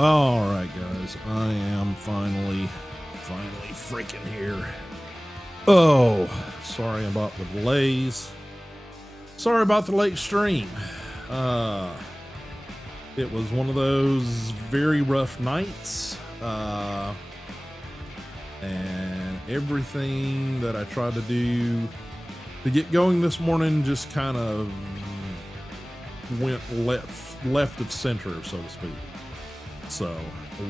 All right, guys, I am finally freaking here. Oh, sorry about the delays. Sorry about the late stream. It was one of those very rough nights, and everything that I tried to do to get going this morning just kind of went left of center, so to speak. So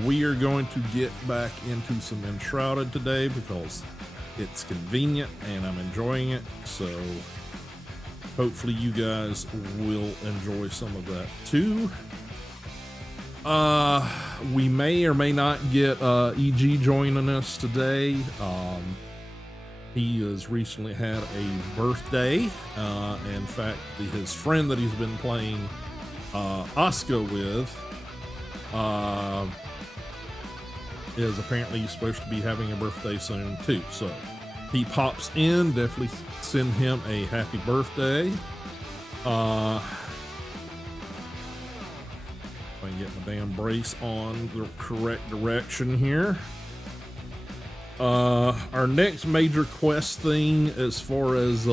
we are going to get back into some Enshrouded today because it's convenient and I'm enjoying it. So hopefully you guys will enjoy some of that too. We may or may not get EG joining us today. He has recently had a birthday. In fact, his friend that he's been playing Oscar with is apparently supposed to be having a birthday soon too. So he pops in, definitely send him a happy birthday. If I can get my damn brace on the correct direction here. Our next major quest thing as far as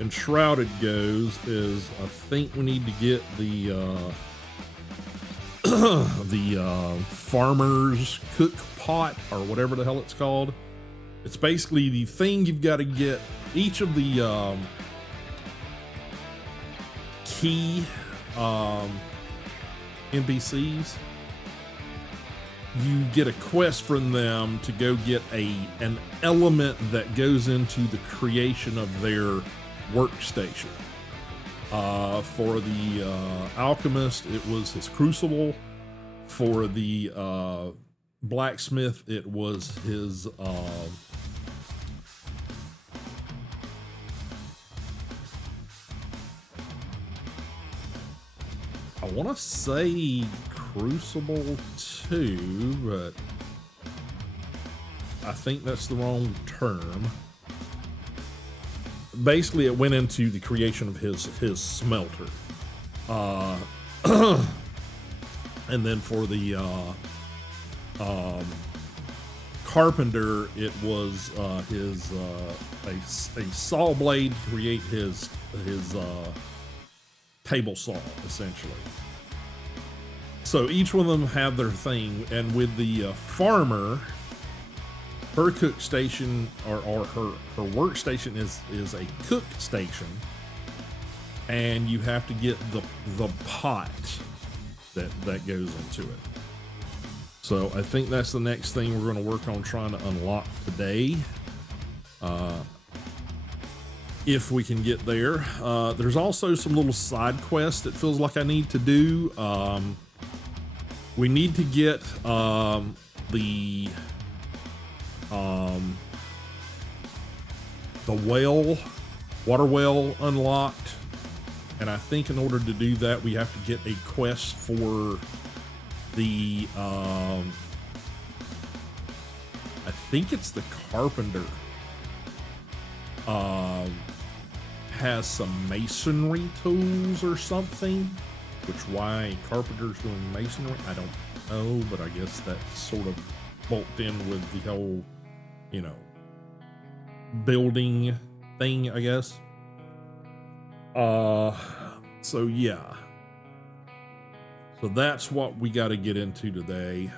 Enshrouded goes is I think we need to get the the farmer's cook pot or whatever the hell it's called. It's basically the thing you've got to get each of the key NPCs. You get a quest from them to go get an element that goes into the creation of their workstation. For the alchemist, it was his crucible. For the blacksmith, it was his I want to say crucible too, but I think that's the wrong term. Basically, it went into the creation of his smelter. And then for the carpenter, it was his a saw blade to create his table saw, essentially. So each one of them have their thing, and with the farmer, her cook station or her workstation is a cook station, and you have to get the pot that goes into it. So I think that's the next thing we're going to work on trying to unlock today, if we can get there. There's also some little side quests that feels like I need to do. We need to get the water well unlocked, and I think in order to do that we have to get a quest for the I think it's the carpenter has some masonry tools or something, which why carpenter's doing masonry I don't know, but I guess that's sort of bolted in with the whole, you know, building thing, I guess. So yeah, so that's what we got to get into today.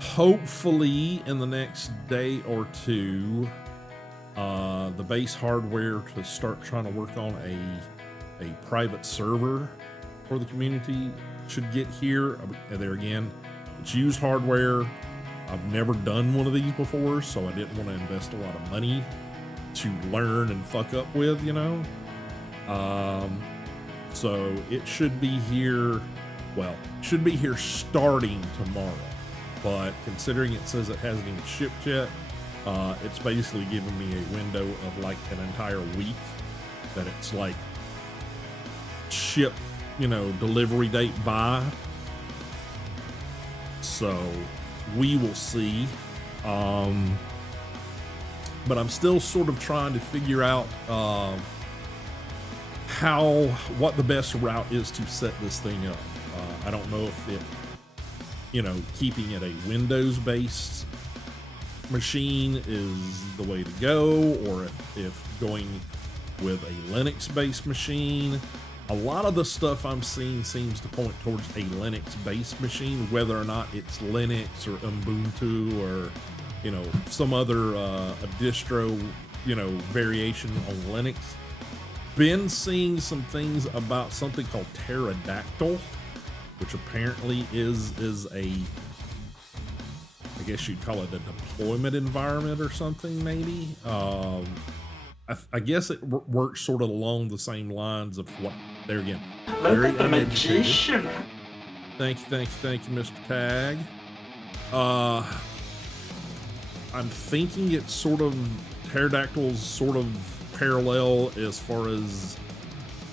Hopefully in the next day or two, the base hardware to start trying to work on a private server for the community should get here. There again, it's used hardware. I've never done one of these before, so I didn't want to invest a lot of money to learn and fuck up with, you know. So it should be here, well, it should be here starting tomorrow, but considering it says it hasn't even shipped yet, it's basically giving me a window of like an entire week that it's like ship, you know, delivery date by. So we will see. But I'm still sort of trying to figure out what the best route is to set this thing up. I don't know if it, keeping it a Windows-based machine is the way to go, or if going with a Linux-based machine. A lot of the stuff I'm seeing seems to point towards a Linux-based machine, whether or not it's Linux or Ubuntu or, some other distro, variation on Linux. Been seeing some things about something called Pterodactyl, which apparently is a, I guess you'd call it a deployment environment or something, maybe. I guess it works sort of along the same lines of what, there again. Look at the magician. Thank you, Mr. Tag. I'm thinking it's sort of, Pterodactyl's sort of parallel as far as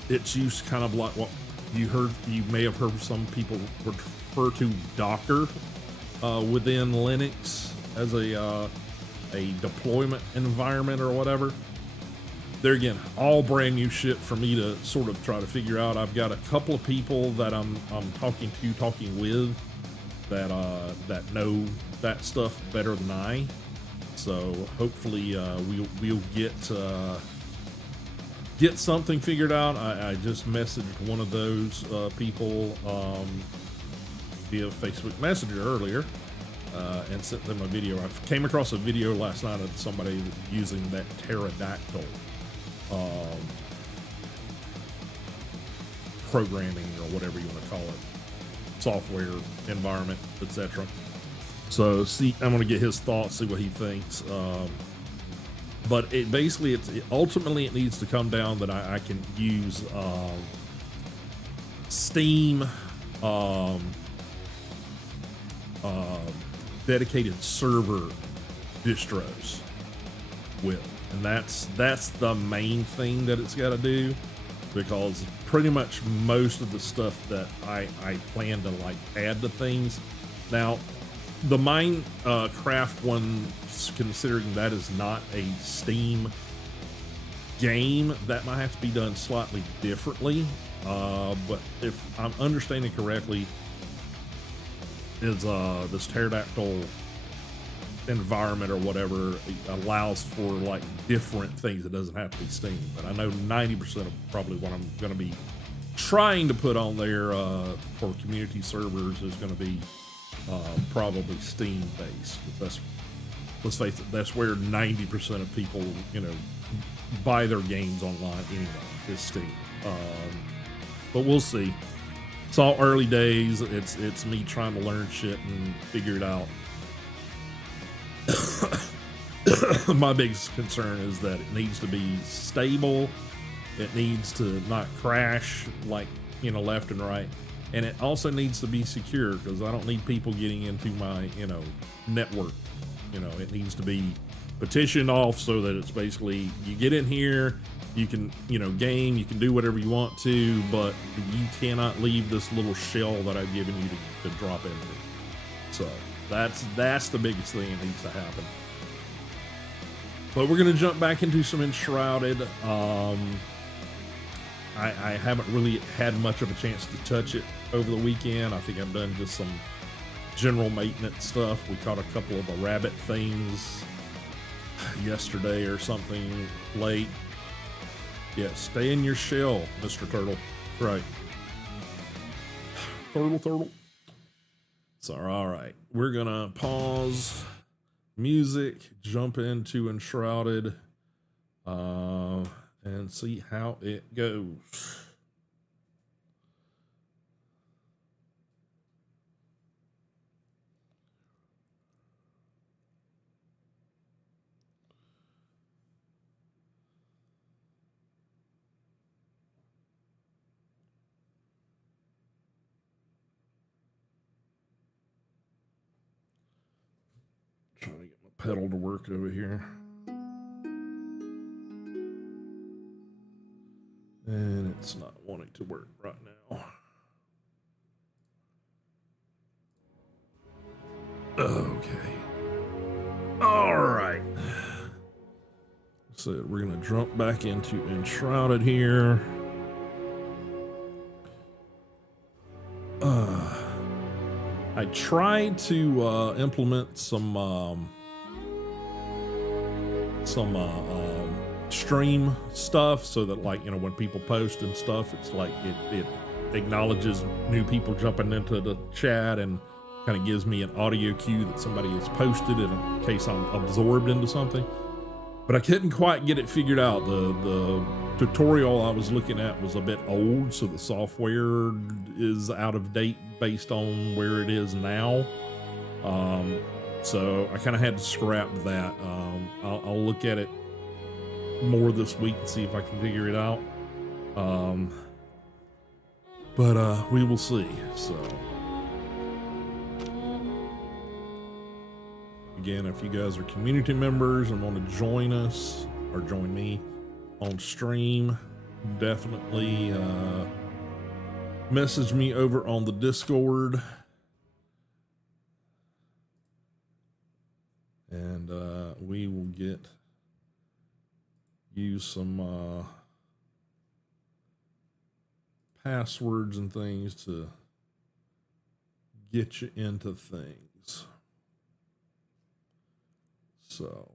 its use, kind of like what you may have heard some people refer to Docker within Linux as a deployment environment or whatever. There again, all brand new shit for me to sort of try to figure out. I've got a couple of people that I'm talking with that know that stuff better than I. So hopefully we'll get something figured out. I just messaged one of those people via Facebook Messenger earlier and sent them a video. I came across a video last night of somebody using that Pterodactyl programming or whatever you want to call it, software environment, etc. So I'm going to get his thoughts, see what he thinks. But it basically, ultimately it needs to come down that I can use Steam dedicated server distros with. And that's the main thing that it's got to do, because pretty much most of the stuff that I plan to like add to things. Now, the Minecraft one, considering that is not a Steam game, that might have to be done slightly differently. But if I'm understanding correctly, is this Pterodactyl environment or whatever allows for like different things. It doesn't have to be Steam, but I know 90% of probably what I'm going to be trying to put on there for community servers is going to be probably Steam based. Let's face it, that's where 90% of people buy their games online anyway, is Steam. But we'll see. It's all early days. It's me trying to learn shit and figure it out. My biggest concern is that it needs to be stable. It needs to not crash like left and right, and it also needs to be secure, because I don't need people getting into my network. It needs to be petitioned off so that it's basically, you get in here, you can game, you can do whatever you want to, but you cannot leave this little shell that I've given you to drop into. So that's the biggest thing that needs to happen. But we're gonna jump back into some Enshrouded. I haven't really had much of a chance to touch it over the weekend. I think I've done just some general maintenance stuff. We caught a couple of the rabbit things yesterday or something late. Yeah, stay in your shell, Mr. Turtle. Right. Turtle. So, all right. We're going to pause music, jump into Enshrouded, and see how it goes. Trying to get my pedal to work over here. And it's not wanting to work right now. Okay. All right. So we're going to jump back into Enshrouded here. I tried to implement some stream stuff so that, like, you know, when people post and stuff, it's like it acknowledges new people jumping into the chat and kind of gives me an audio cue that somebody has posted in case I'm absorbed into something. But I couldn't quite get it figured out. The tutorial I was looking at was a bit old, so the software is out of date based on where it is now. So I kind of had to scrap that. I'll look at it more this week and see if I can figure it out. But we will see. So again, if you guys are community members and want to join us or join me on stream, definitely message me over on the Discord. And we will get you some passwords and things to get you into things. So,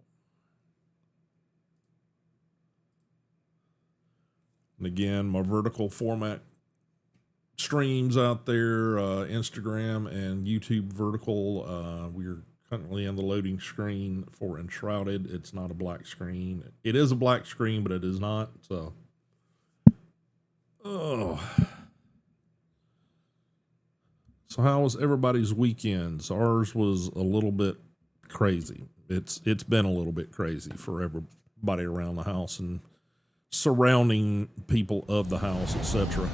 and again, my vertical format streams out there, Instagram and YouTube vertical. We're currently on the loading screen for Enshrouded. It's not a black screen. It is a black screen, but it is not. So, oh. So how was everybody's weekends? Ours was a little bit crazy. It's been a little bit crazy for everybody around the house and surrounding people of the house, etc.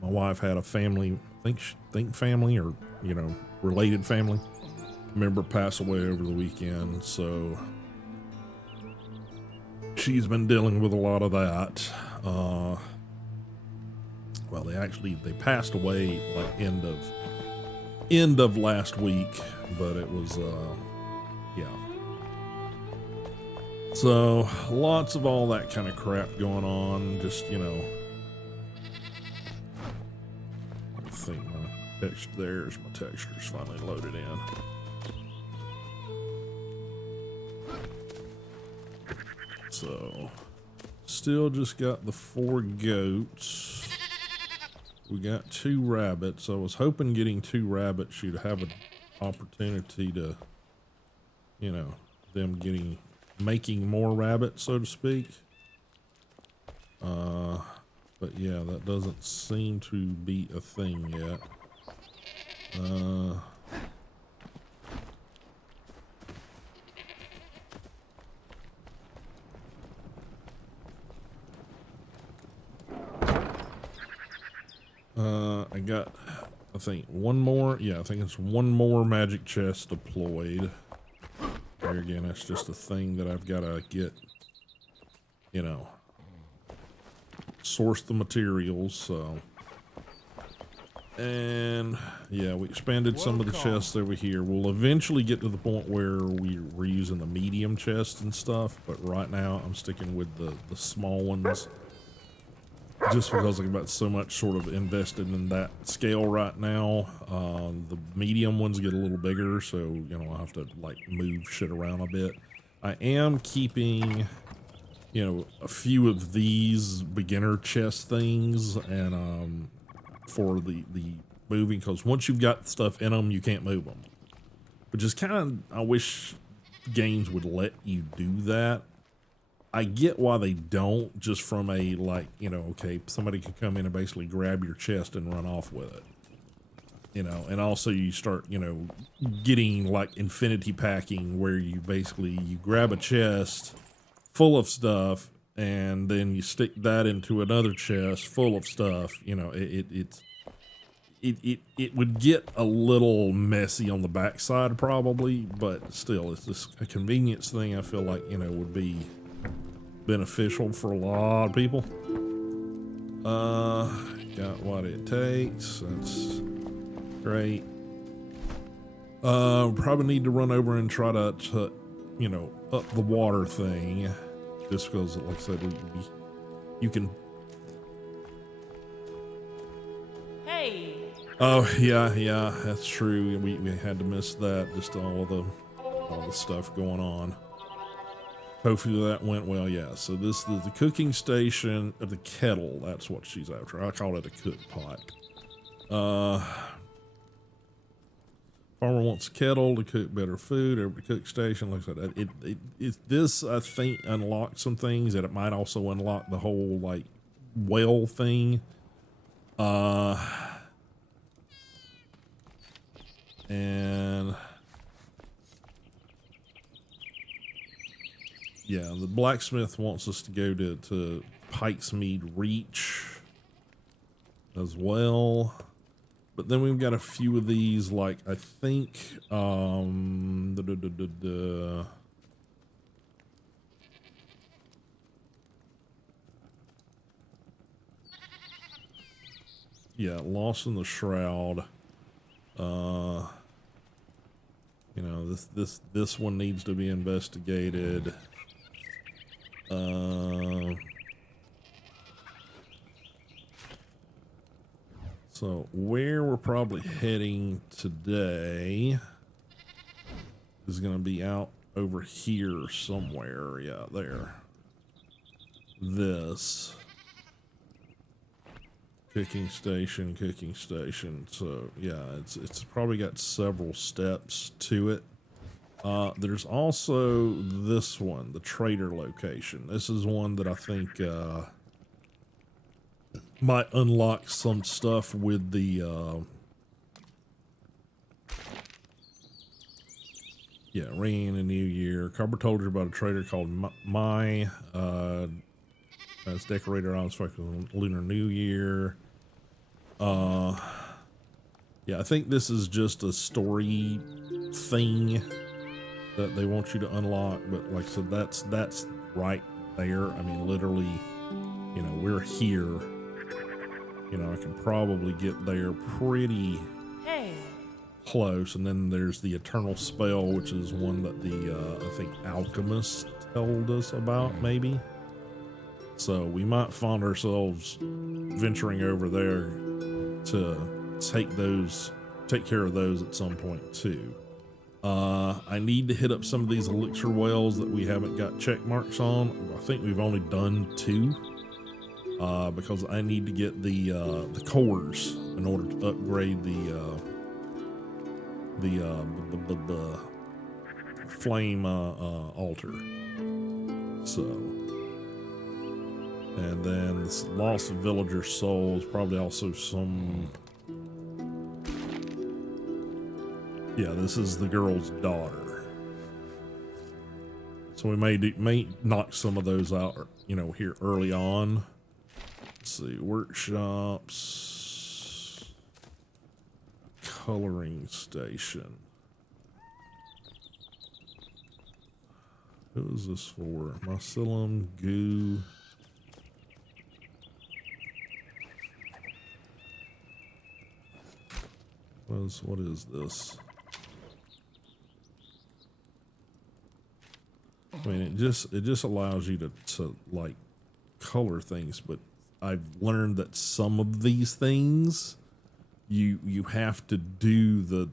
My wife had a family, think family, or, you know, related family member pass away over the weekend, so she's been dealing with a lot of that. Well, they passed away like end of last week, but it was yeah. So lots of all that kind of crap going on. Just, you know, I think my texture's finally loaded in. So still just got the 4 goats. We got 2 rabbits. I was hoping getting 2 rabbits, you'd have an opportunity to, you know, them making more rabbits, so to speak. But yeah, that doesn't seem to be a thing yet. I got, I think, one more. Yeah, I think it's one more magic chest deployed. There again, that's just a thing that I've got to get, you know, source the materials. So, and yeah, we expanded some of the chests over here. We'll eventually get to the point where we're using the medium chest and stuff, but right now I'm sticking with the small ones. Just because I've got so much sort of invested in that scale right now. The medium ones get a little bigger, so, you know, I'll have to, like, move shit around a bit. I am keeping, you know, a few of these beginner chest things, and for the moving, because once you've got stuff in them, you can't move them. Which is kind of, I wish games would let you do that. I get why they don't, just from a, like, you know, okay, somebody could come in and basically grab your chest and run off with it. You know, and also you start, you know, getting like infinity packing where you basically, you grab a chest full of stuff and then you stick that into another chest full of stuff. You know, it would get a little messy on the backside probably, but still, it's just a convenience thing I feel like, you know, would be beneficial for a lot of people. Got what it takes. That's great. Probably need to run over and try to you know, up the water thing, just because, like I said, you can. Hey, Oh yeah, that's true. We had to miss that. Just all the stuff going on. Hopefully that went well. Yeah. So this is the cooking station of the kettle. That's what she's after. I call it a cook pot. Farmer wants a kettle to cook better food. Every cook station looks like that. This I think unlocks some things that it might also unlock the whole like well thing. And yeah, the blacksmith wants us to go to Pikesmead Reach as well. But then we've got a few of these, like I think yeah, Lost in the Shroud. You know, this one needs to be investigated. So where we're probably heading today is going to be out over here somewhere. Yeah, there. This cooking station. So yeah, it's probably got several steps to it. There's also this one, the trader location. This is one that I think might unlock some stuff with the yeah, ringing in the new year. Carver told you about a trader called My as decorator on Lunar New Year. Yeah, I think this is just a story thing that they want you to unlock, but like I said, that's right there. I mean, literally, you know, we're here. You know, I can probably get there pretty close, and then there's the Eternal Spell, which is one that the I think Alchemist told us about, maybe. So we might find ourselves venturing over there to take care of those at some point too. I need to hit up some of these elixir wells that we haven't got check marks on. I think we've only done 2, because I need to get the cores in order to upgrade the flame altar. So, and then this lost villager souls, probably also some. Yeah, this is the girl's daughter. So we may knock some of those out, you know, here early on. Let's see, workshops, coloring station. Who is this for? Mycelium, goo. What is this? I mean, it just allows you to like color things, but I've learned that some of these things you have to do the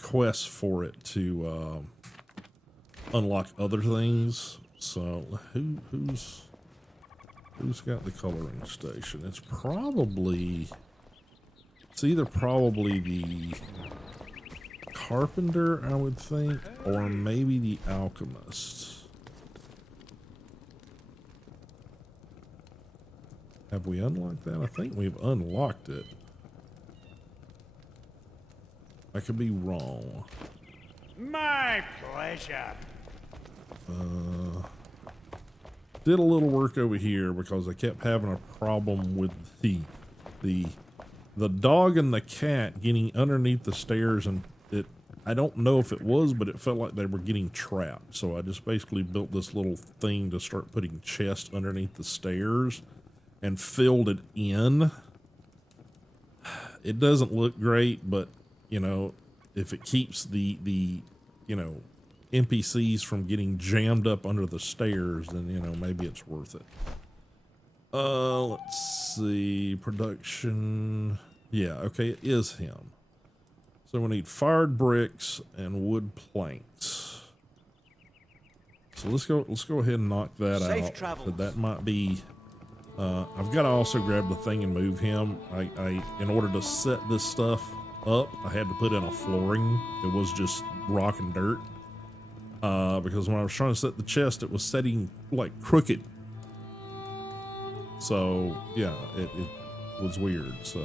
quest for it to unlock other things. So who's got the coloring station? It's either probably the carpenter, I would think, or maybe the alchemist. Have we unlocked that? I think we've unlocked it. I could be wrong. My pleasure. Did a little work over here because I kept having a problem with the dog and the cat getting underneath the stairs, and I don't know if it was, but it felt like they were getting trapped. So I just basically built this little thing to start putting chests underneath the stairs and filled it in. It doesn't look great, but you know, if it keeps the you know, NPCs from getting jammed up under the stairs, then you know, maybe it's worth it. Let's see. Production. Yeah, okay, it is him. So we need fired bricks and wood planks. So let's go ahead and knock that Safe out. travels. But that might be I've got to also grab the thing and move him. I in order to set this stuff up, I had to put in a flooring. It was just rock and dirt. Because when I was trying to set the chest, it was setting like crooked. So yeah, it was weird. So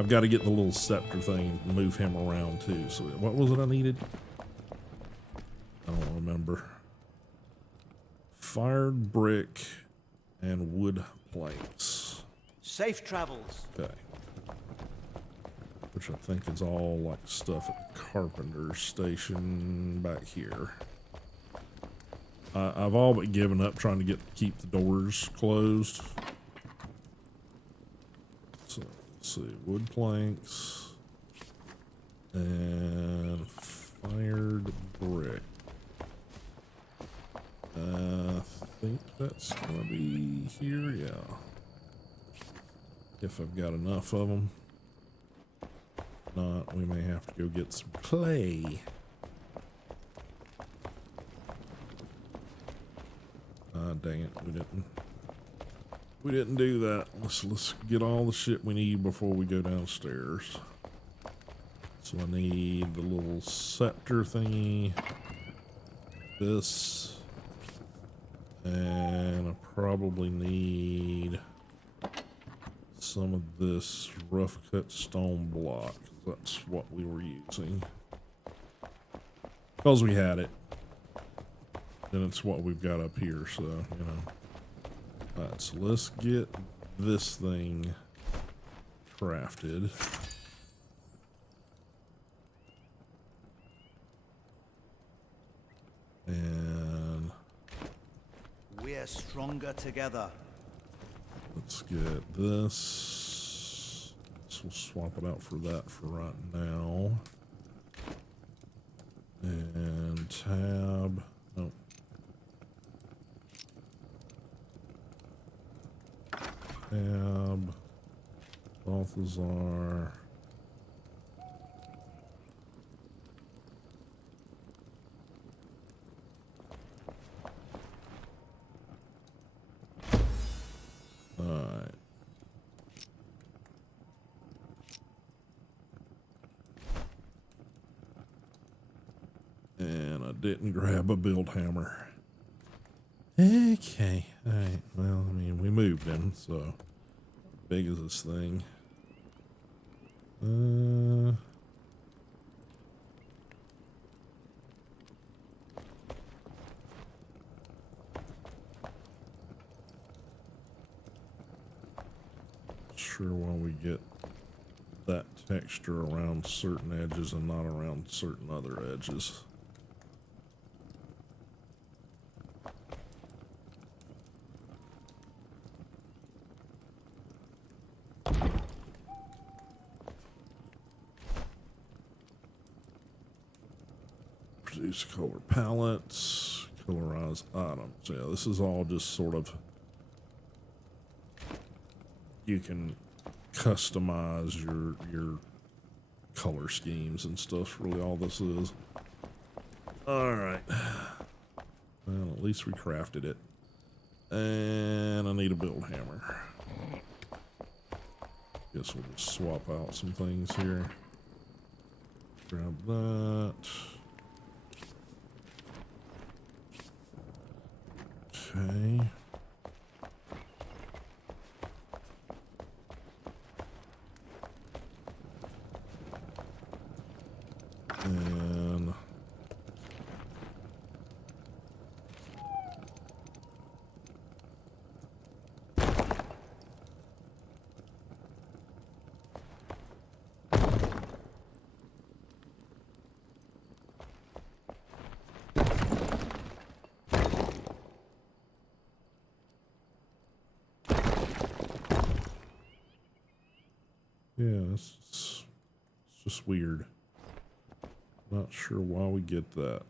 I've got to get the little scepter thing and move him around too. So what was it I needed? I don't remember. Fired brick and wood planks. Safe travels. Okay. Which I think is all like stuff at the carpenter's station back here. I've all but given up trying to keep the doors closed. So let's see, wood planks and fired brick. I think that's gonna be here, yeah. If I've got enough of them. If not, we may have to go get some clay. Dang it, we didn't do that. Let's get all the shit we need before we go downstairs. So I need the little scepter thingy, this, and I probably need some of this rough cut stone block. That's what we were using because we had it. And it's what we've got up here, so, you know. Alright, so let's get this thing crafted. And We're stronger together. let's get this. So we'll swap it out for that for right now. And tab. Nope. Tab, Balthazar, alright, and I didn't grab a build hammer. Okay, alright, well, I mean, we moved him, so how big is this thing? Sure why we get that texture around certain edges and not around certain other edges. Produce color palettes, colorize items. Yeah, this is all just sort of, you can customize your color schemes and stuff. Really, all this is. All right. Well, at least we crafted it. And I need a build hammer. Guess we'll just swap out some things here. Grab that. Okay. And yeah, it's just weird. Not sure why we get that.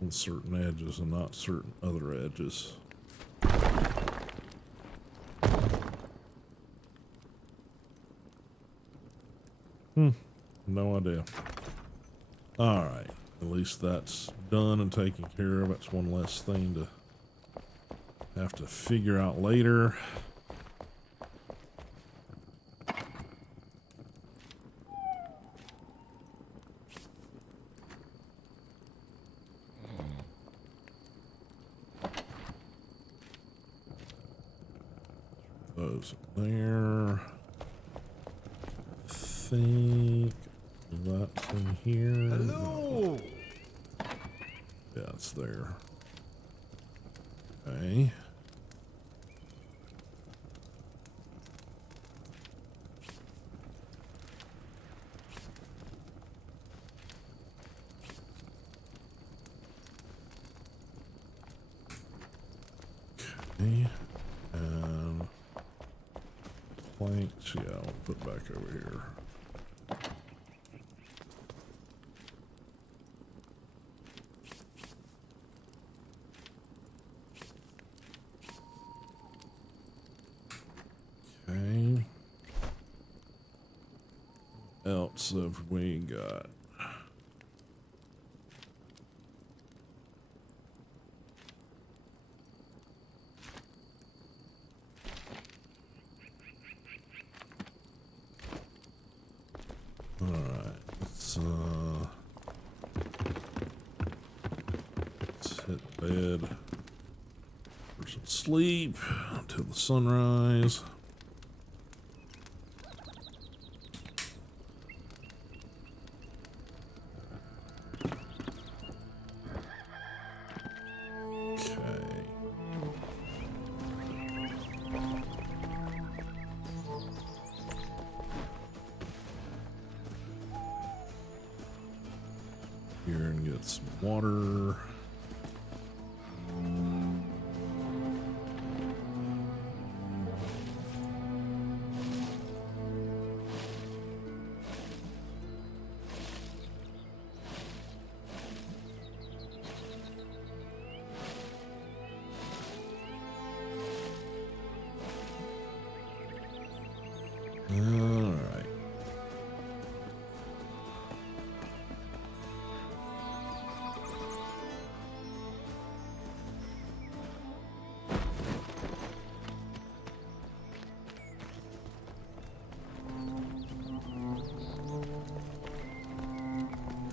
on certain edges and not certain other edges. No idea. All right, at least that's done and taken care of. That's one less thing to have to figure out later. Those there. Think that's in here. Hello. Yeah, it's there. Okay. Okay. And planks, yeah, I'll put back over here. Okay. What else have we got? All right, let's hit bed for some sleep until the sunrise. Okay. Here and get some water. All right.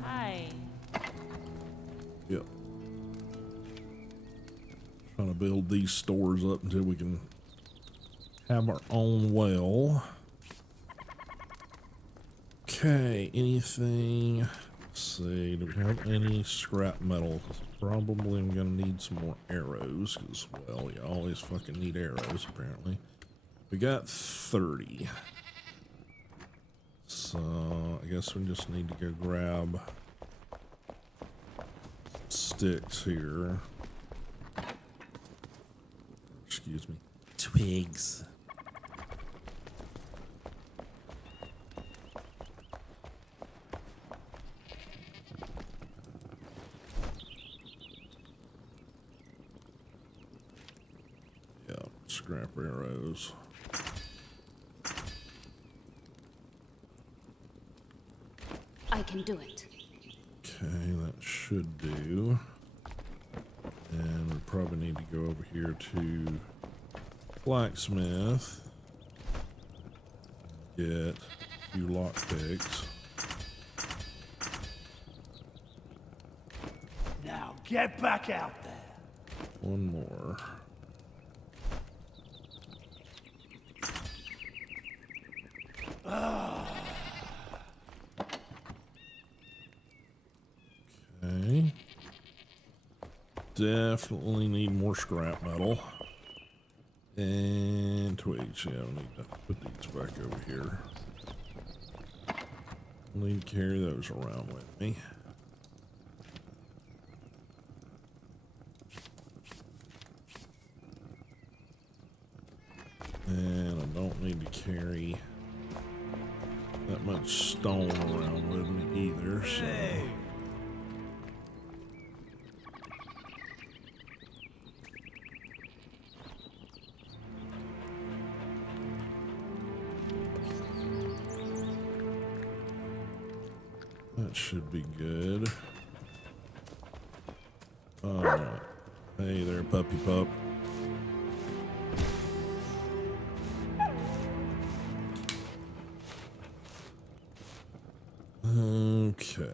Hi. Yep. Trying to build these stores up until we can have our own well. Okay, anything? Let's see, do we have any scrap metal? 'Cause probably I'm gonna need some more arrows, because, well, you always fucking need arrows, apparently. We got 30. So, I guess we just need to go grab some sticks here. Excuse me. Twigs. Yeah, scrap arrows. I can do it. Okay, that should do. And we probably need to go over here to blacksmith. Get a few lockpicks. Now get back out there. One more. Okay. Definitely need more scrap metal. And twigs. Yeah, I need to put these back over here. Need to carry those around with me. And I don't need to carry that much stone around with me either, so. That should be good. Alright. Hey there, puppy pup. Okay.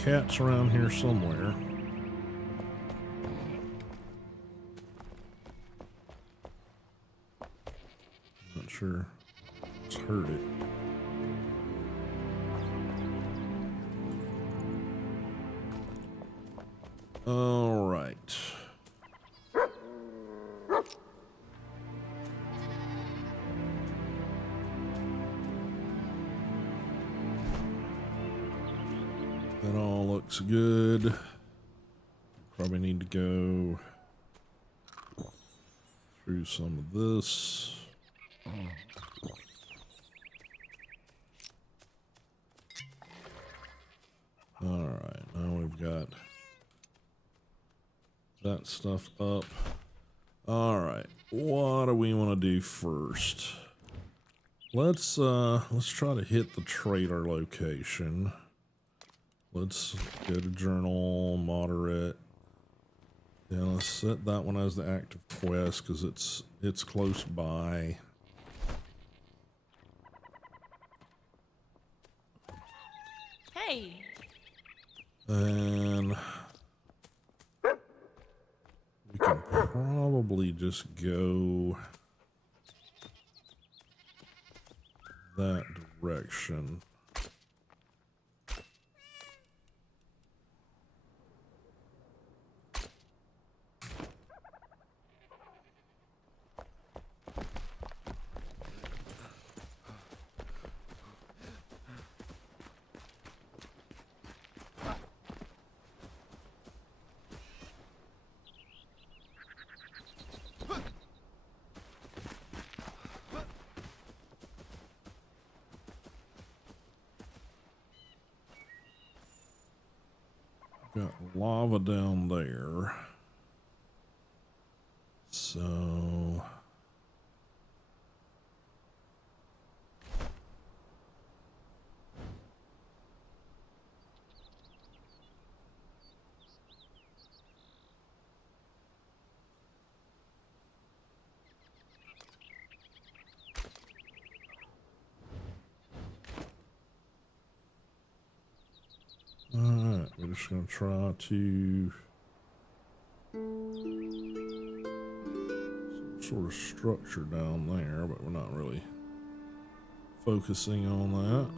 Cat's around here somewhere. Not sure. Just heard it. All right. That all looks good. Probably need to go through some of this. All right, now we've got that stuff up. All right, what do we want to do first? Let's try to hit the trader location. Let's go to journal, moderate. Yeah, let's set that one as the active quest because it's close by. Hey. And we can probably just go that direction. Got lava down there. So alright, we're just gonna try to some sort of structure down there, but we're not really focusing on that.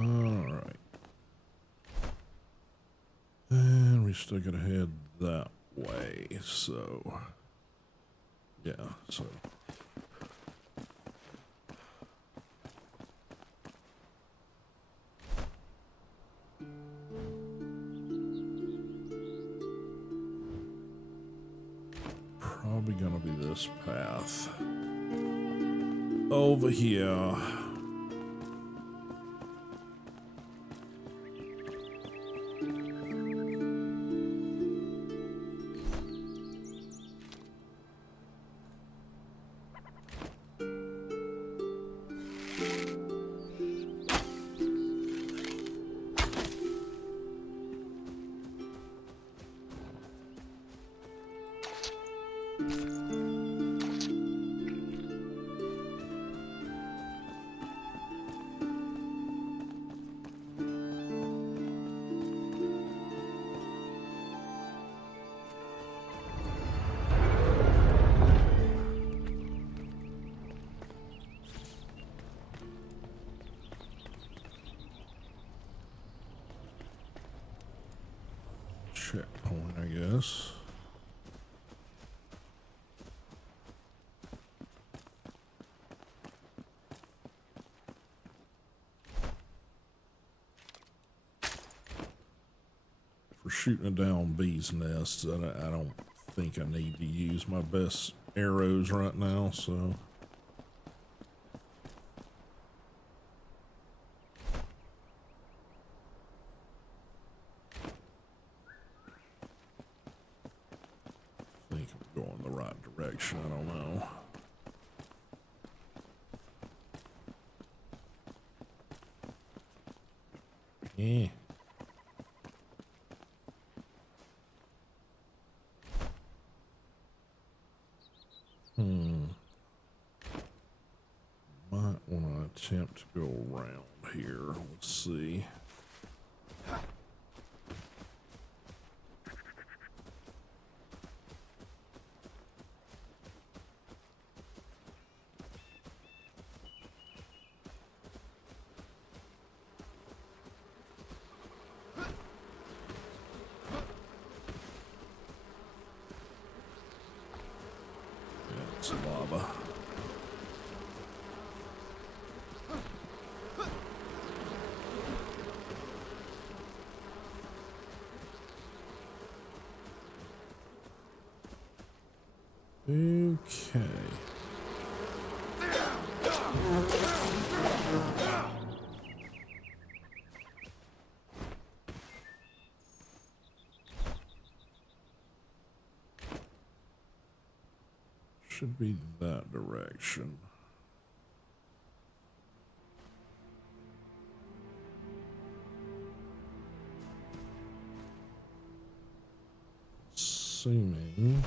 Alright. And we still gotta head that way, so yeah, so probably gonna be this path over here. checkpoint, I guess. For shooting down bees' nests, I don't think I need to use my best arrows right now, so. I think I'm going the right direction, I don't know. Yeah. Might want to attempt to go around here. Let's see. Yeah, it's lava. Okay. Should be that direction. Assuming.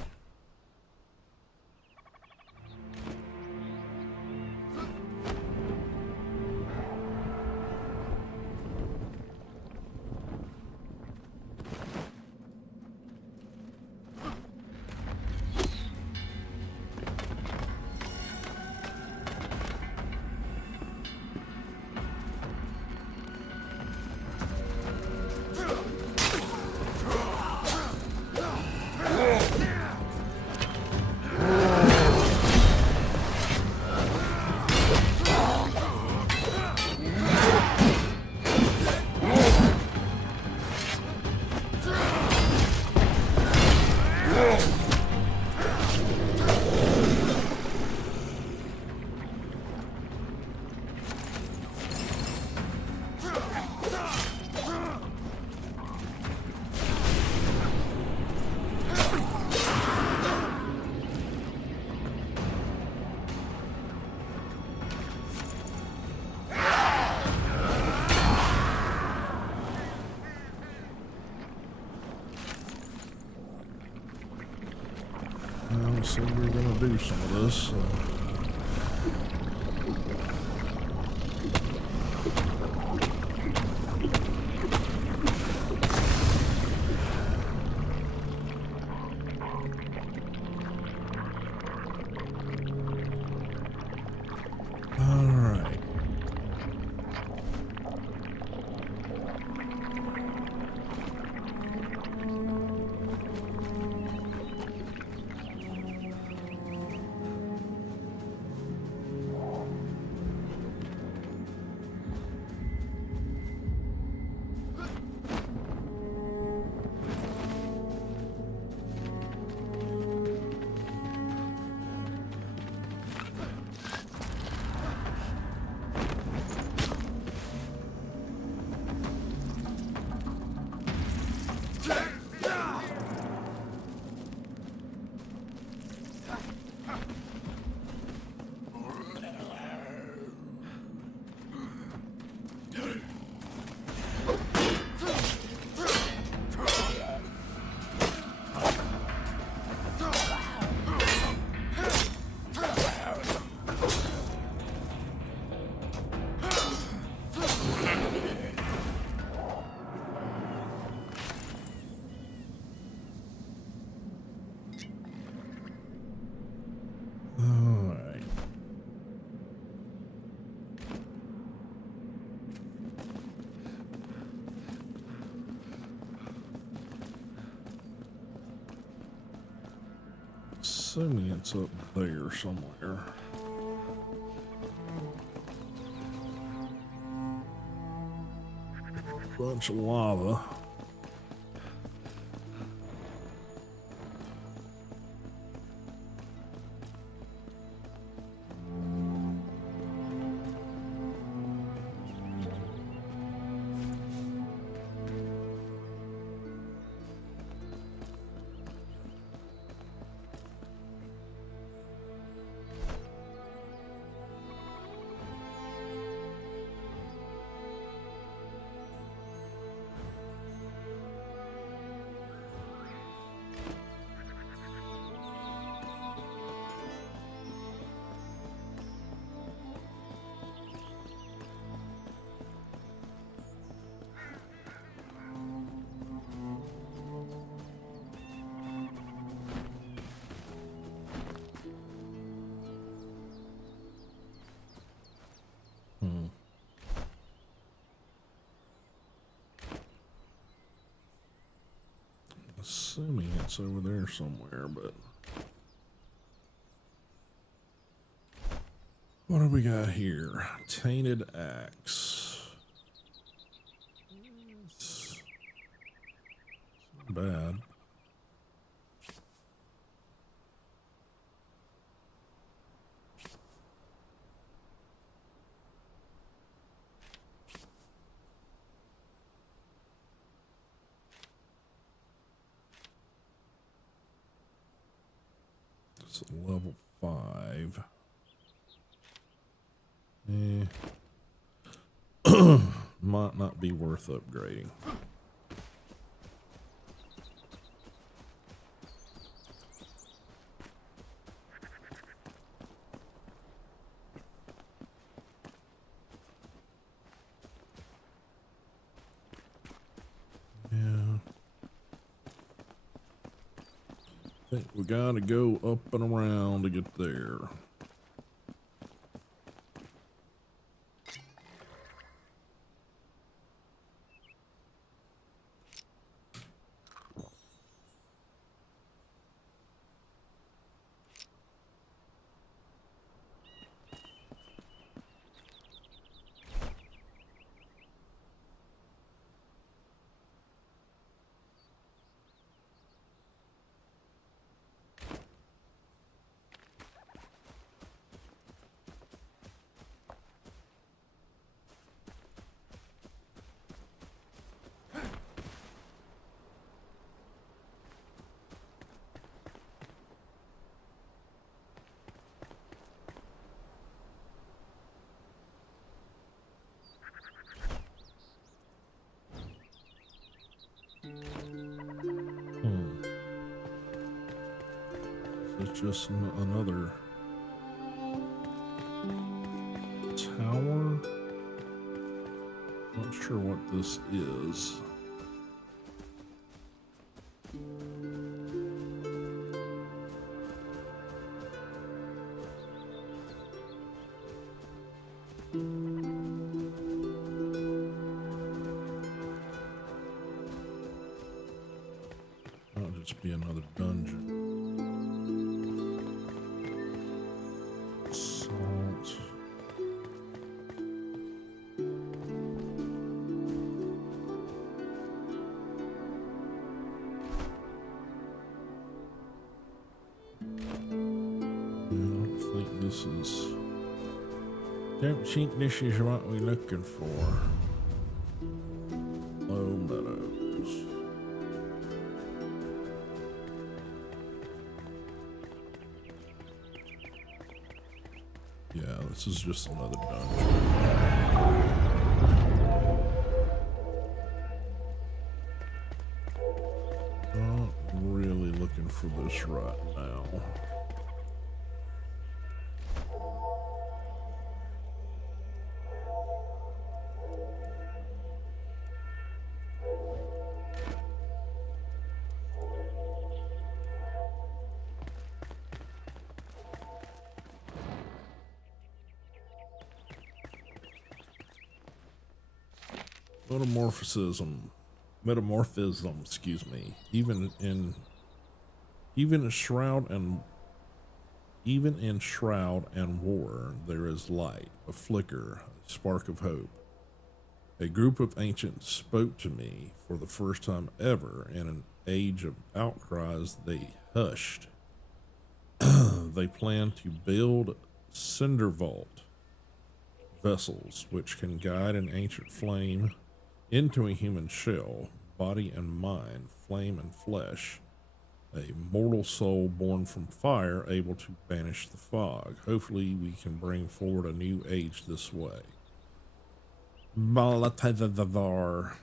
So we're gonna do some of this. All right. Assuming it's up there somewhere. Bunch of lava. Assuming it's over there somewhere, but what do we got here? Tainted axe. It's not bad. It's level 5. Might not be worth upgrading. Yeah. I think we gotta go up and around to get there. It's just another tower. Not sure what this is. Might just be another dungeon. Don't think this is what we're looking for. Low meadows. Yeah, this is just another dungeon. Not really looking for this right now. Metamorphism, excuse me. Even in Shroud and Even in shroud and war, there is light, a flicker, a spark of hope. A group of ancients spoke to me for the first time ever. In an age of outcries, they hushed. They plan to build cinder vault vessels which can guide an ancient flame into a human shell, body and mind, flame and flesh, a mortal soul born from fire, able to banish the fog. Hopefully we can bring forward a new age this way. Balatadadar.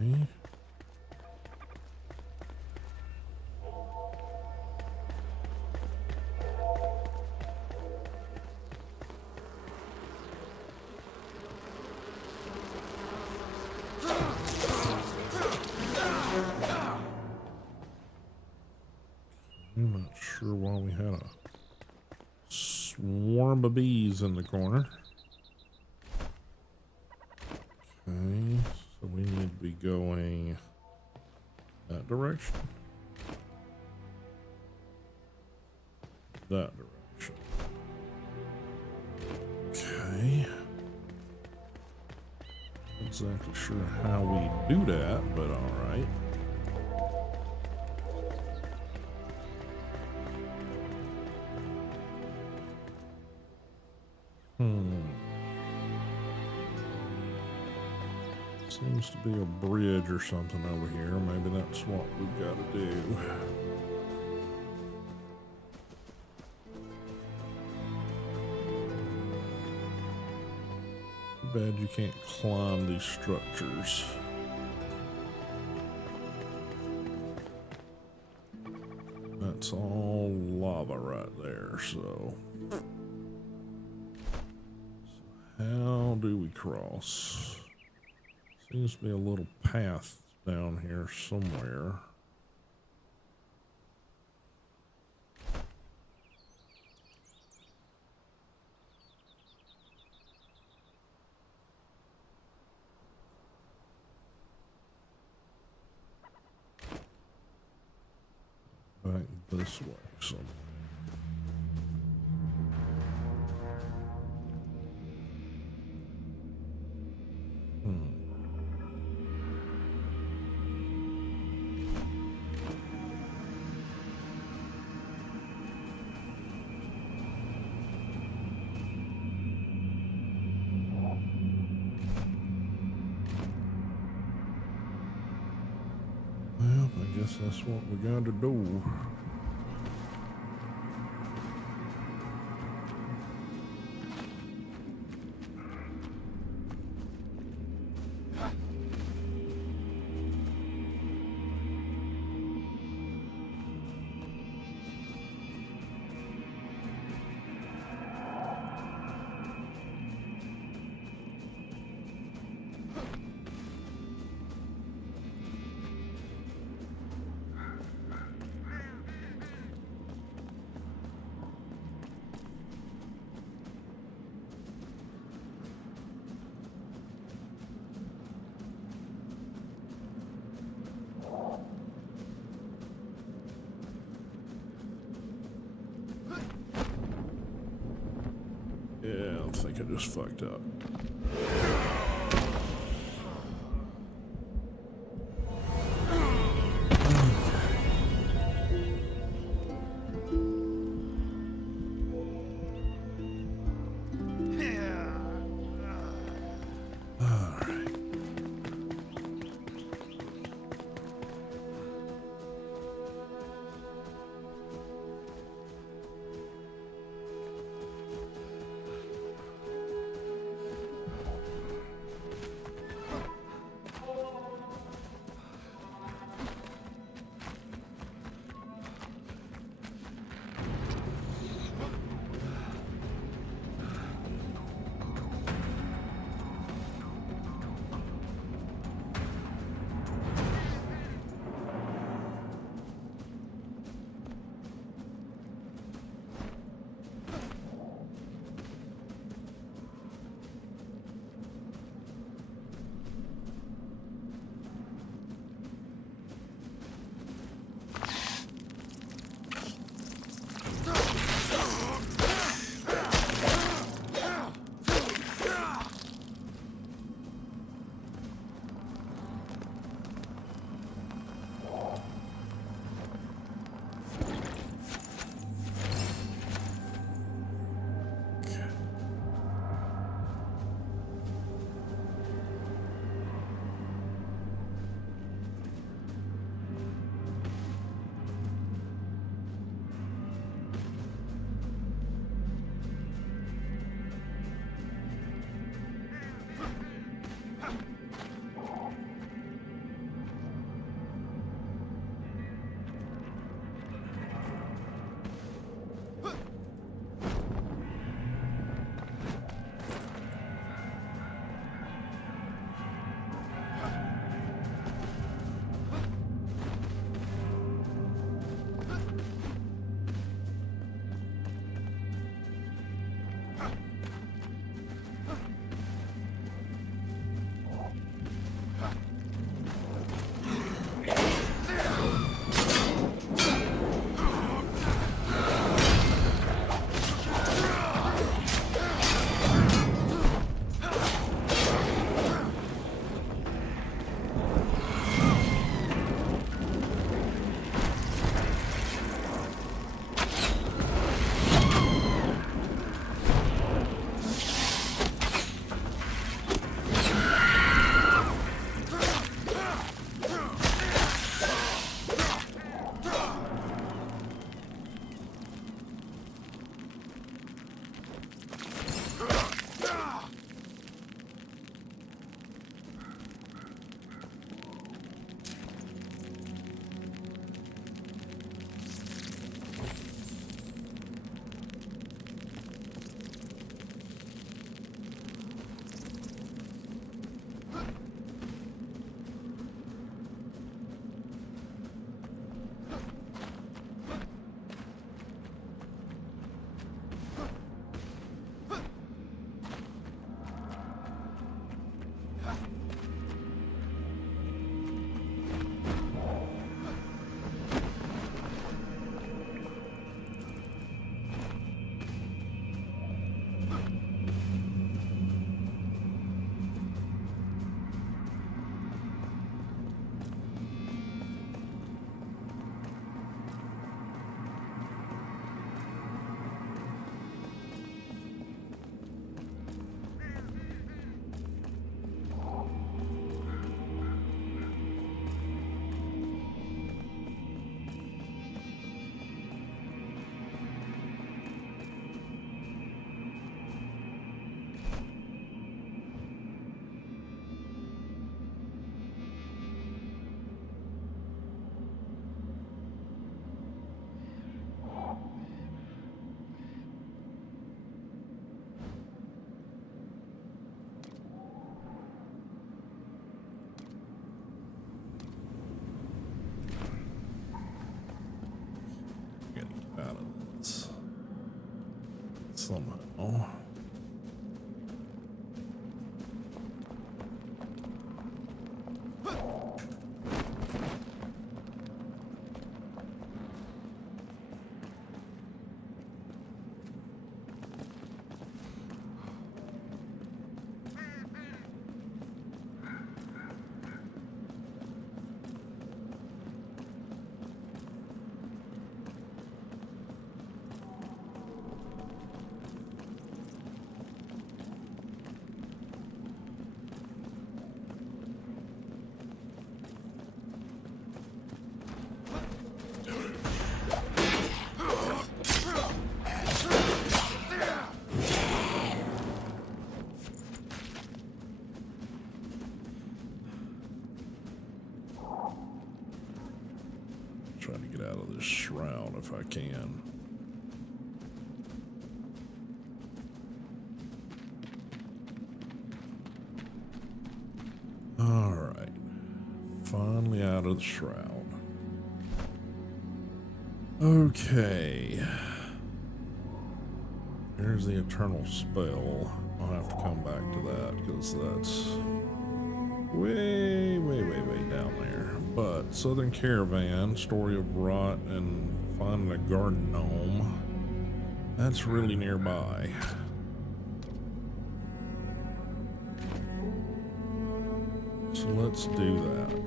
Okay. I'm not sure why we had a swarm of bees in the corner. Okay, so we need to be going that direction. That direction. Okay. Not exactly sure how we do that, but all right. Seems to be a bridge or something over here. Maybe that's what we've got to do. Too bad you can't climb these structures. That's all lava right there, so how do we cross? Seems to be a little path down here somewhere. Back this way somewhere. Well, I guess that's what we got to do. Yeah, I think I just fucked up. somehow. Trying to get out of this shroud if I can. All right. Finally out of the shroud. Okay. There's the eternal spell. I'll have to come back to that because that's way down there. But Southern Caravan, Story of Rot, and finding a garden gnome, that's really nearby. So let's do that.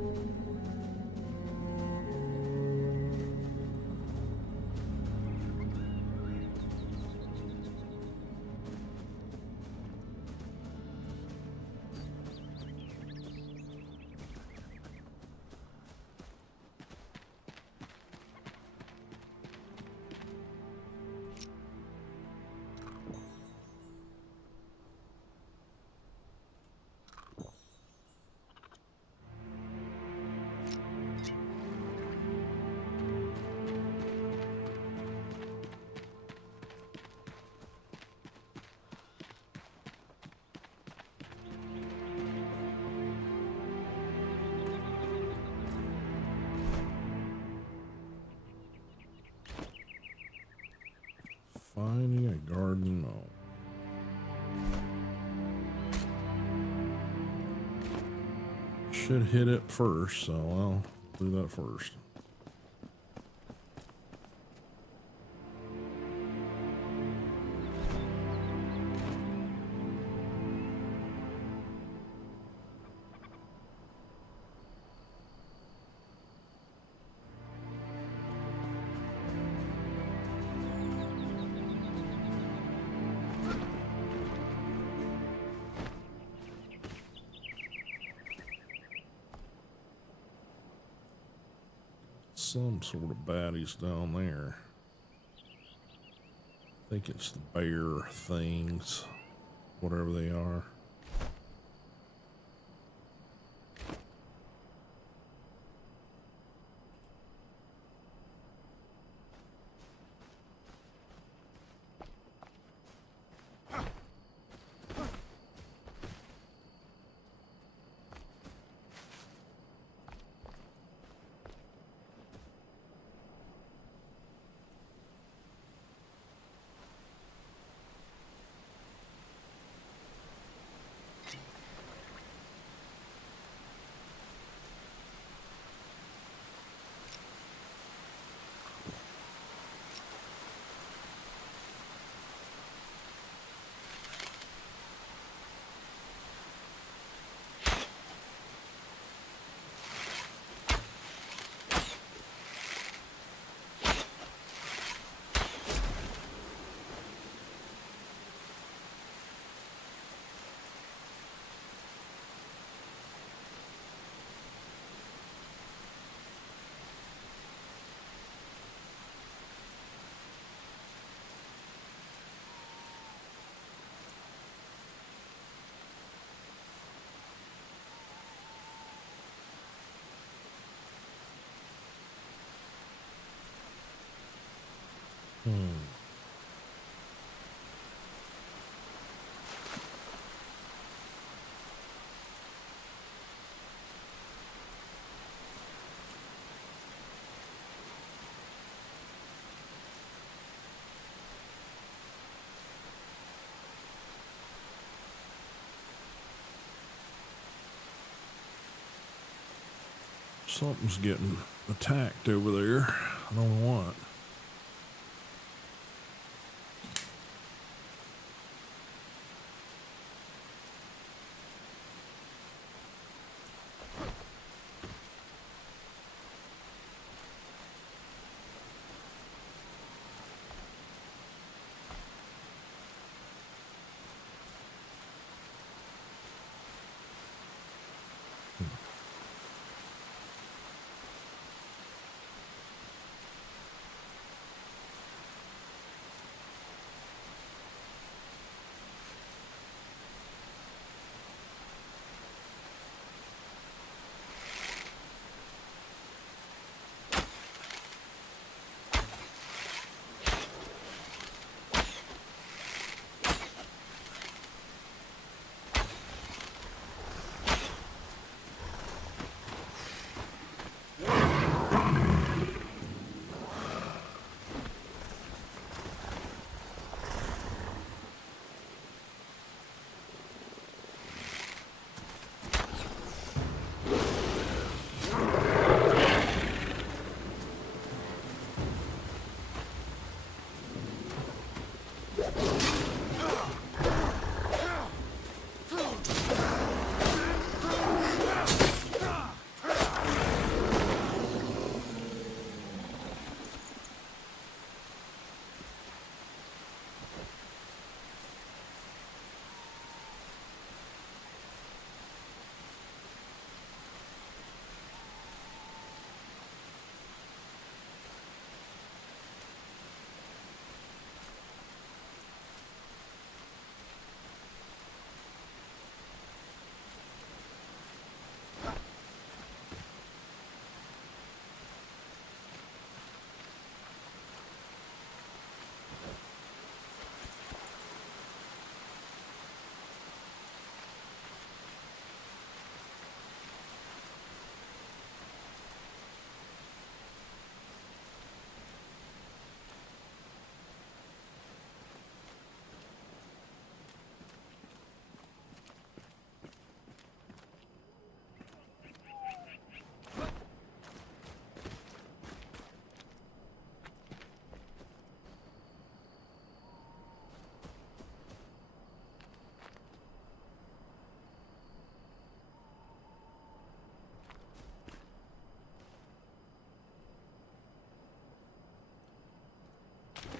Finding a garden gnome. Should hit it first, so I'll do that first. Some sort of baddies down there. I think it's the bear things, whatever they are. Something's getting attacked over there. I don't know what.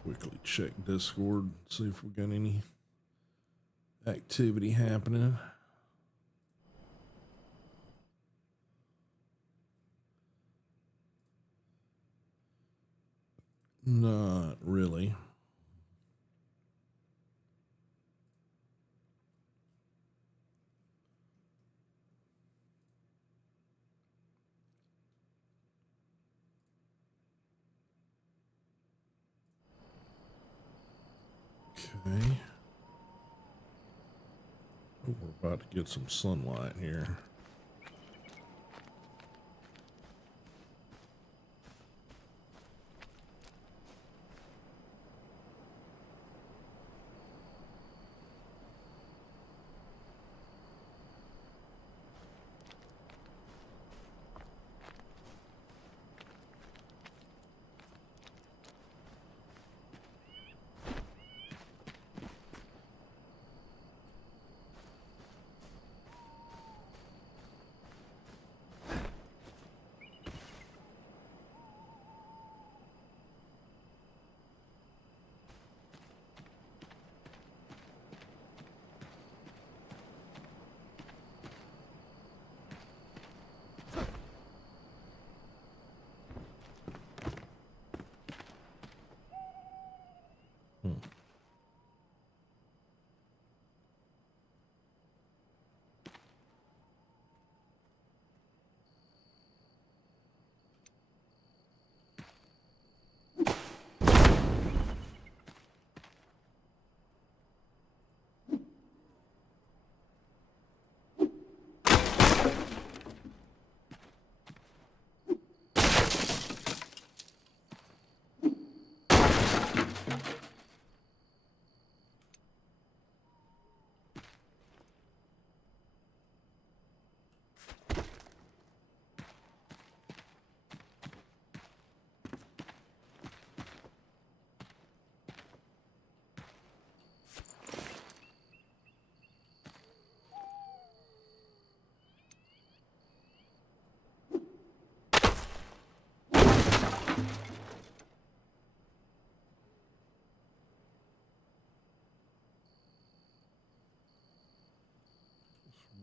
Quickly check Discord, see if we got any activity happening. Not really. Okay. Oh, we're about to get some sunlight here.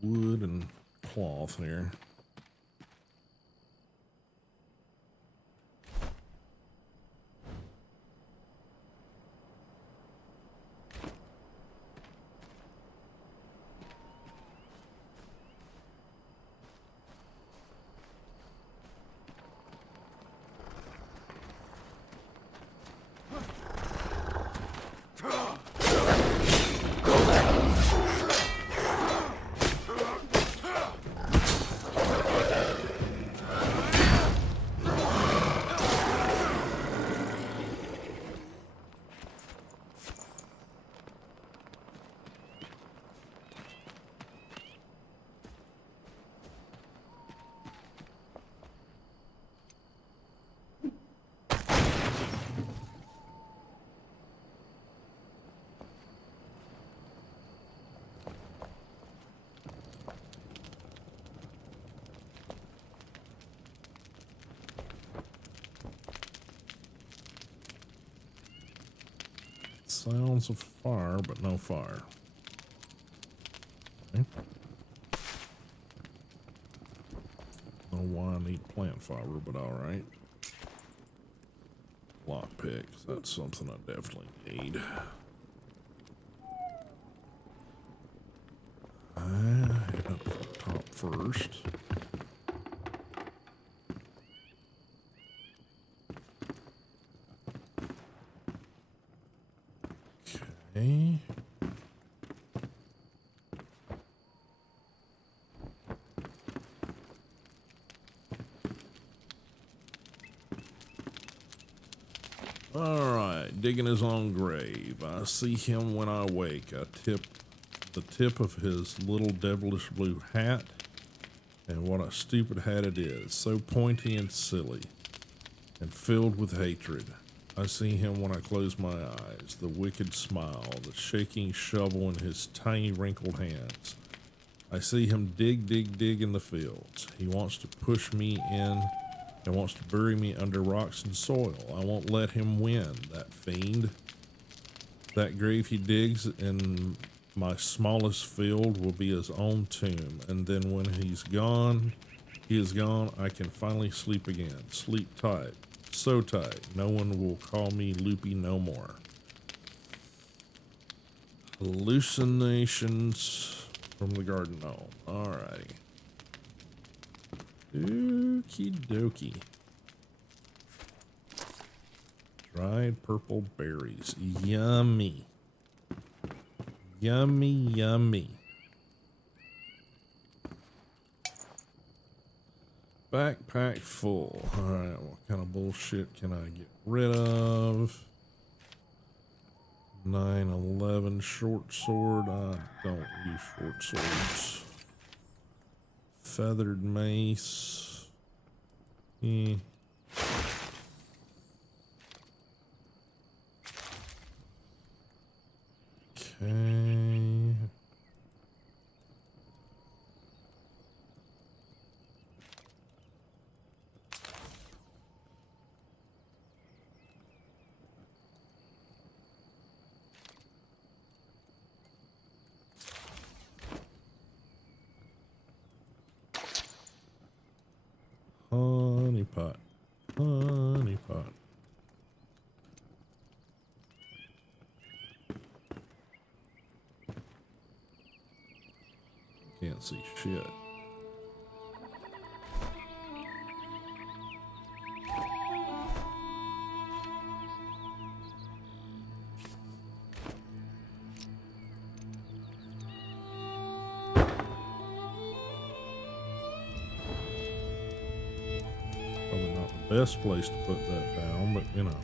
wood and cloth here. Sounds of fire, but no fire. Okay. Don't know why I need plant fiber, but all right. Lockpick, that's something I definitely need. Head up to the top first. Okay. All right, digging his own grave. I see him when I wake. I tip the tip of his little devilish blue hat, and what a stupid hat it is, so pointy and silly, and filled with hatred. I see him when I close my eyes, the wicked smile, the shaking shovel in his tiny wrinkled hands. I see him dig, dig, dig in the fields. He wants to push me in and wants to bury me under rocks and soil. I won't let him win, that fiend. That grave he digs in my smallest field will be his own tomb, and then when he is gone, I can finally sleep again. Sleep tight. So tight, no one will call me loopy no more. Hallucinations from the garden gnome. Alrighty. Okie dokie. Dried purple berries. Yummy. Yummy, yummy. Backpack full. Alright, what kind of bullshit can I get rid of? 911 short sword. I don't use short swords. Feathered mace. Okay. Honey pot. Honey pot. Can't see shit. Probably not the best place to put that down, but you know.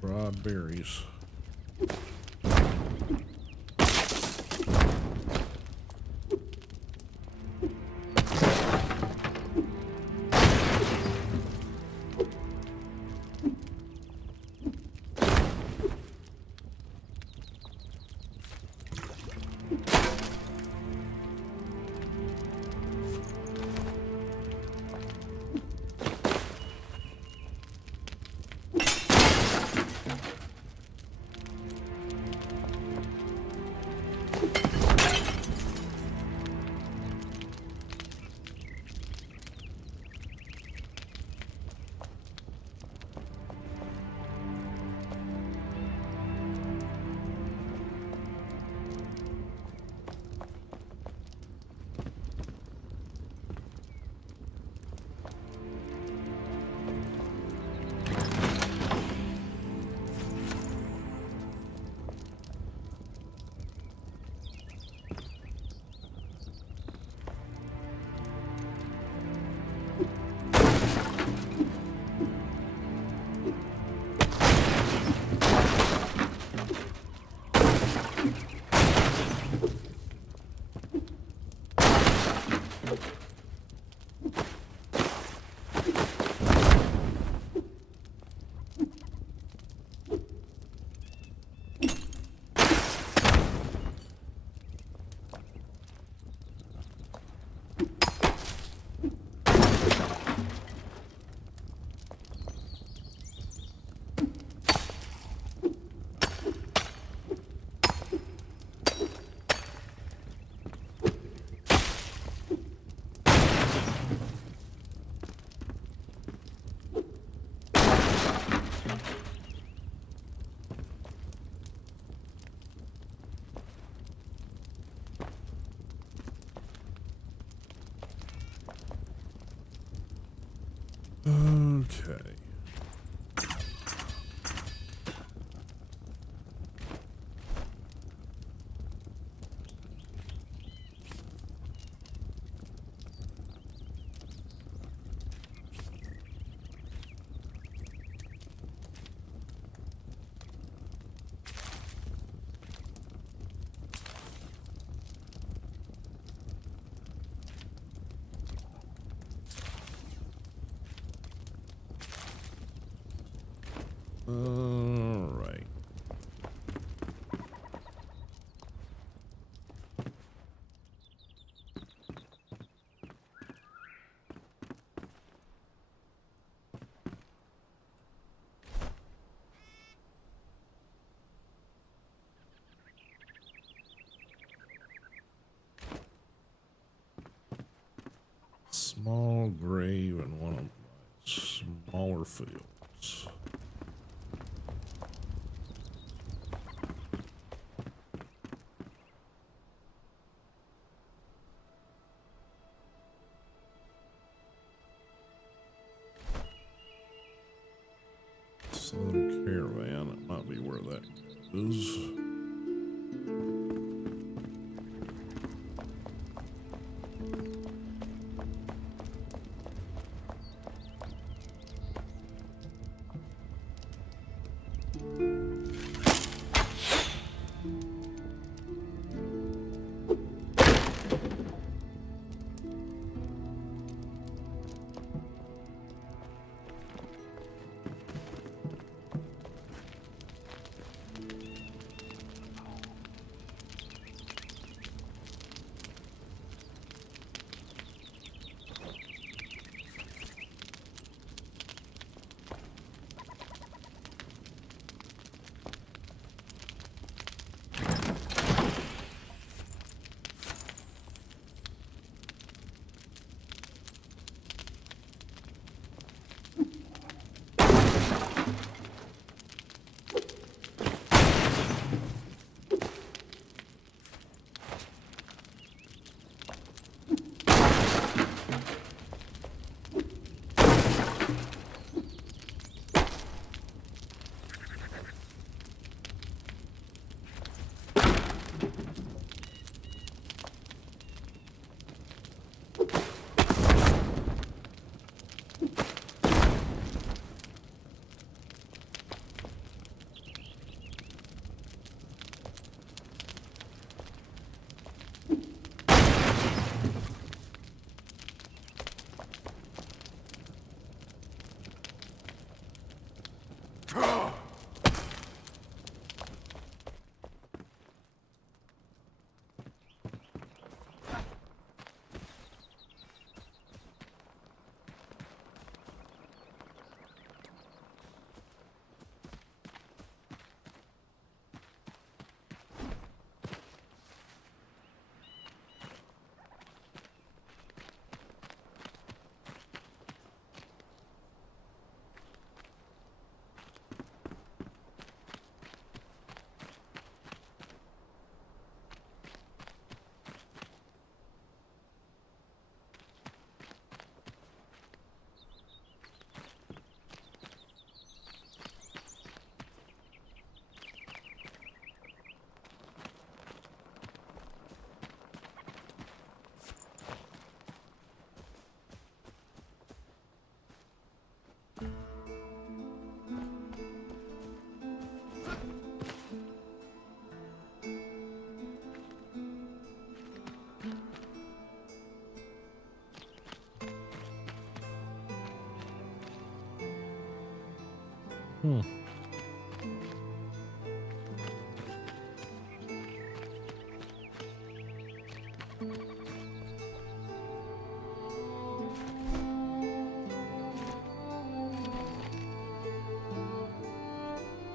Dried berries. Okay. All right. Small grave in one of my smaller fields. Southern Caravan, it might be where that goes.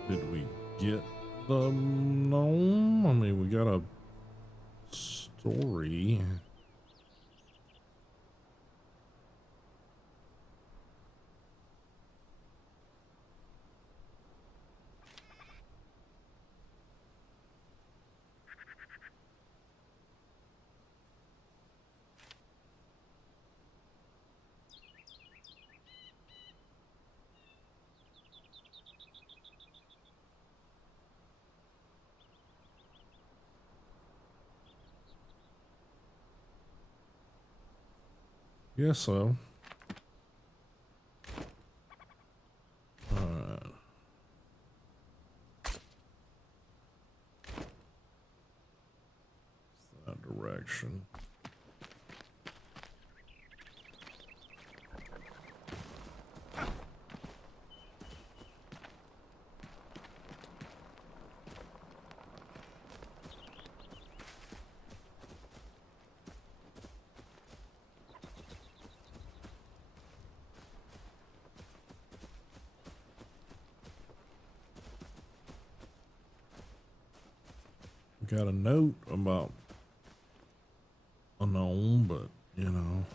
Did we get the gnome? I mean, we got a story. Guess so. Alright. That direction. Got a note about a gnome, but you know,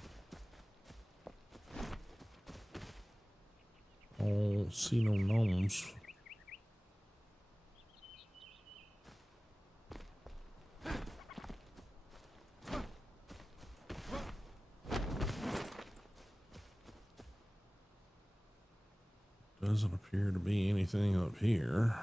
I don't see no gnomes. Doesn't appear to be anything up here.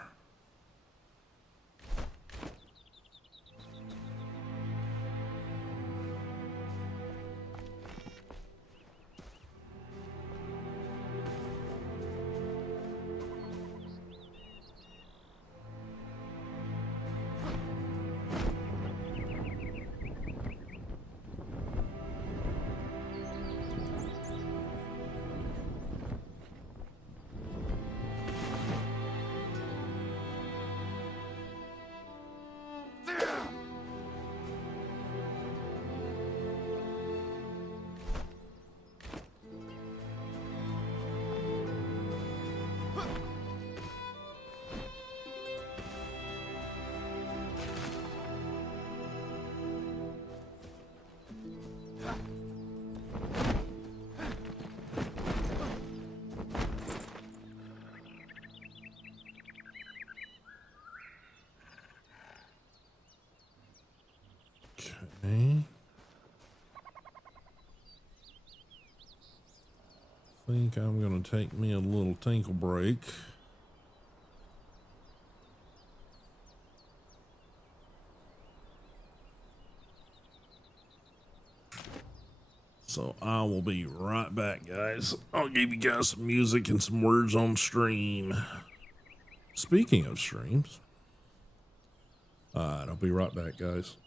Okay. Think I'm gonna take me a little tinkle break. So I will be right back, guys. I'll give you guys some music and some words on stream. Speaking of streams, I'll be right back, guys.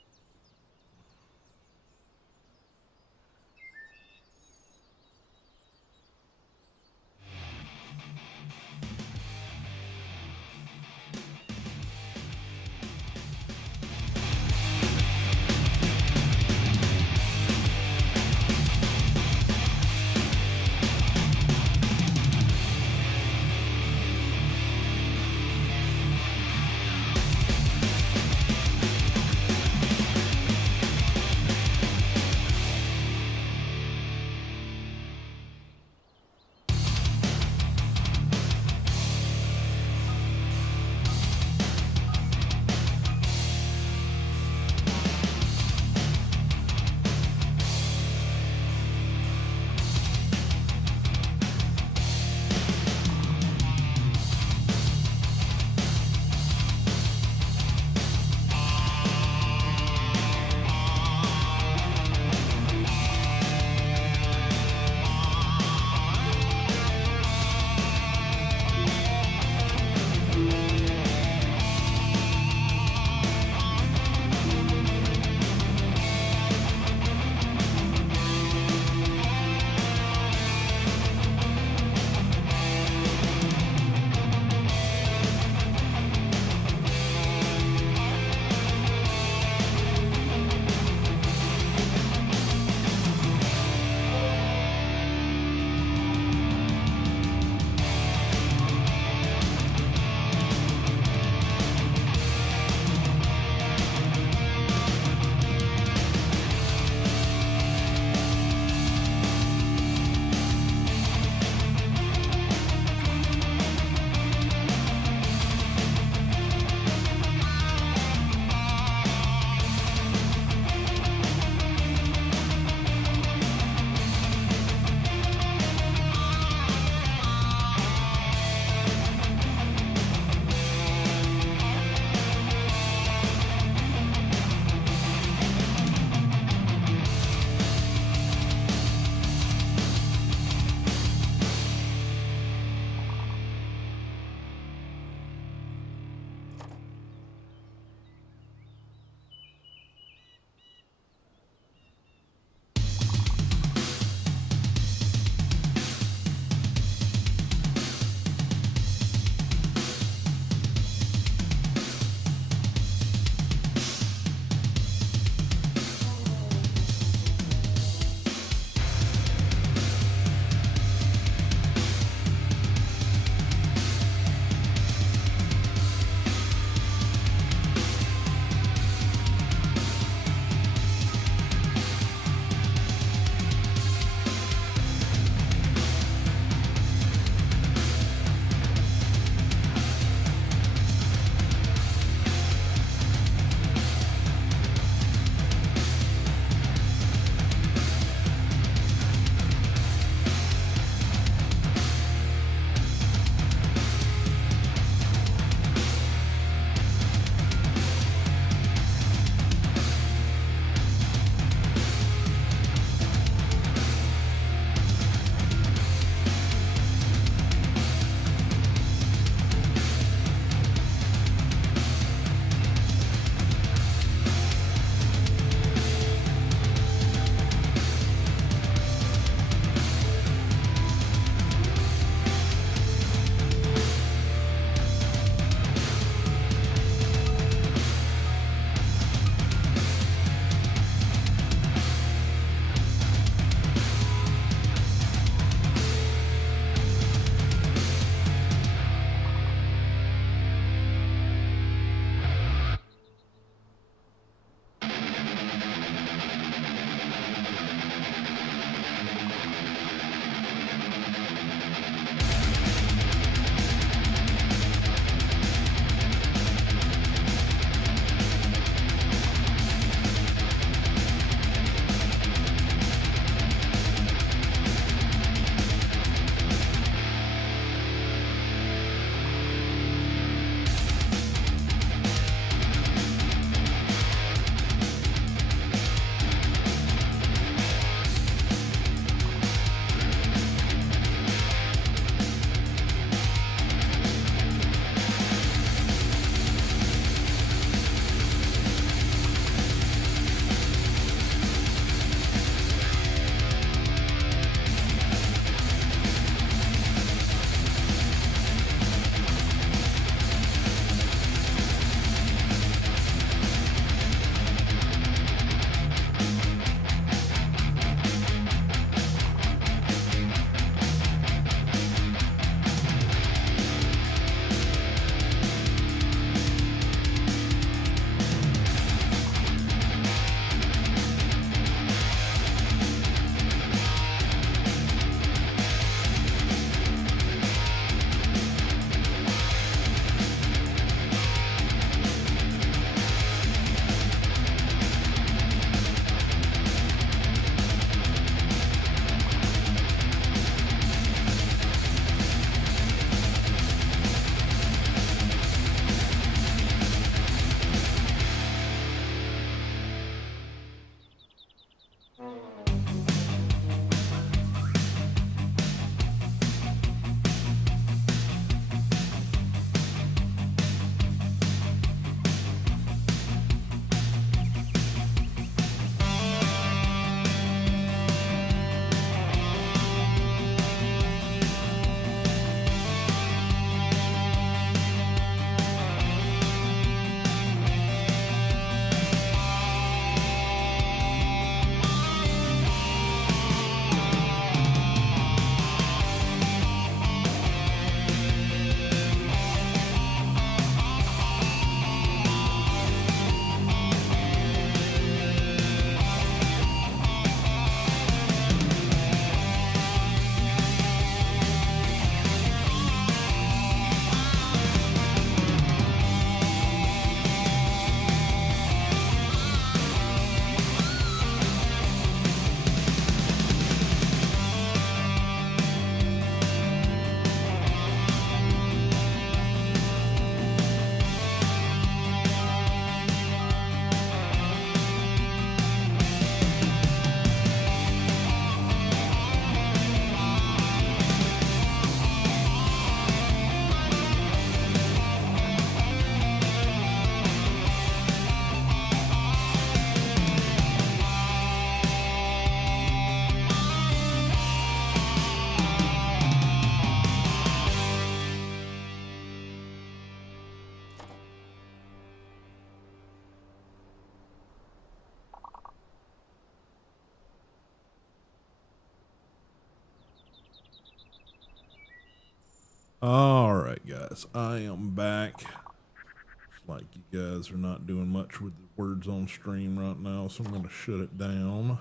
All right, guys, I am back. Looks like you guys are not doing much with the words on stream right now, so I'm going to shut it down.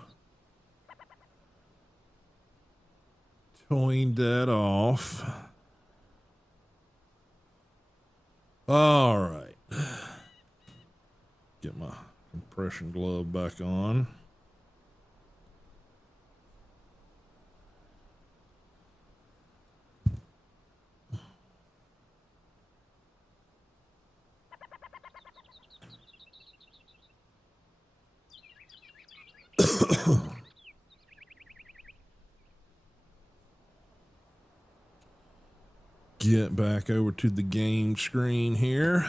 Turn that off. All right. Get my compression glove back on. Get back over to the game screen here.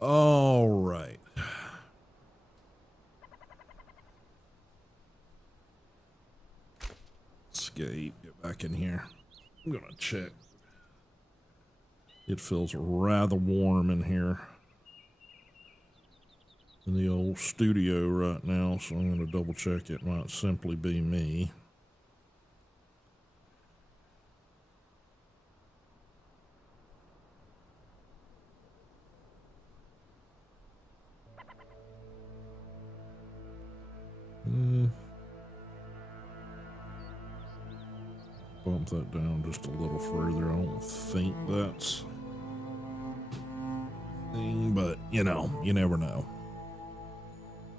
All right. Escape, get back in here. I'm gonna check. It feels rather warm in here in the old studio right now, so I'm gonna double check. It might simply be me. Bump that down just a little further. I don't think that's thing, but you know, you never know.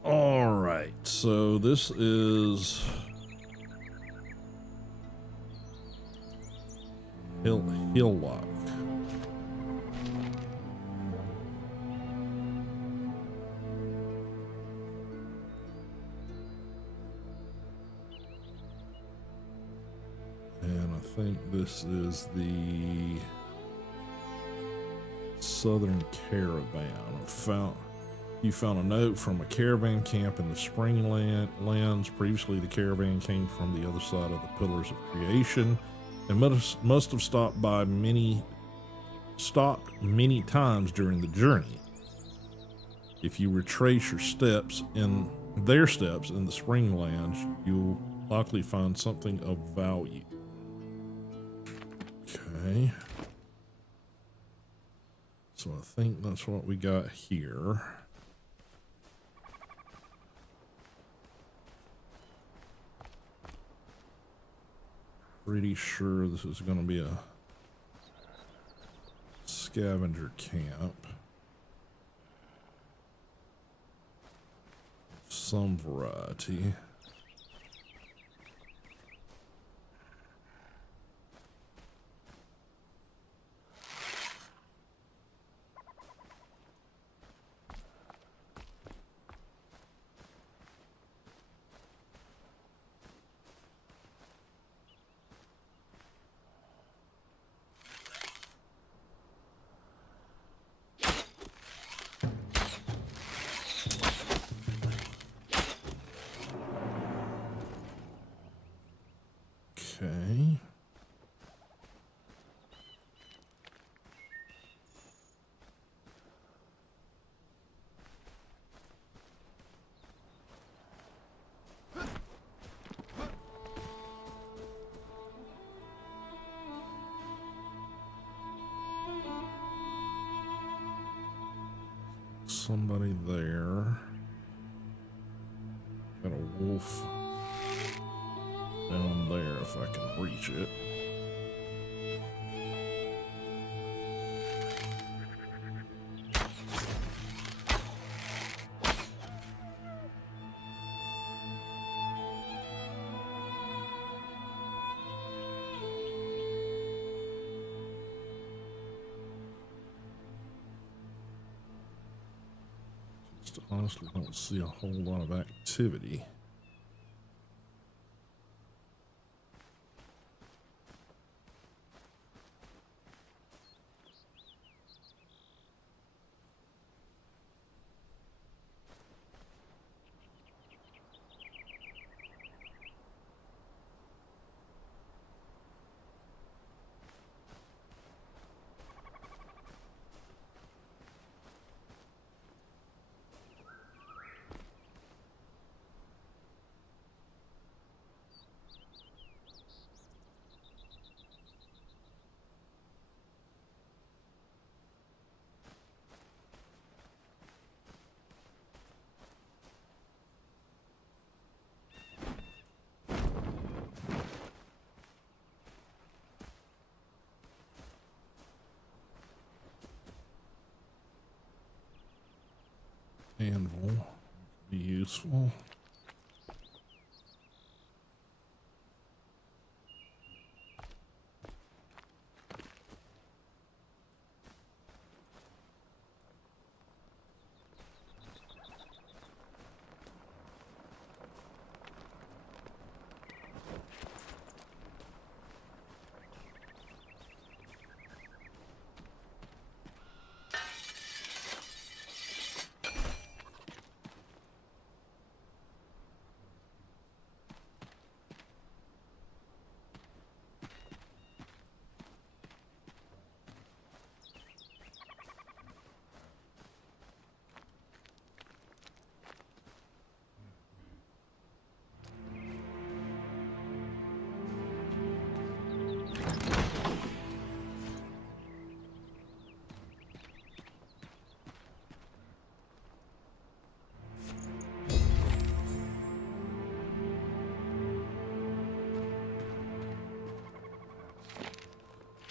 All right, so this is Hillock. And I think this is the Southern Caravan. You found a note from a caravan camp in the Spring Lands. Previously, the caravan came from the other side of the Pillars of Creation and must have stopped many times during the journey. If you retrace your steps in the Spring Lands, you'll likely find something of value. Okay. So I think that's what we got here. Pretty sure this is going to be a scavenger camp. Some variety. Okay. Somebody there. Got a wolf down there if I can reach it. Just honestly don't see a whole lot of activity. Anvil be useful.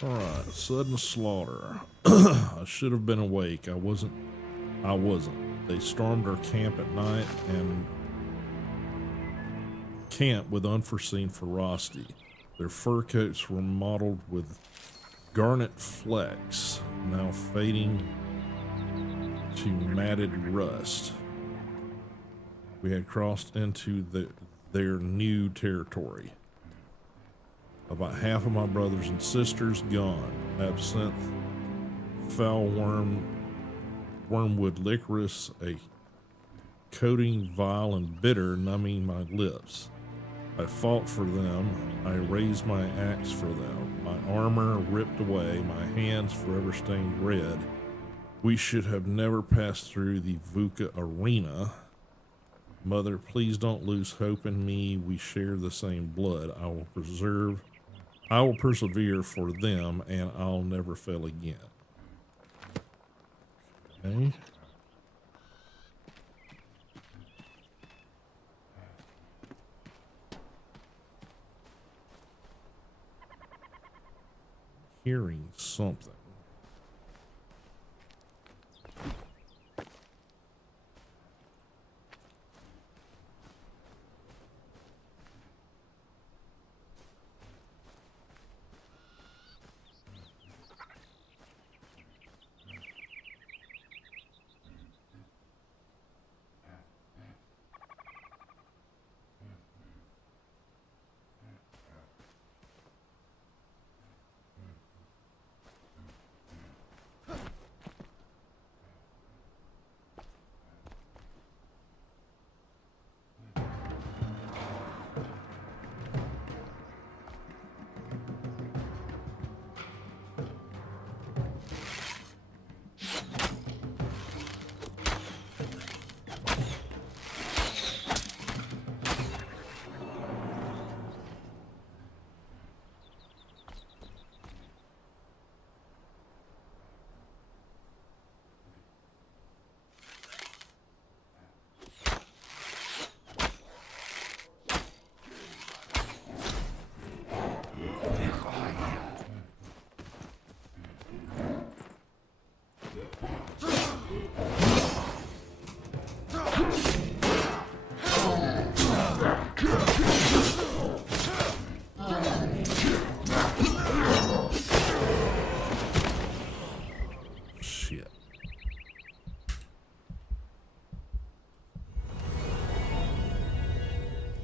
Alright, sudden slaughter. I should have been awake. I wasn't. They stormed our camp at night and camped with unforeseen ferocity. Their fur coats were mottled with garnet flecks, now fading to matted rust. We had crossed into their new territory. About half of my brothers and sisters gone. Absinthe, foul wormwood licorice, a coating vile and bitter, numbing my lips. I fought for them. I raised my axe for them. My armor ripped away, my hands forever stained red. We should have never passed through the Vuka arena. Mother, please don't lose hope in me. We share the same blood. I will persevere for them, and I'll never fail again. Okay. Hearing something.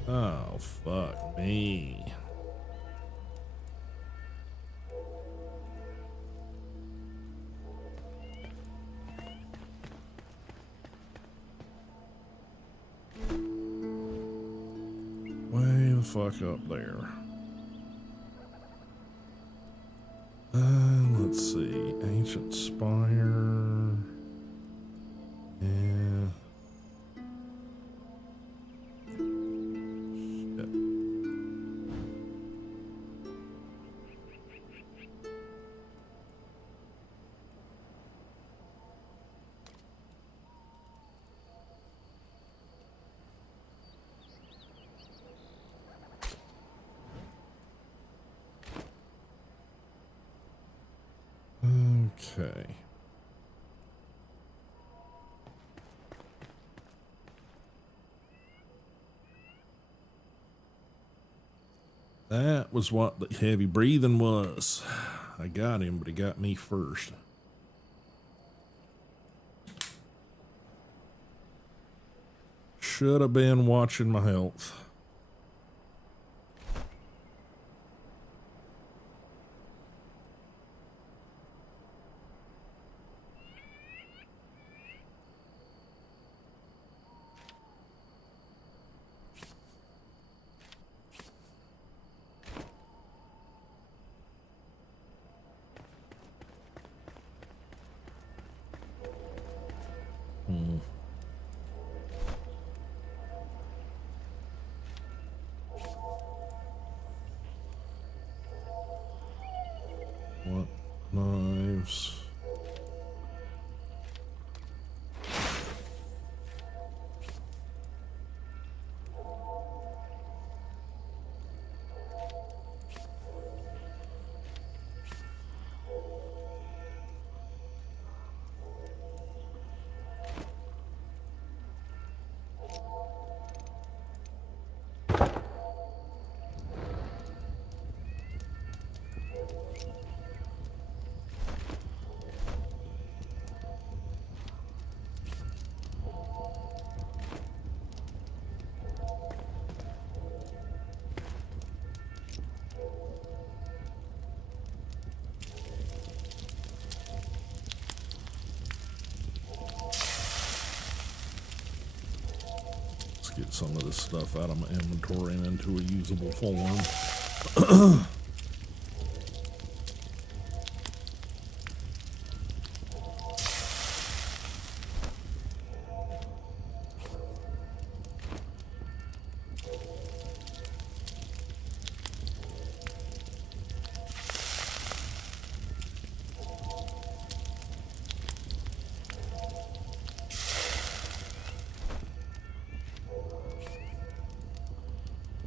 Oh, fuck me. Way the fuck up there. Let's see. Ancient Spire. Yeah. Okay. That was what the heavy breathing was. I got him, but he got me first. Should have been watching my health. What knives? Get some of this stuff out of my inventory and into a usable form.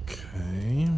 Okay.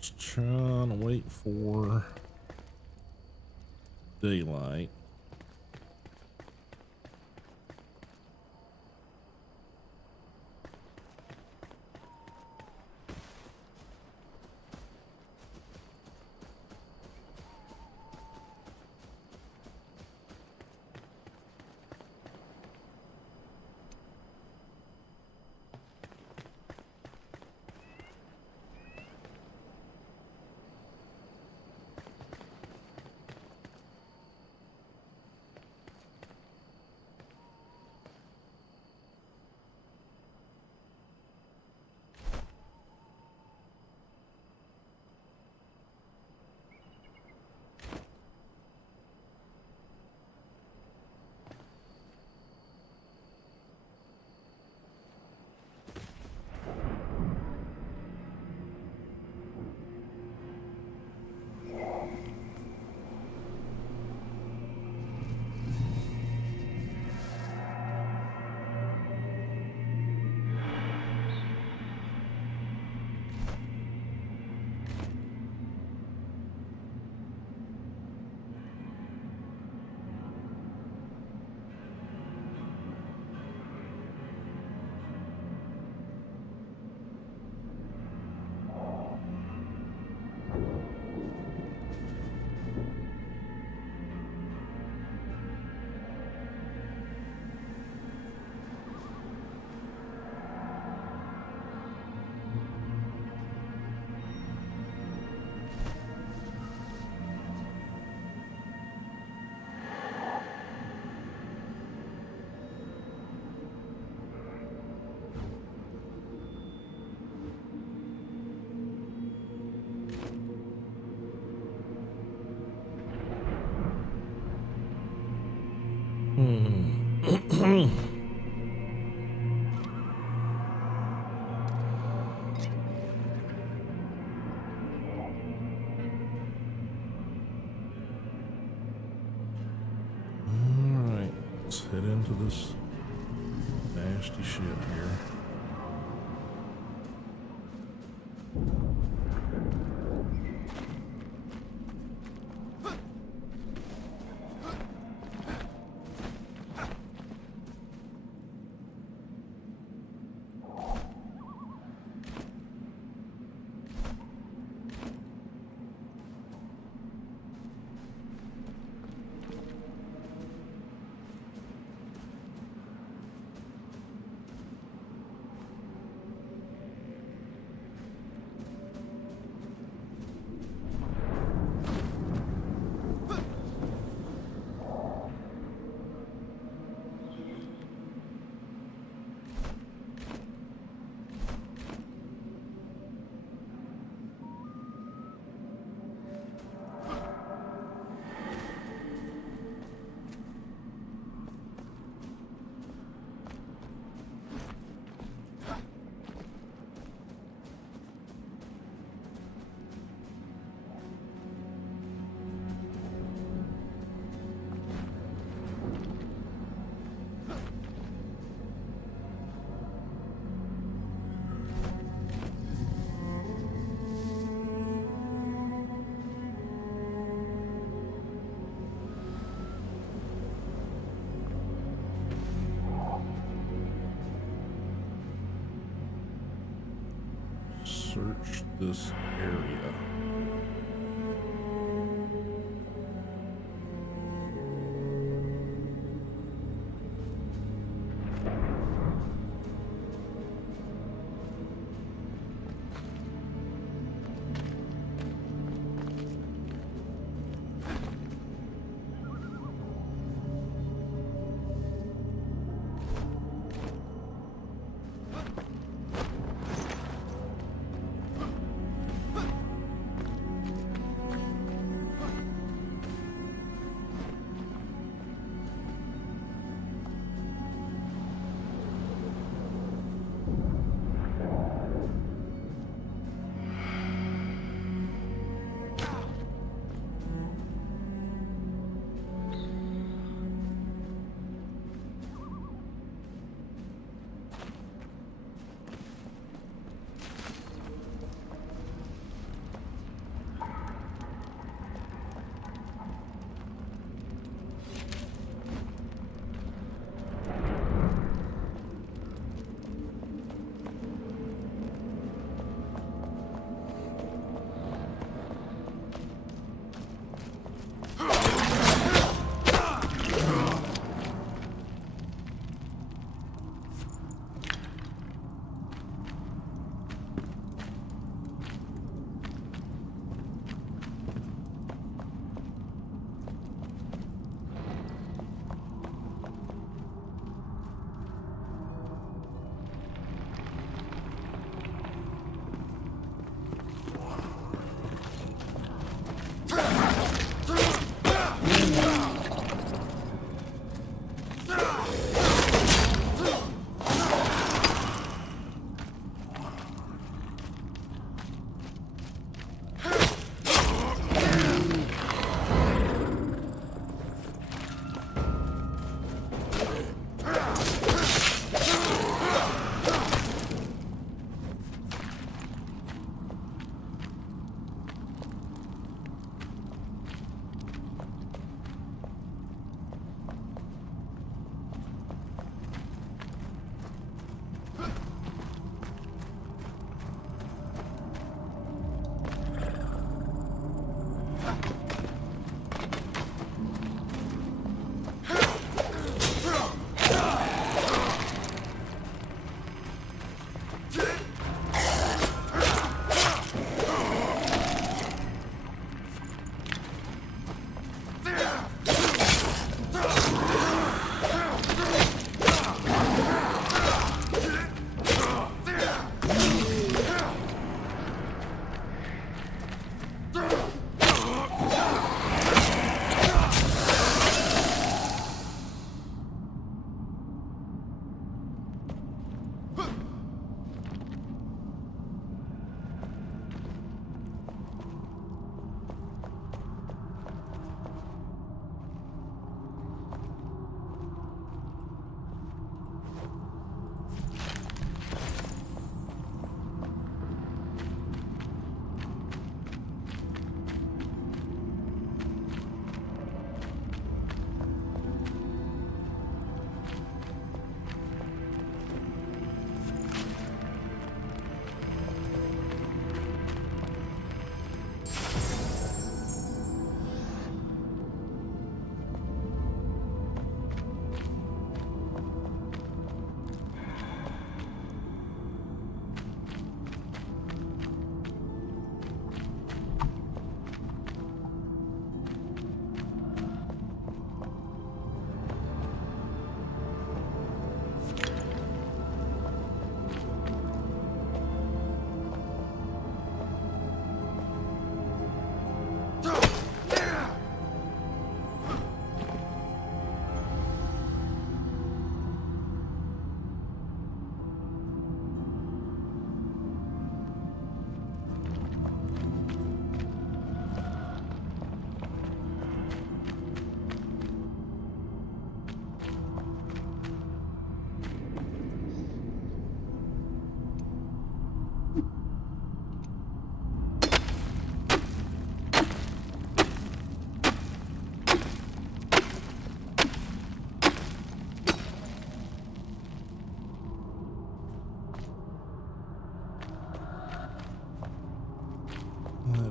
Just trying to wait for daylight. Alright, let's head into this nasty shit here. Search this area.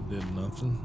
Did nothing.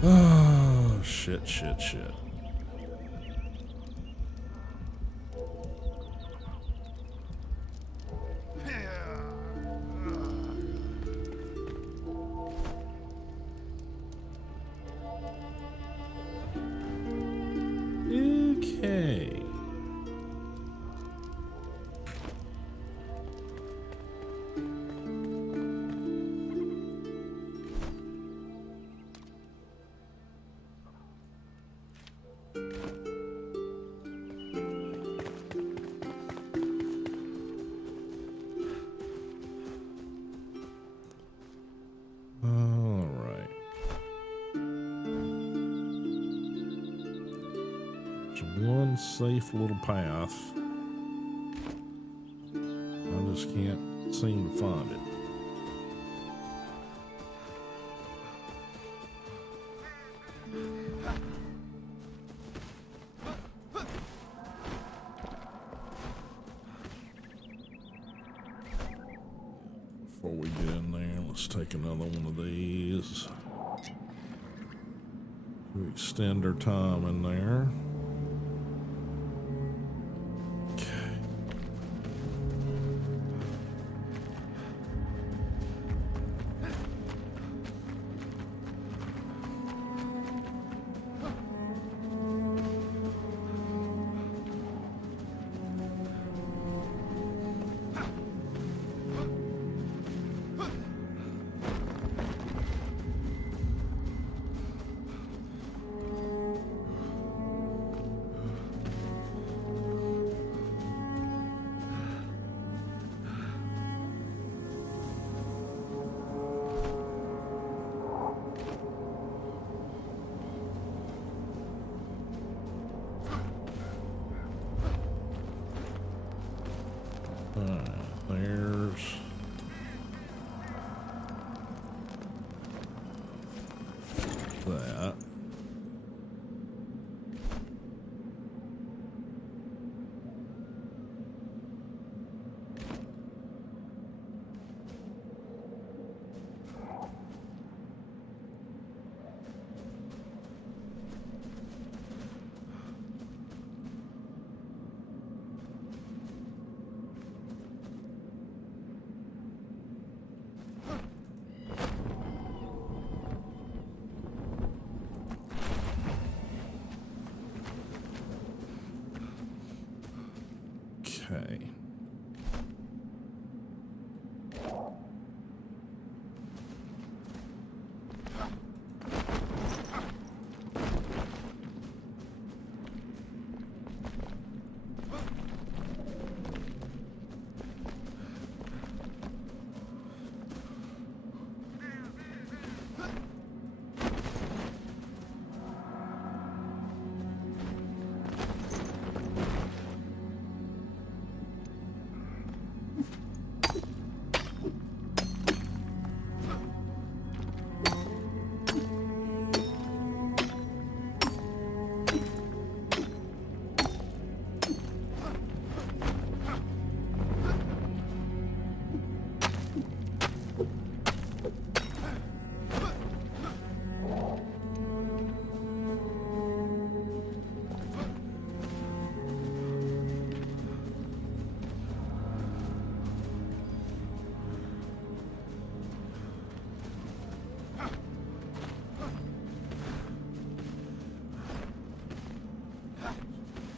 Oh, shit. Okay. All right. There's one safe little path. I just can't seem to find it. Before we get in there, let's take another one of these to extend our time in there. There's that. Okay.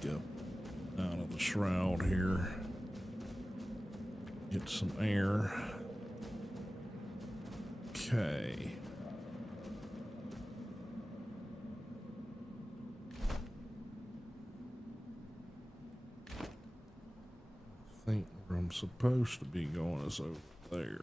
Get out of the shroud here. Get some air. Okay. I think where I'm supposed to be going is over there.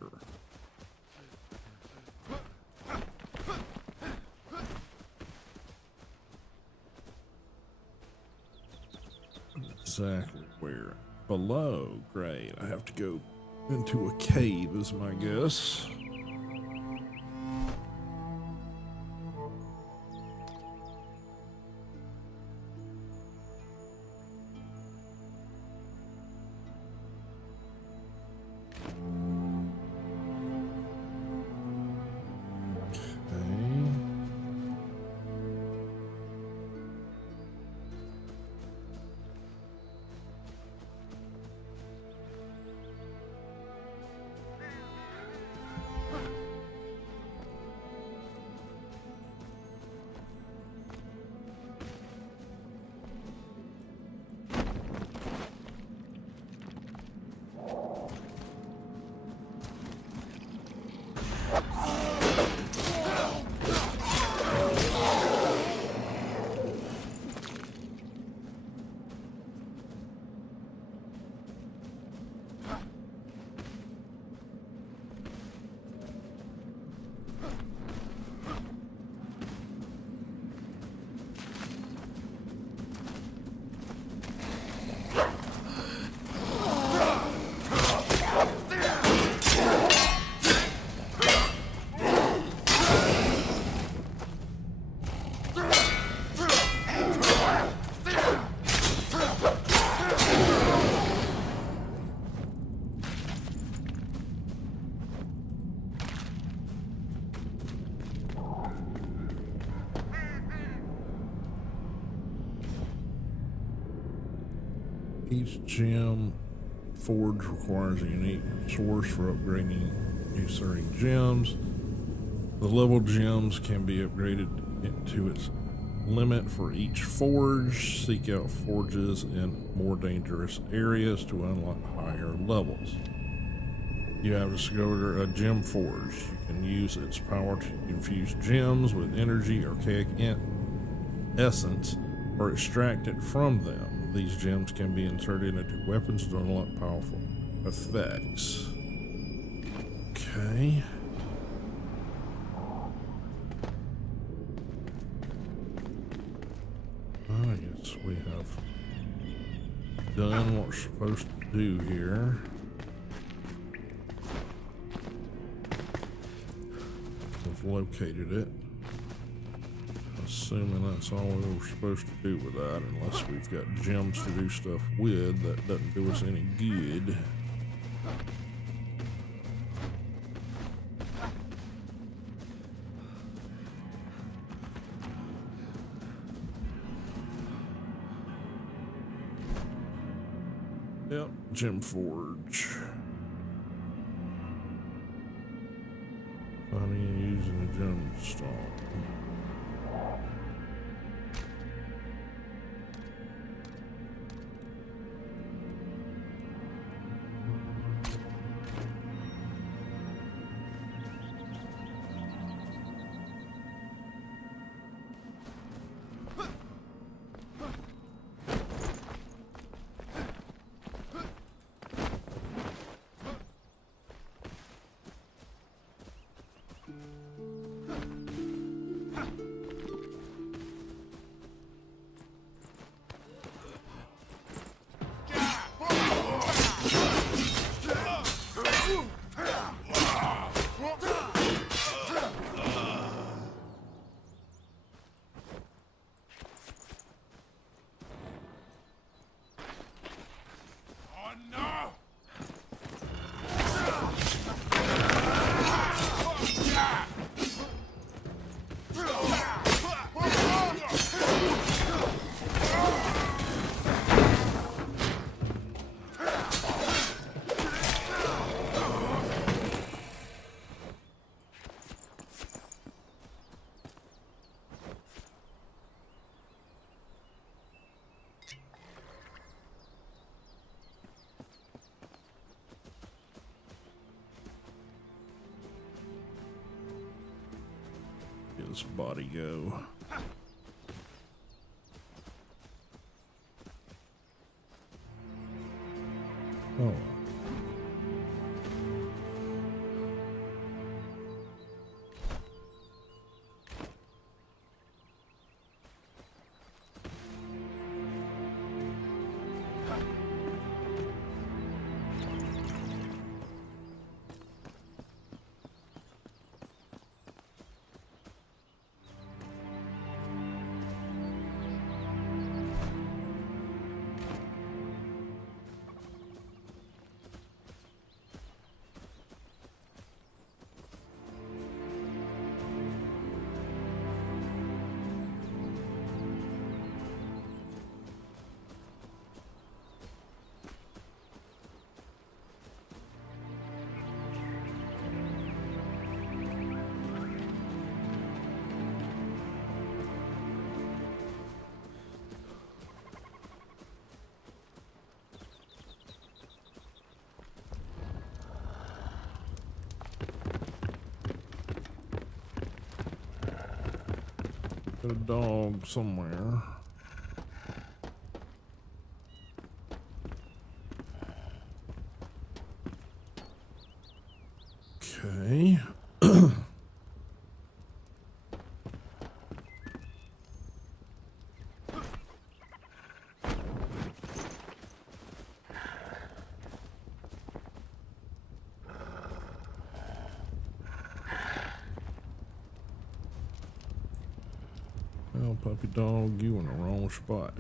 Exactly where? Below. Great. I have to go into a cave is my guess. Each gem forge requires a unique source for upgrading certain gems. The level gems can be upgraded to its limit for each forge. Seek out forges in more dangerous areas to unlock higher levels. You have discovered a gem forge. You can use its power to infuse gems with energy, archaic essence, or extract it from them. These gems can be inserted into weapons to unlock powerful effects. Okay. I guess we have done what we're supposed to do here. We've located it. Assuming that's all we were supposed to do with that, unless we've got gems to do stuff with, that doesn't do us any good. Yep, gem forge. Finding and using a gem stone. Get this body go. Oh. A dog somewhere. Okay. Well, puppy dog, you in the wrong spot.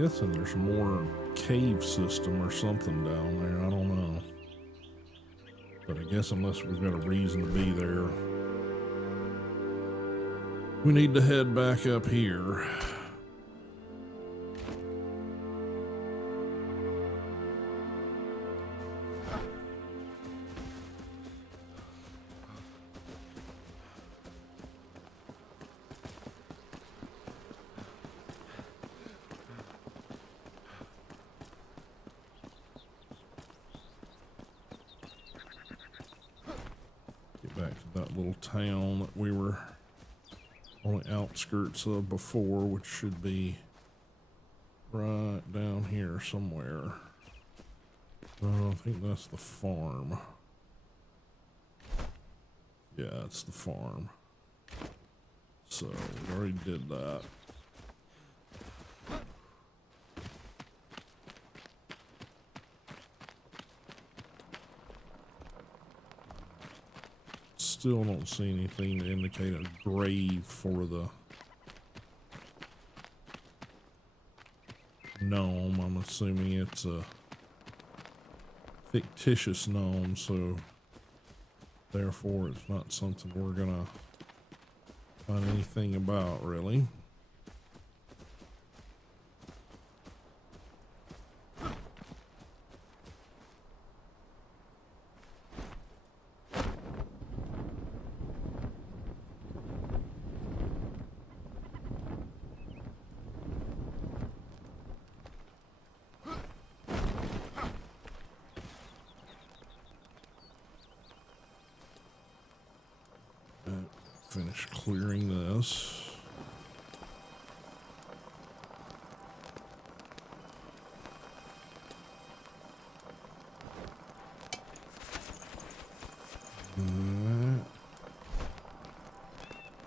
Guessing there's more cave system or something down there. I don't know. But I guess unless we've got a reason to be there, we need to head back up here. Back to that little town that we were on the outskirts of before, which should be right down here somewhere. I think that's the farm. Yeah, it's the farm. So we already did that. Still don't see anything to indicate a grave for the gnome. I'm assuming it's a fictitious gnome, so therefore it's not something we're gonna find anything about, really. Finish clearing this.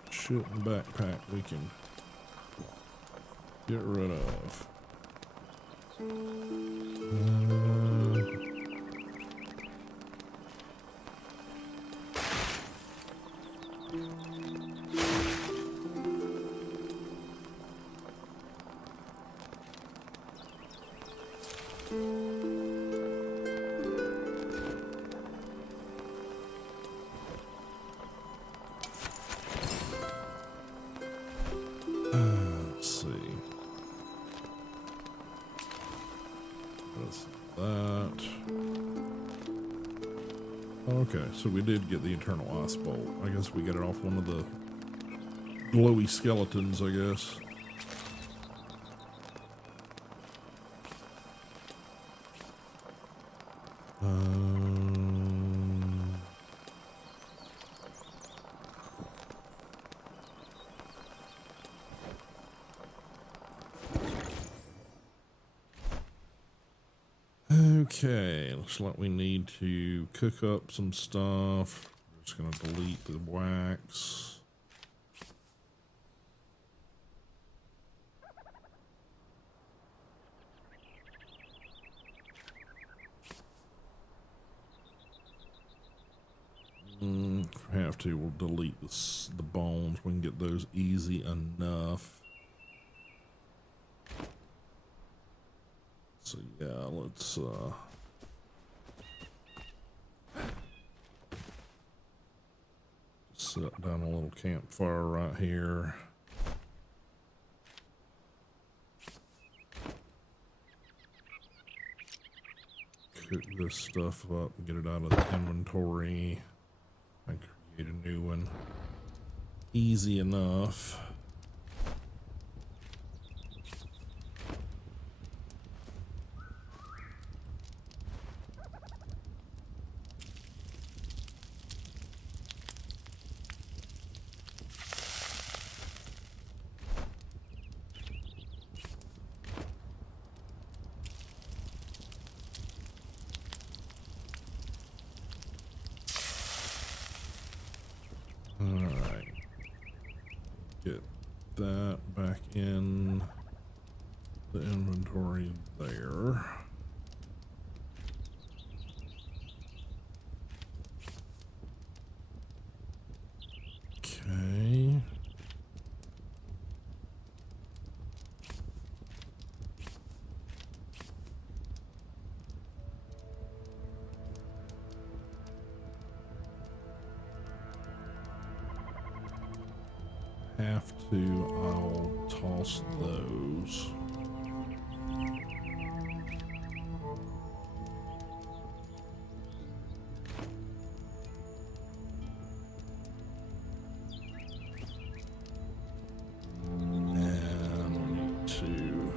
Shit in the backpack we can get rid of. Let's see. That's that. Okay, so we did get the Eternal Ice Bolt. I guess we got it off one of the glowy skeletons, I guess. Okay, looks like we need to cook up some stuff. I'm just going to delete the wax. If we have to, we'll delete the bones. We can get those easy enough. So yeah, let's set down a little campfire right here. Cook this stuff up and get it out of the inventory and create a new one. Easy enough. Alright. Get that back in the inventory there. Okay. have to, I'll toss those. And we need to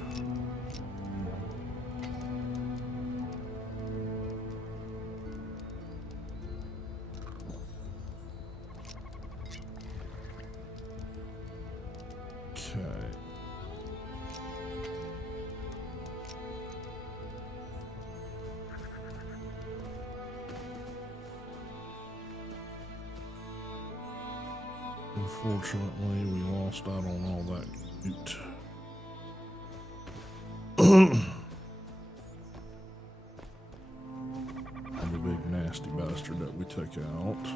okay. Unfortunately, we lost out on all that loot. And the big nasty bastard that we took out.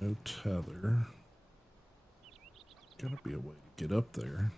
No tether. Gotta be a way to get up there.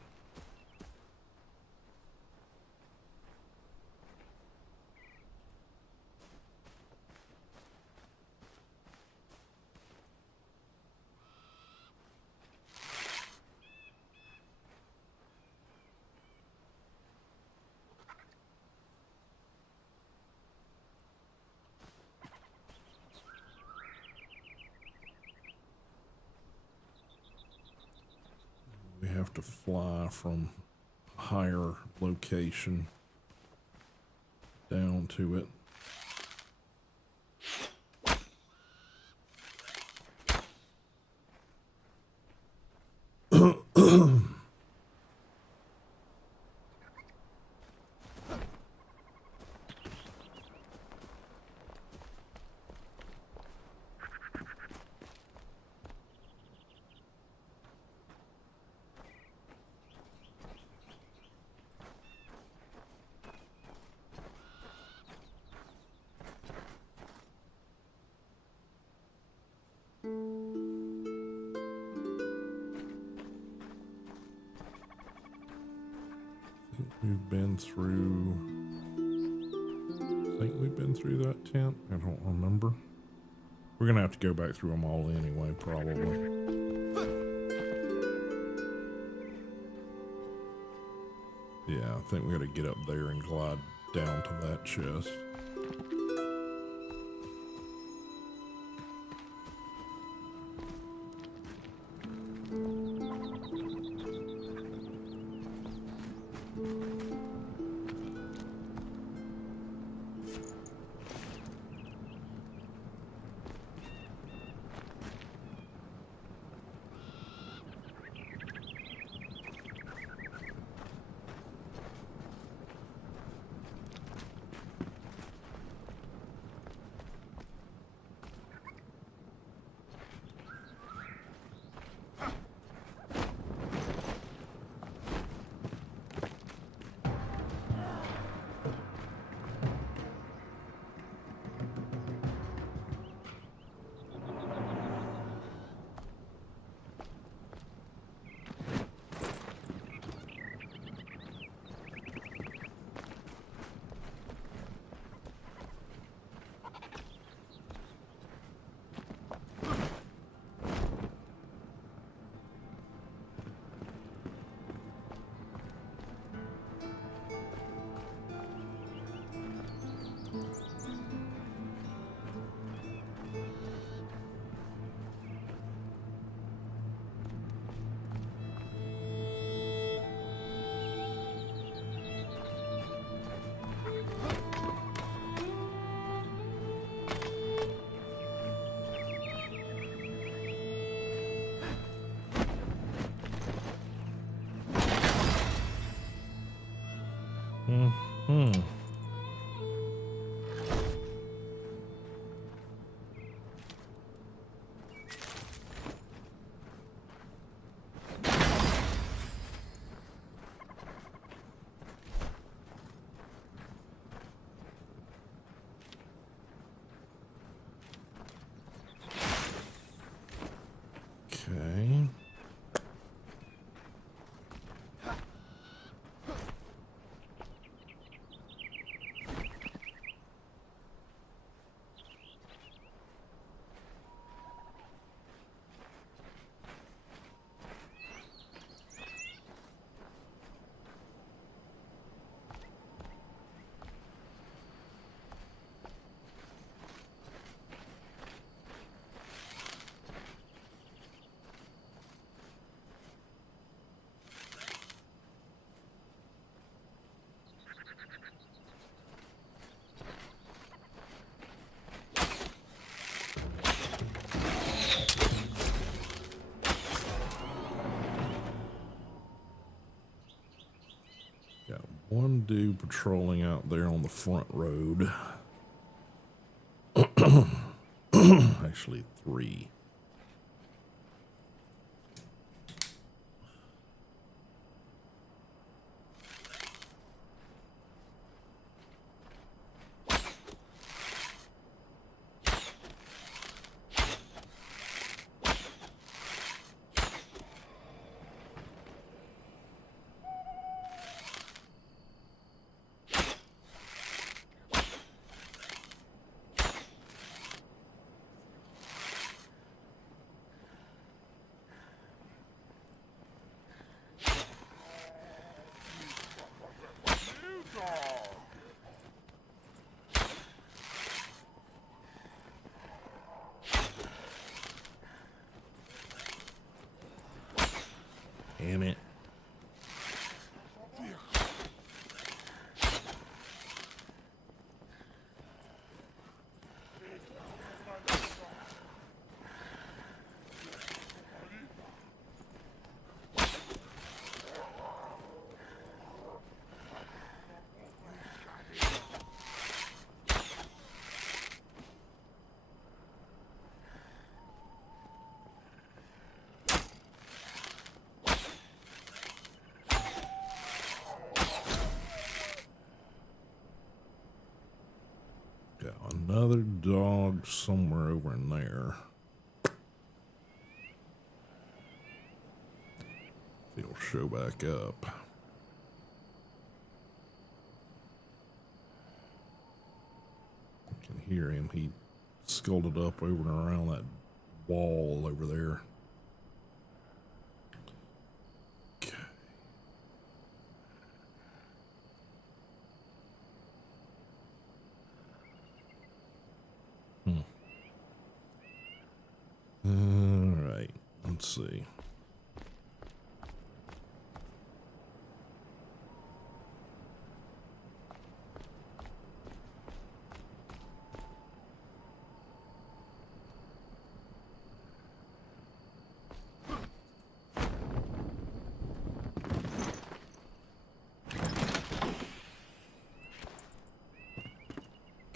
We have to fly from a higher location down to it. We've been through, I think we've been through that tent. I don't remember. We're gonna have to go back through them all anyway, probably. Yeah, I think we gotta get up there and glide down to that chest. Hmm. Okay. Got one dude patrolling out there on the front road. Actually, three. Damn it. Got another dog somewhere over in there. He'll show back up. I can hear him. He sculled up over and around that wall over there. Okay. All right, let's see.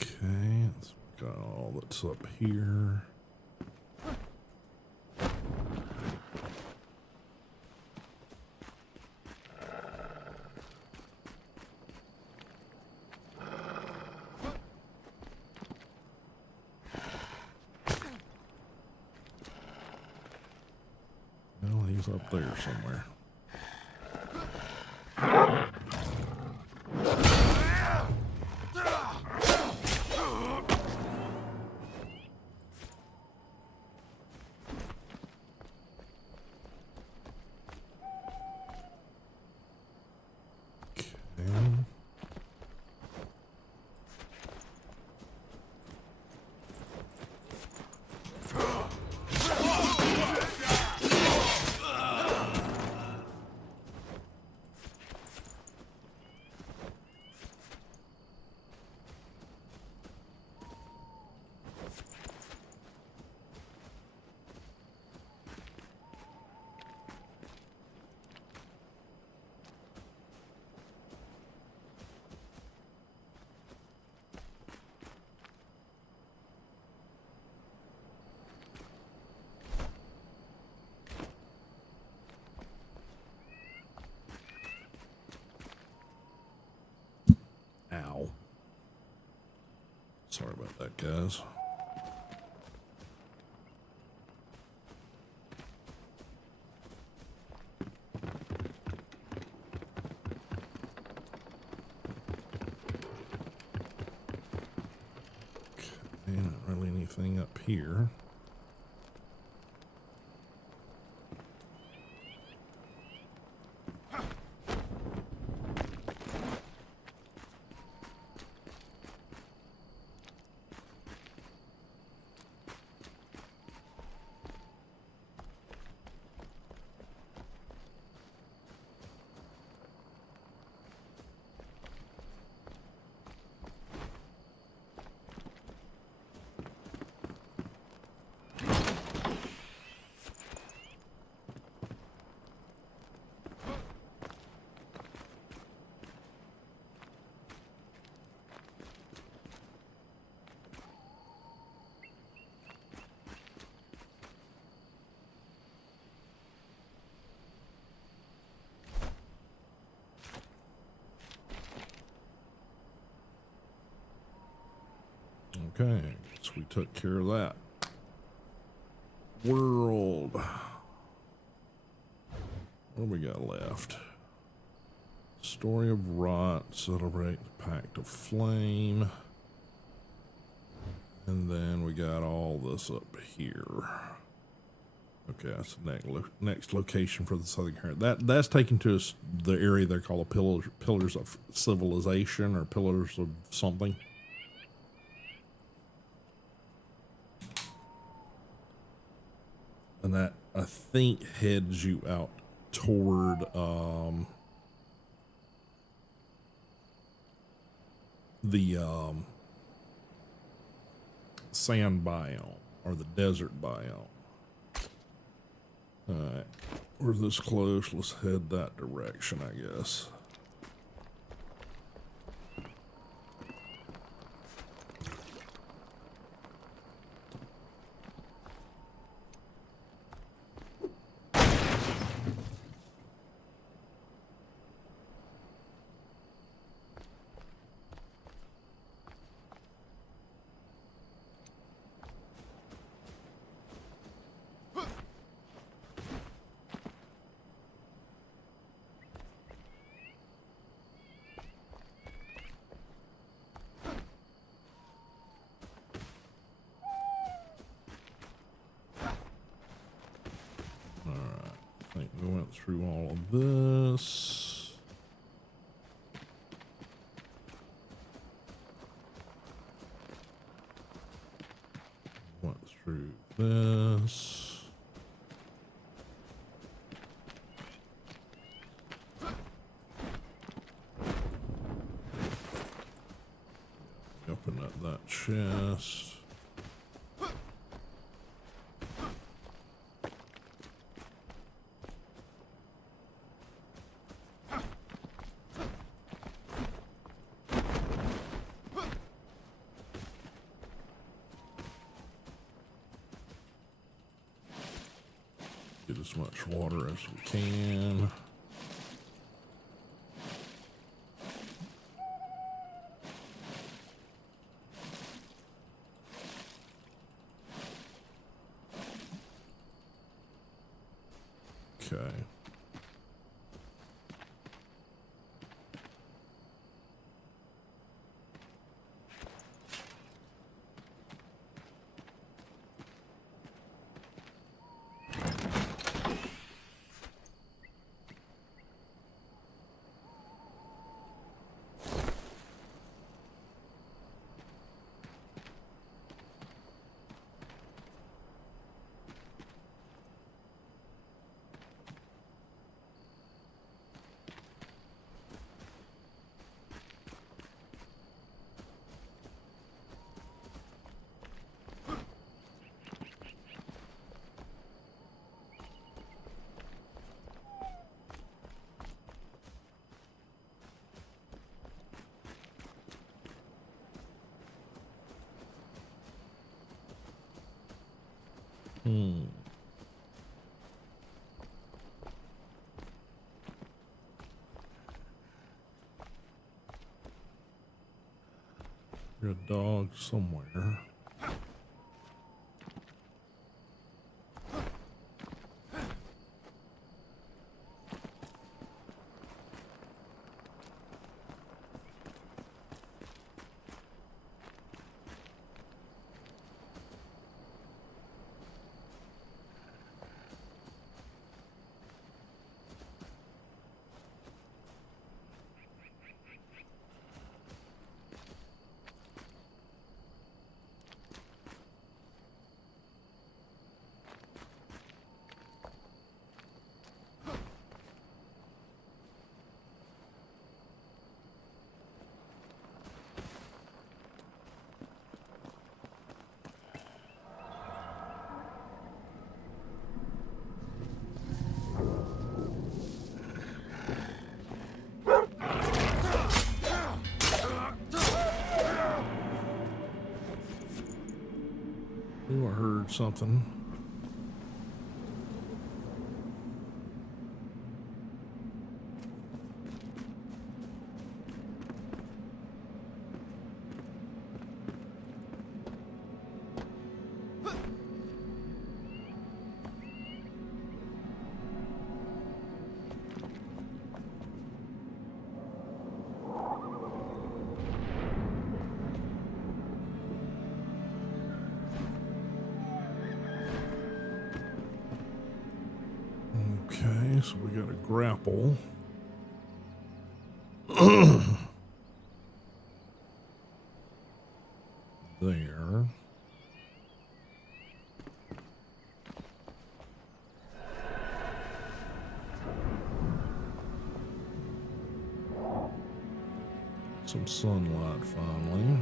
Okay, let's got all that's up here. Well, he's up there somewhere. Okay. Ow. Sorry about that, guys. Okay, not really anything up here. Okay, so we took care of that. World. What do we got left? Story of Rot, celebrate the Pact of Flame. And then we got all this up here. Okay, that's the next location for the Southern Current. That's taken to us the area they call the Pillars of Civilization or Pillars of something. And that, I think, heads you out toward the sand biome or the desert biome. Alright, we're this close. Let's head that direction, I guess. through all of this. Went through this. Open up that chest. Get as much water as we can. Okay. There's a dog somewhere. Ooh, I heard something. Okay, so we got a grapple. There. Some sunlight finally.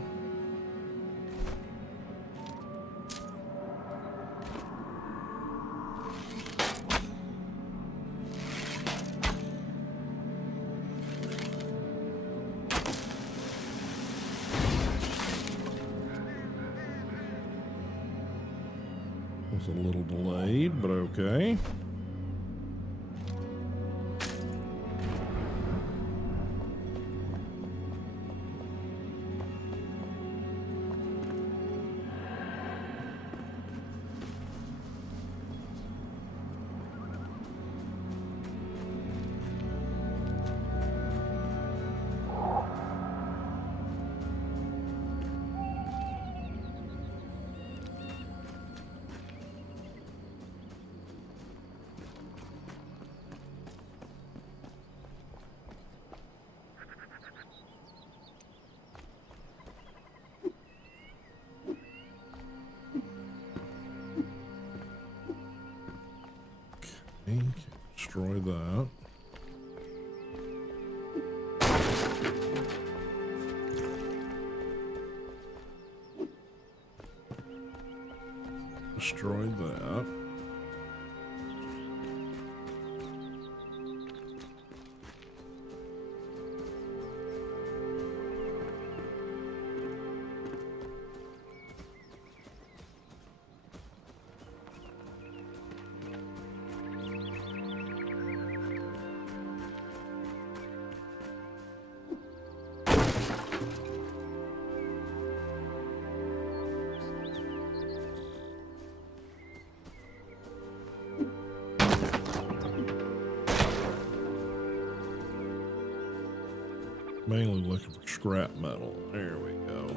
Was a little delayed, but okay. Destroy that. Destroy that. Mainly looking for scrap metal. There we go.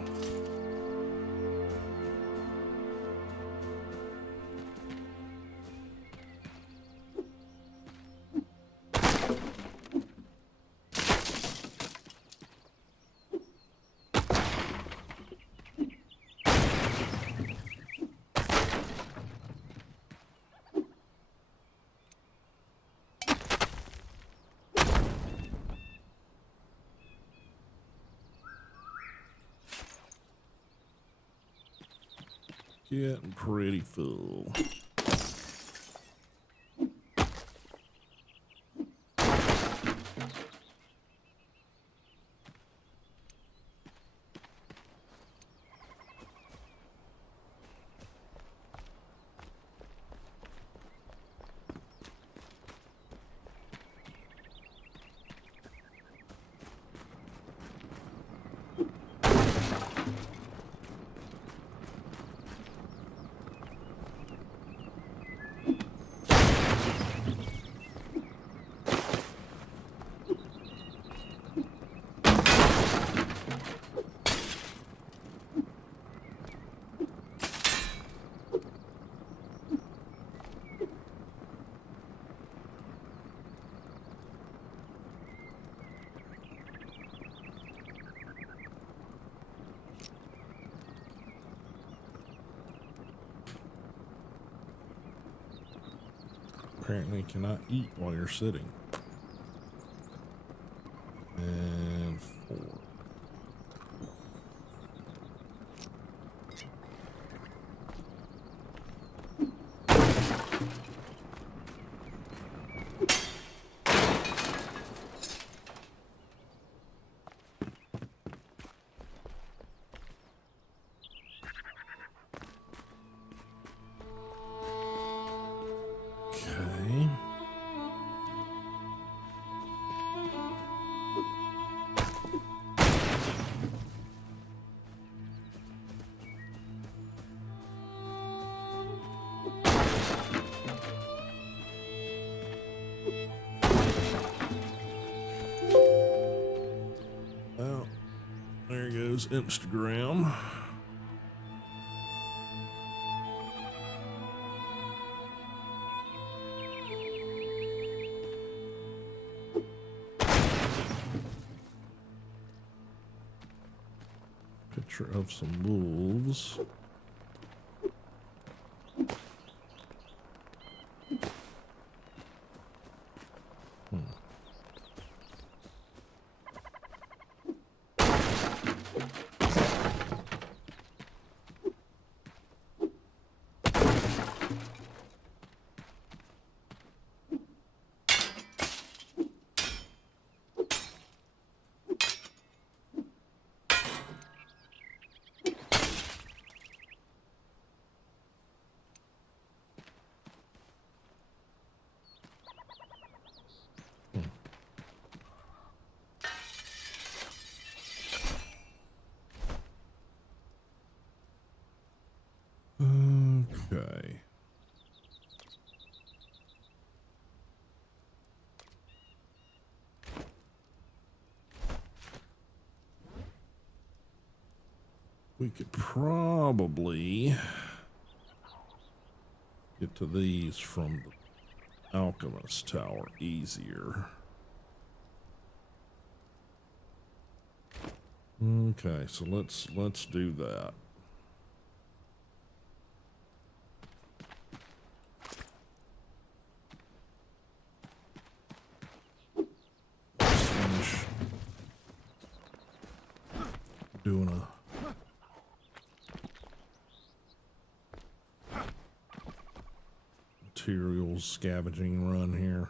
Getting pretty full. Apparently cannot eat while you're sitting. And 4. Okay. Well, there goes Instagram. Picture of some wolves. Okay. We could probably get to these from the Alchemist Tower easier. Okay, so let's do that. Doing a materials scavenging run here.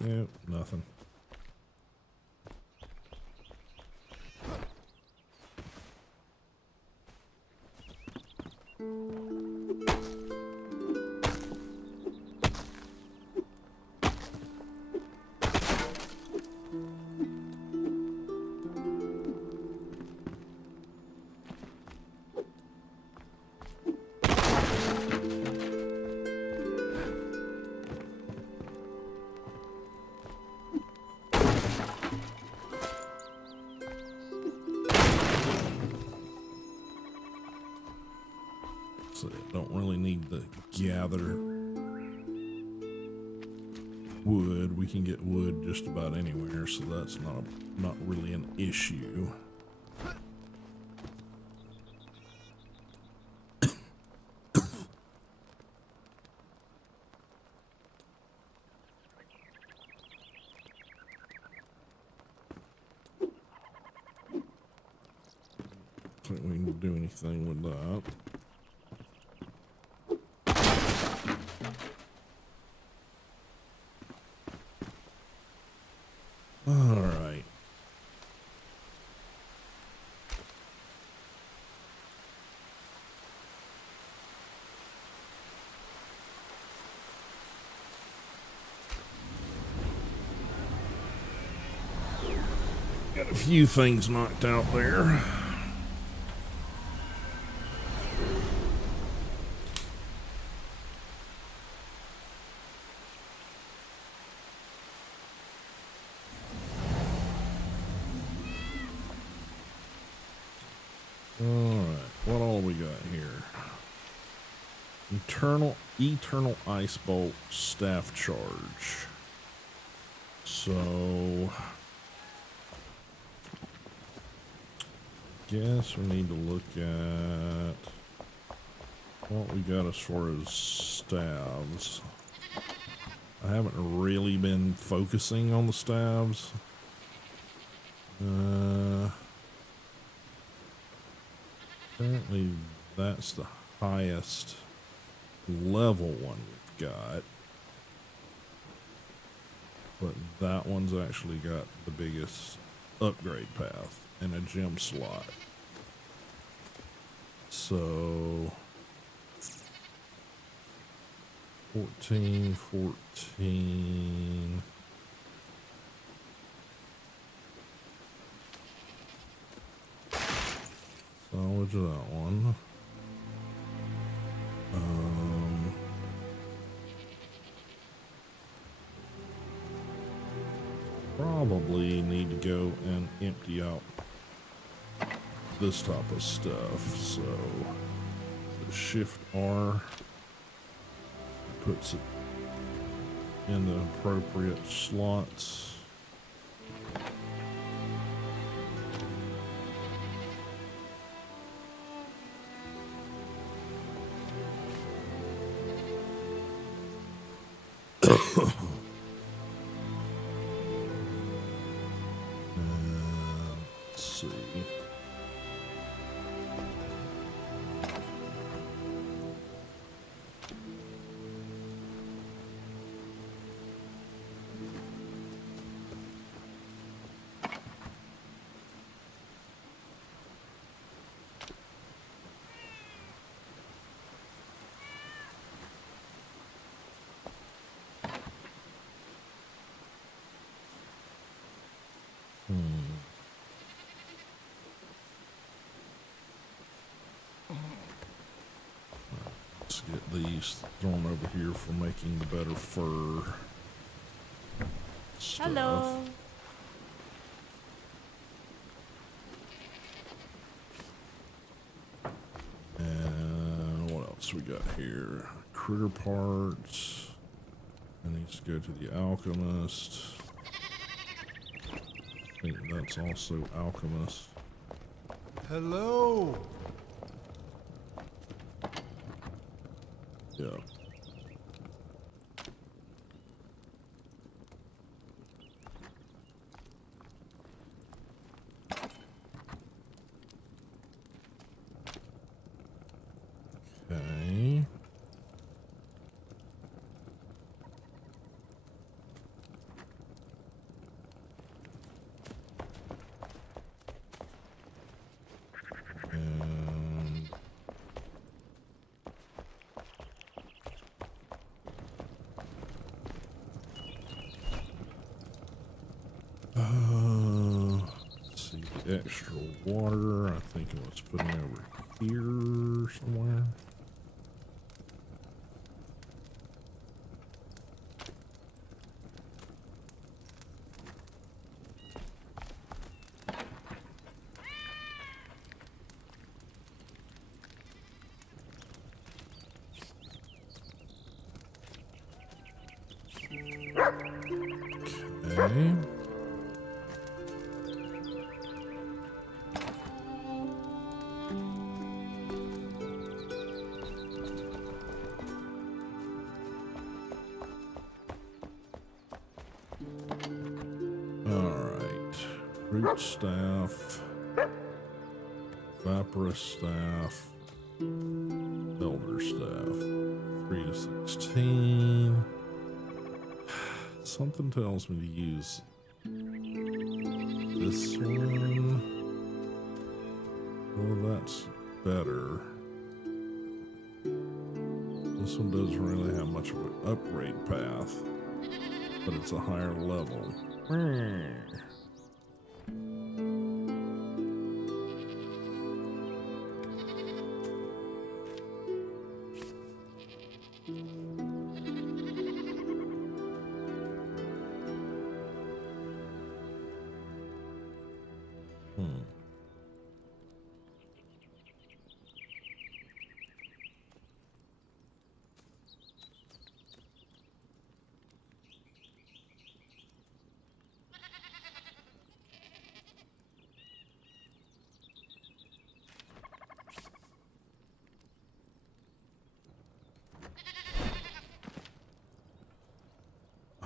Yep, nothing. So don't really need to gather wood. We can get wood just about anywhere, so that's not really an issue. I don't think we can do anything with that. All right. Got a few things knocked out there. Alright, what all we got here? Eternal Ice Bolt Staff Charge. So guess we need to look at what we got as far as staves. I haven't really been focusing on the staves. Apparently that's the highest level one we've got. But that one's actually got the biggest upgrade path and a gem slot. So 14. Salvage that one. Probably need to go and empty out this type of stuff. So Shift R puts it in the appropriate slots. Let's see. Let's get these thrown over here for making the better fur stuff. Hello. And what else we got here? Critter parts. I need to go to the alchemist. I think that's also alchemist. Hello. Yeah. Okay. And let's see, the extra water. I think let's put it over here somewhere. Okay. Alright. Root staff. Vaporous staff. Elder staff. 3 to 16. Something tells me to use this one. Well, that's better. This one doesn't really have much of an upgrade path, but it's a higher level.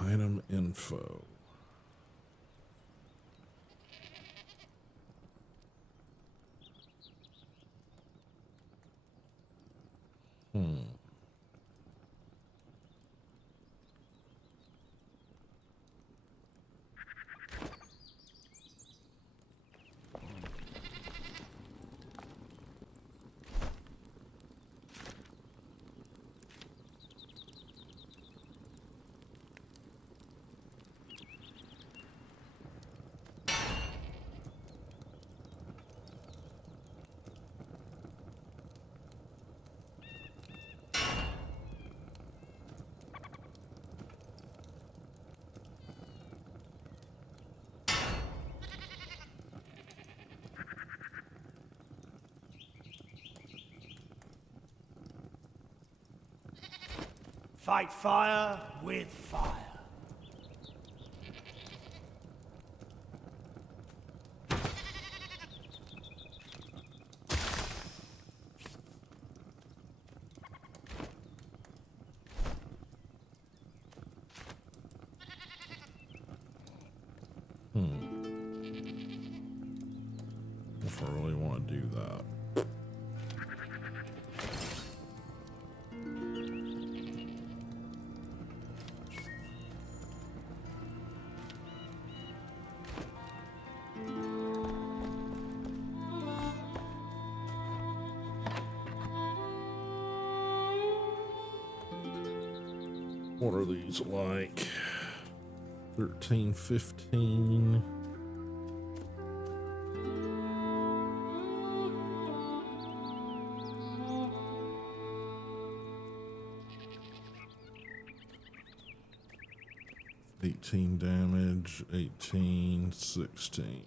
Item info. Fight fire with fire. If I really want to do that. What are these like? 13, 15. Damage, 18, 16.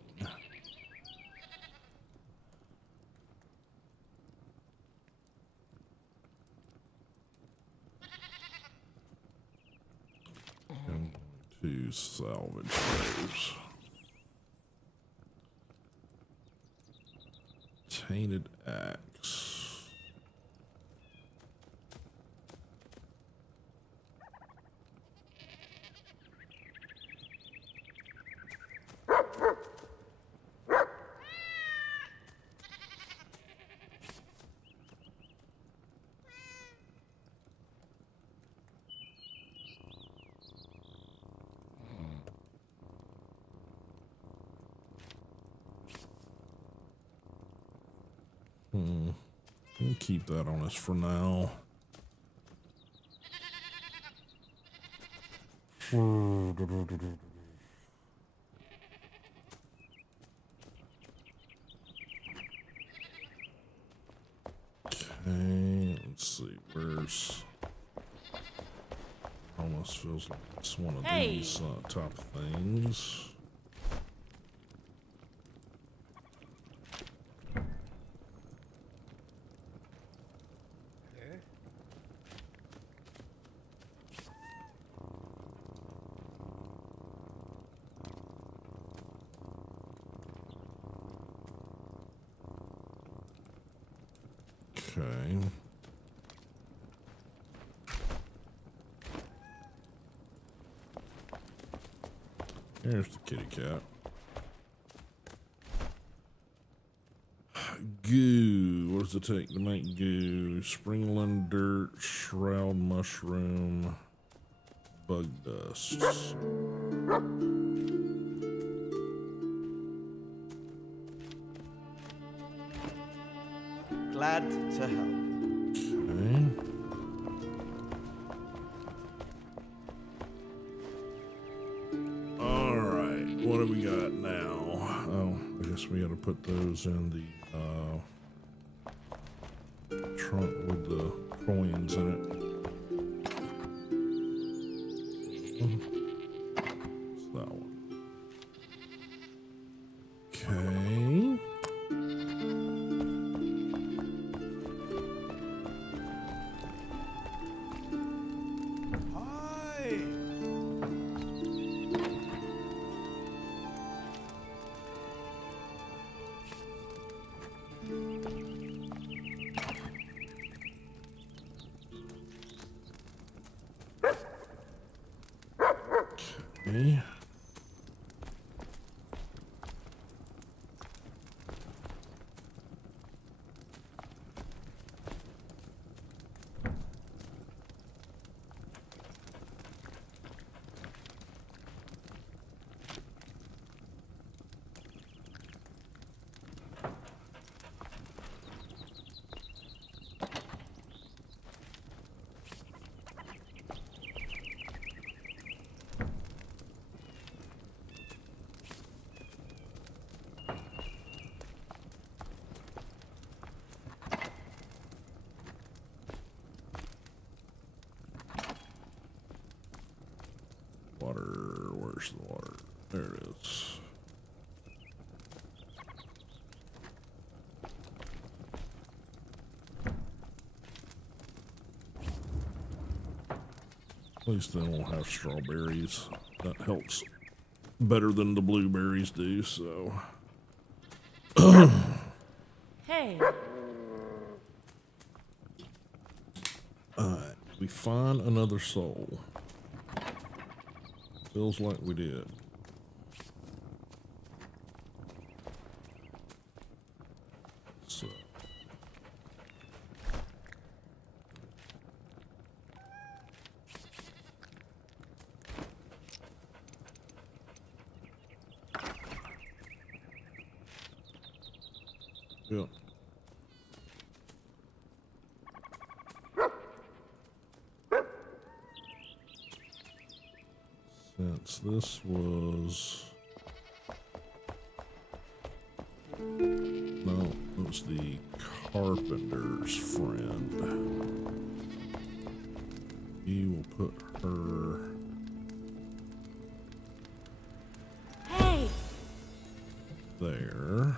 I'm going to salvage those. painted axe. We'll keep that on us for now. Okay, let's see, where's... Almost feels like it's one of these top things. Okay. Here's the kitty cat. Goo. What does it take to make goo? Springland dirt, shroud mushroom, bug dust. Glad to help. Okay. All right. What do we got now? Oh, I guess we got to put those in the trunk with the coins in it. It's that one. Okay. Hi. Okay. Water, where's the water? There it is. At least they won't have strawberries. That helps better than the blueberries do, so. Hey. Alright, we find another soul. Feels like we did. So. Yep. Since this was... No, it was the carpenter's friend. He will put her... Hey. there.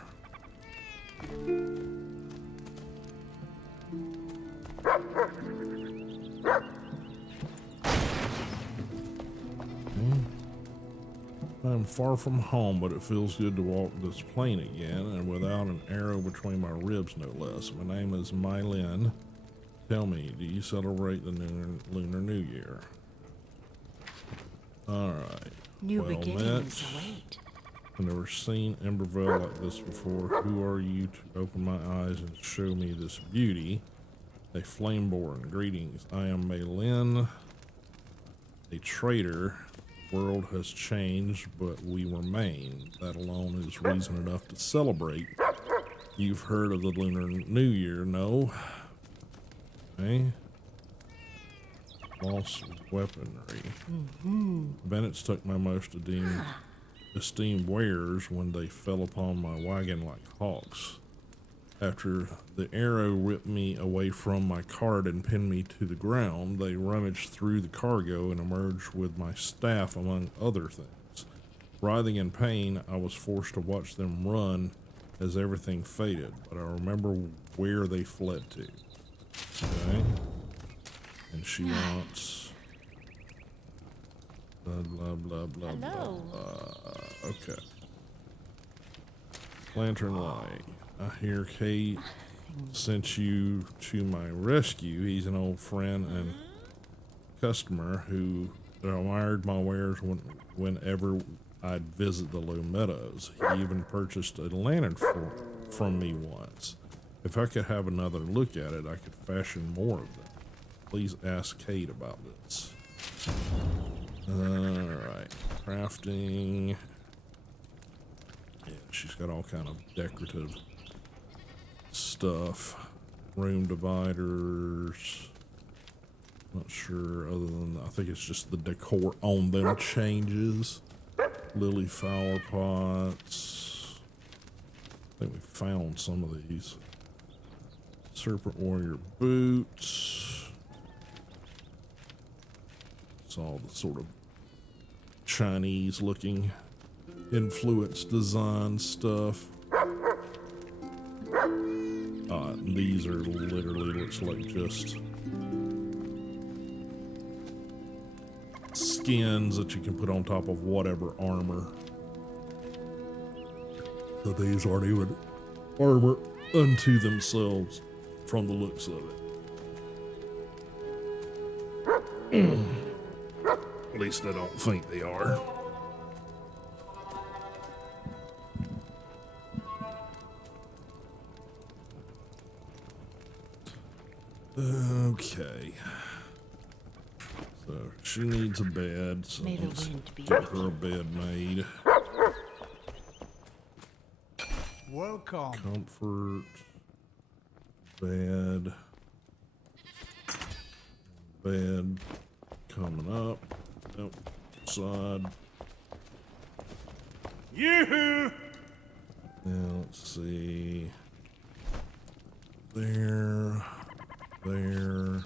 I'm far from home, but it feels good to walk this plane again, and without an arrow between my ribs, no less. My name is Mylin. Tell me, do you celebrate the Lunar New Year? Alright. New Well beginnings met. await. I've never seen Emberville like this before. Who are you to open my eyes and show me this beauty? A flameborn. Greetings. I am Mylin, a traitor. The world has changed, but we remain. That alone is reason enough to celebrate. You've heard of the Lunar New Year, no? Okay. Lost weaponry. Bennett's took my most esteemed wares when they fell upon my wagon like hawks. After the arrow ripped me away from my cart and pinned me to the ground, they rummaged through the cargo and emerged with my staff among other things. Writhing in pain, I was forced to watch them run as everything faded, but I remember where they fled to. Okay. And she wants blah blah blah blah Hello. blah. Okay. Lantern light. I hear Kate sent you to my rescue. He's an old friend and customer who admired my wares whenever I'd visit the Low Meadows. He even purchased a lantern from me once. If I could have another look at it, I could fashion more of them. Please ask Kate about this. Alright. Crafting. Yeah, she's got all kind of decorative stuff. Room dividers. Not sure, other than I think it's just the decor on them changes. Lily flower pots. I think we found some of these. Serpent warrior boots. It's all the sort of Chinese looking influence design stuff. These are literally looks like just skins that you can put on top of whatever armor. So these aren't even armor unto themselves from the looks of it. At least I don't think they are. Okay. So she needs a bed, so May the let's wind be get with her a bed made. Welcome. Comfort. Bed. Bed. Coming up. Nope. Side. Yoo-hoo! Now let's see. There. There.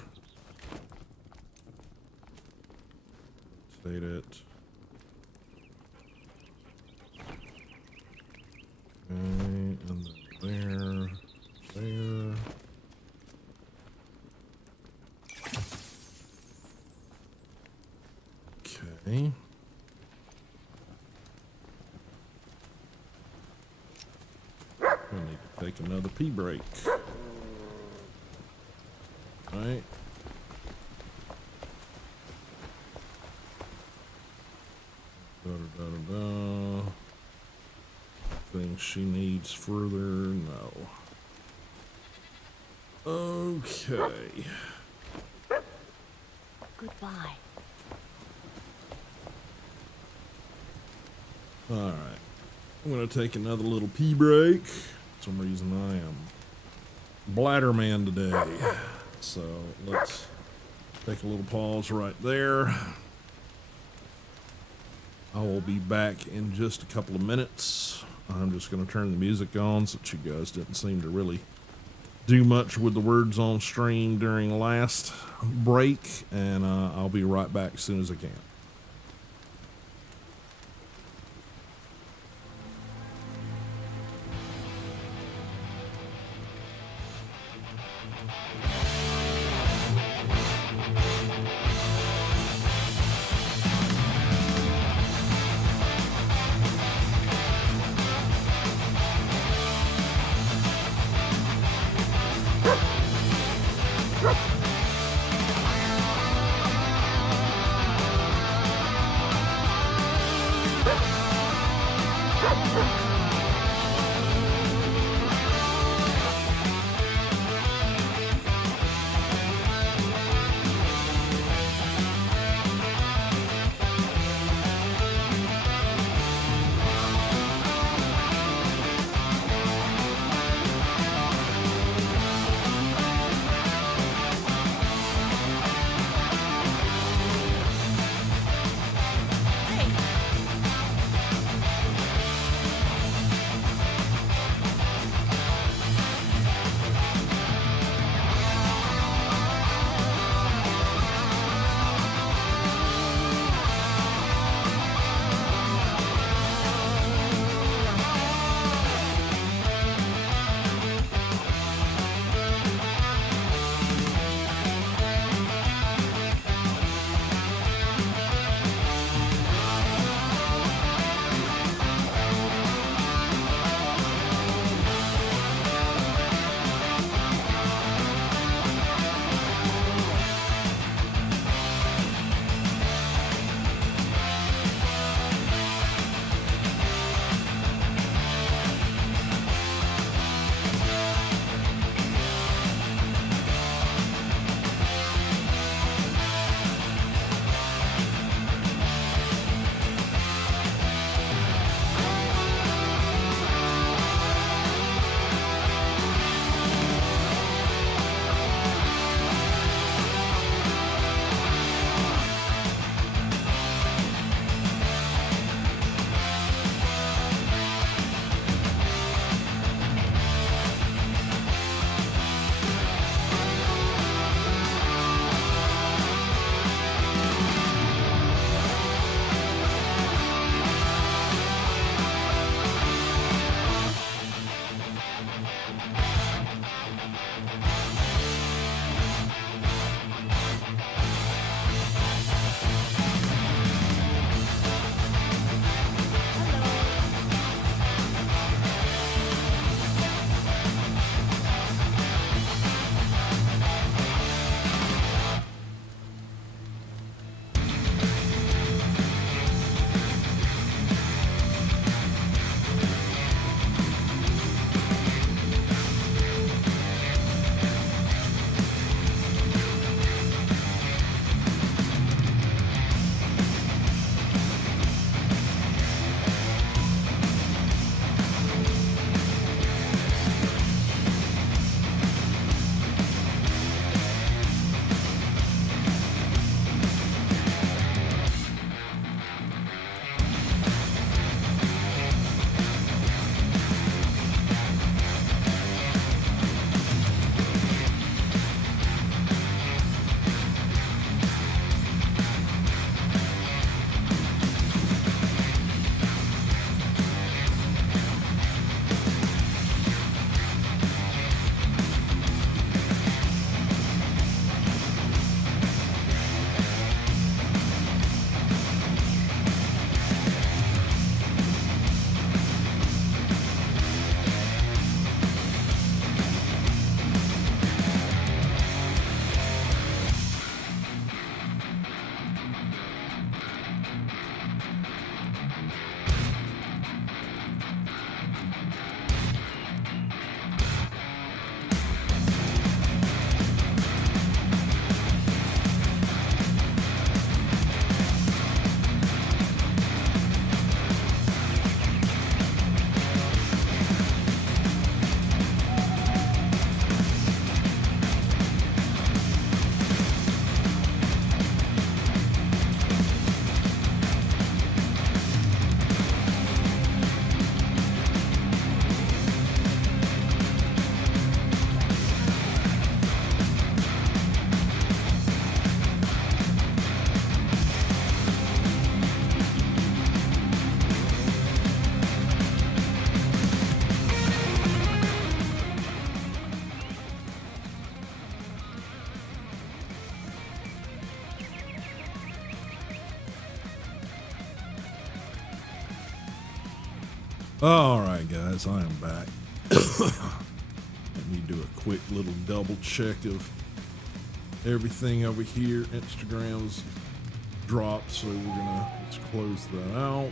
Rotate it. Okay, and then there. There. Okay. I need to take another pee break. Right. Da-da-da-da-da. Things she needs further, no. Okay. Goodbye. Alright. I'm gonna take another little pee break. For some reason I am bladder man today. So let's take a little pause right there. I will be back in just a couple of minutes. I'm just going to turn the music on since you guys didn't seem to really do much with the words on stream during last break, and I'll be right back as soon as I can. All right, guys, I am back. Let me do a quick little double check of everything over here. Instagram's dropped, so we're gonna just close that out.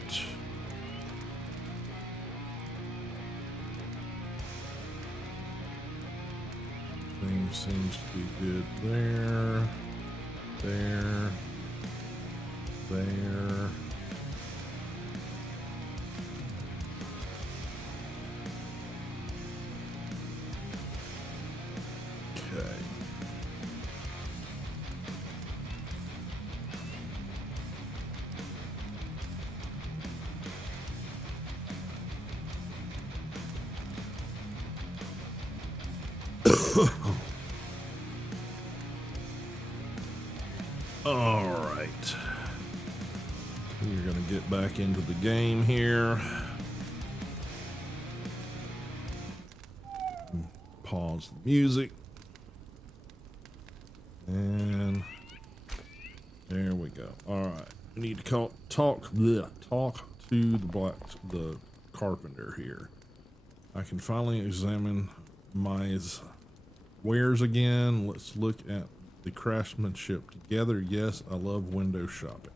Thing seems to be good there, there, there. Okay. All right. We're going to get back into the game here. Pause the music. And there we go. All right. We need to talk to the carpenter here. I can finally examine my wares again. Let's look at the craftsmanship together. Yes, I love window shopping.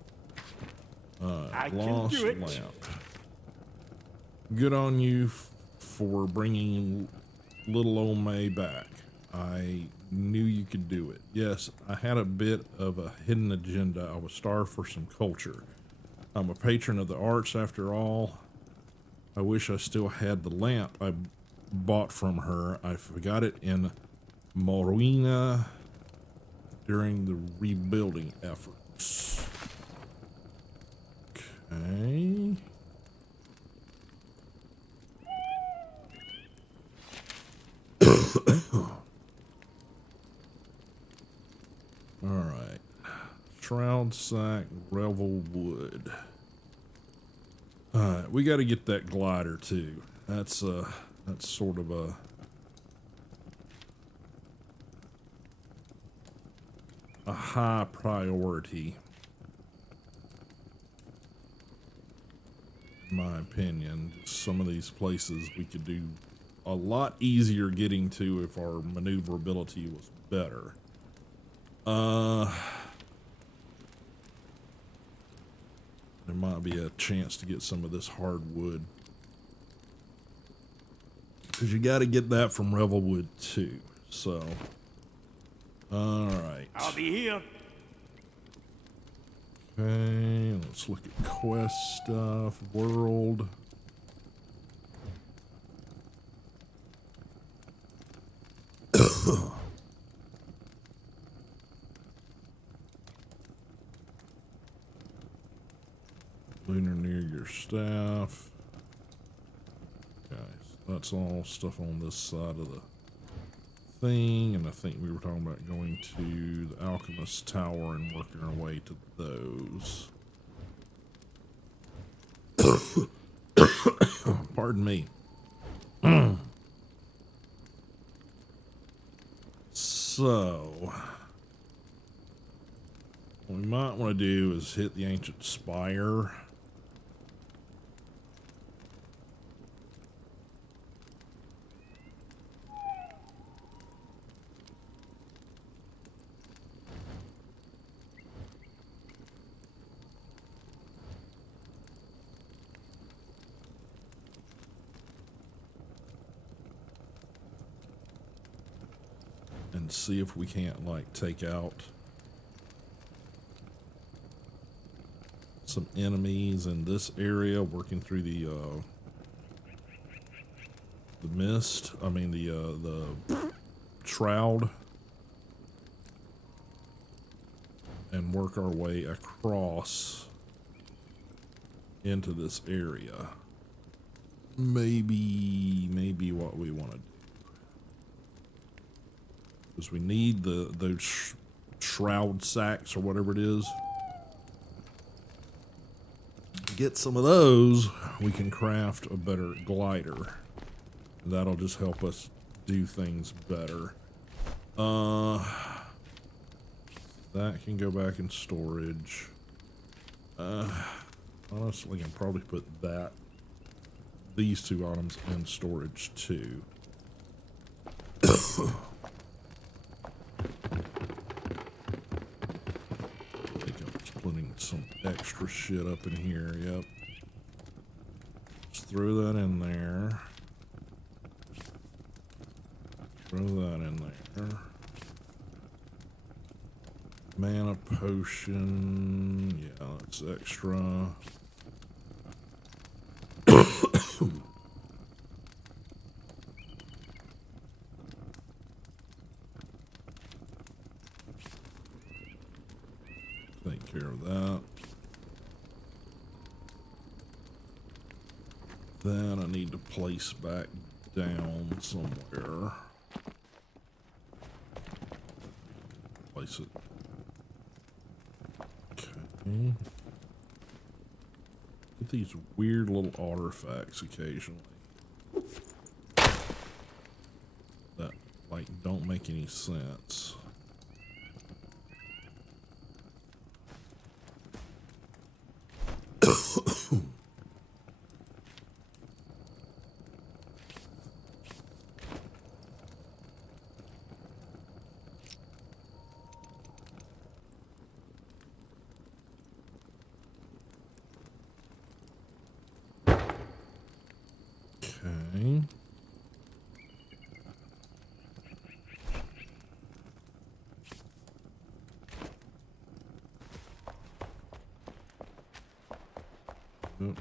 I Lost can do it. lamp. Good on you for bringing little old May back. I knew you could do it. Yes, I had a bit of a hidden agenda. I was starved for some culture. I'm a patron of the arts after all. I wish I still had the lamp I bought from her. I forgot it in Moruina during the rebuilding efforts. Okay. All right. Shroud sack, revel wood. All right, we got to get that glider too. That's sort of a high priority, in my opinion. Some of these places we could do a lot easier getting to if our maneuverability was better. There might be a chance to get some of this hardwood, because you got to get that from Revelwood too. So, all right. I'll be here. Okay, let's look at quest stuff. World. Lunar near your staff. Guys, that's all stuff on this side of the thing, and I think we were talking about going to the Alchemist Tower and working our way to those. Pardon me. So, what we might want to do is hit the ancient spire. And see if we can't, like, take out some enemies in this area, working through the mist. I mean, the shroud, and work our way across into this area. Maybe what we want to do. Because we need those shroud sacks or whatever it is. Get some of those, we can craft a better glider. That'll just help us do things better. That can go back in storage. Honestly, I can probably put these two items in storage too. extra shit up in here. Yep. Just throw that in there. Throw that in there. Mana potion. Yeah, that's extra. Take care of that. Then I need to place back down somewhere. Place it. Okay. Get these weird little artifacts occasionally that like don't make any sense. Okay. Yep.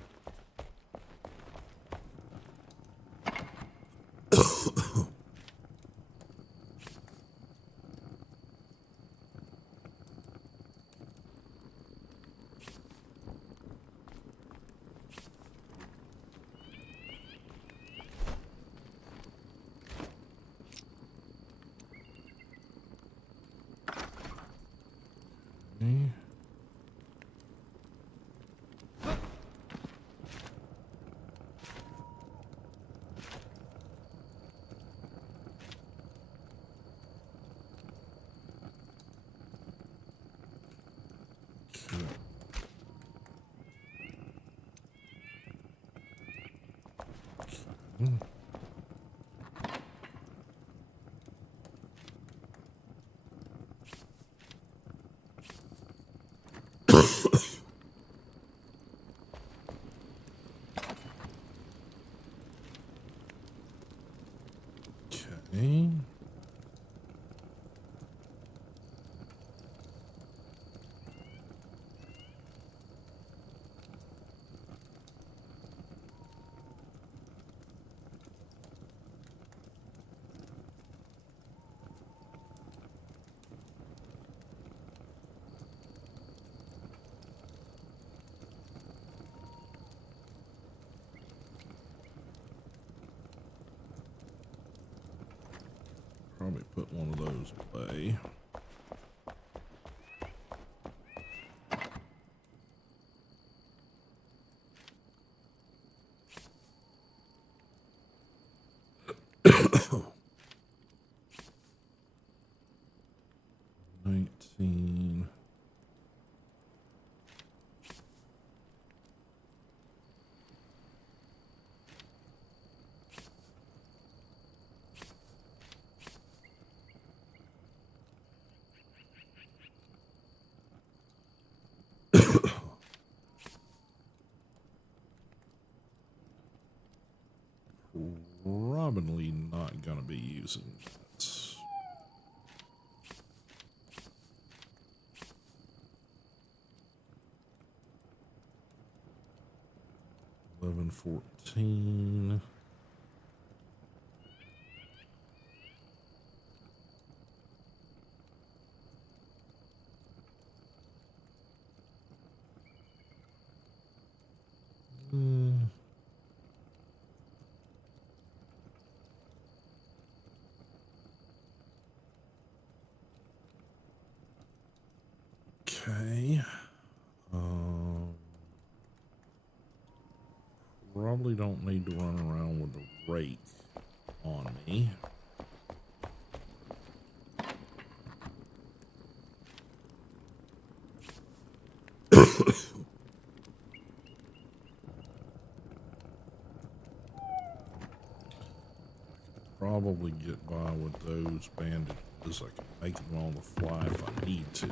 Okay. Okay. Probably put one of those away. $19. Probably not gonna be using that. 1114. Okay. Probably don't need to run around with the rake on me. Probably get by with those bandages. I can make them on the fly if I need to.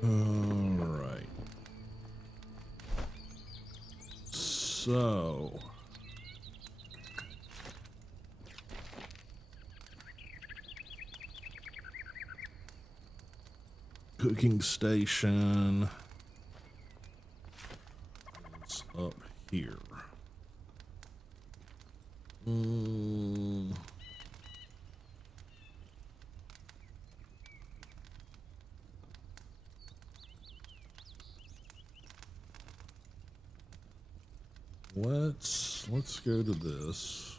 All right. So. Cooking station is up here. Let's go to this.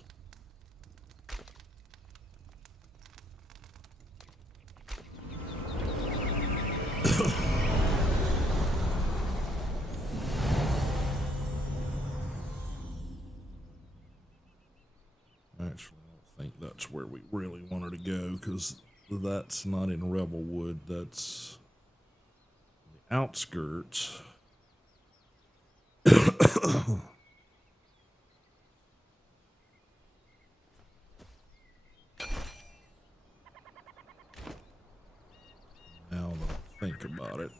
Actually, I don't think that's where we really wanted to go, because that's not in Revelwood. That's the outskirts. Now that I think about it.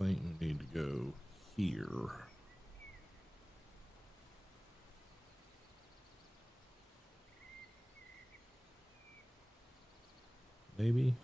I think we need to go here. Maybe.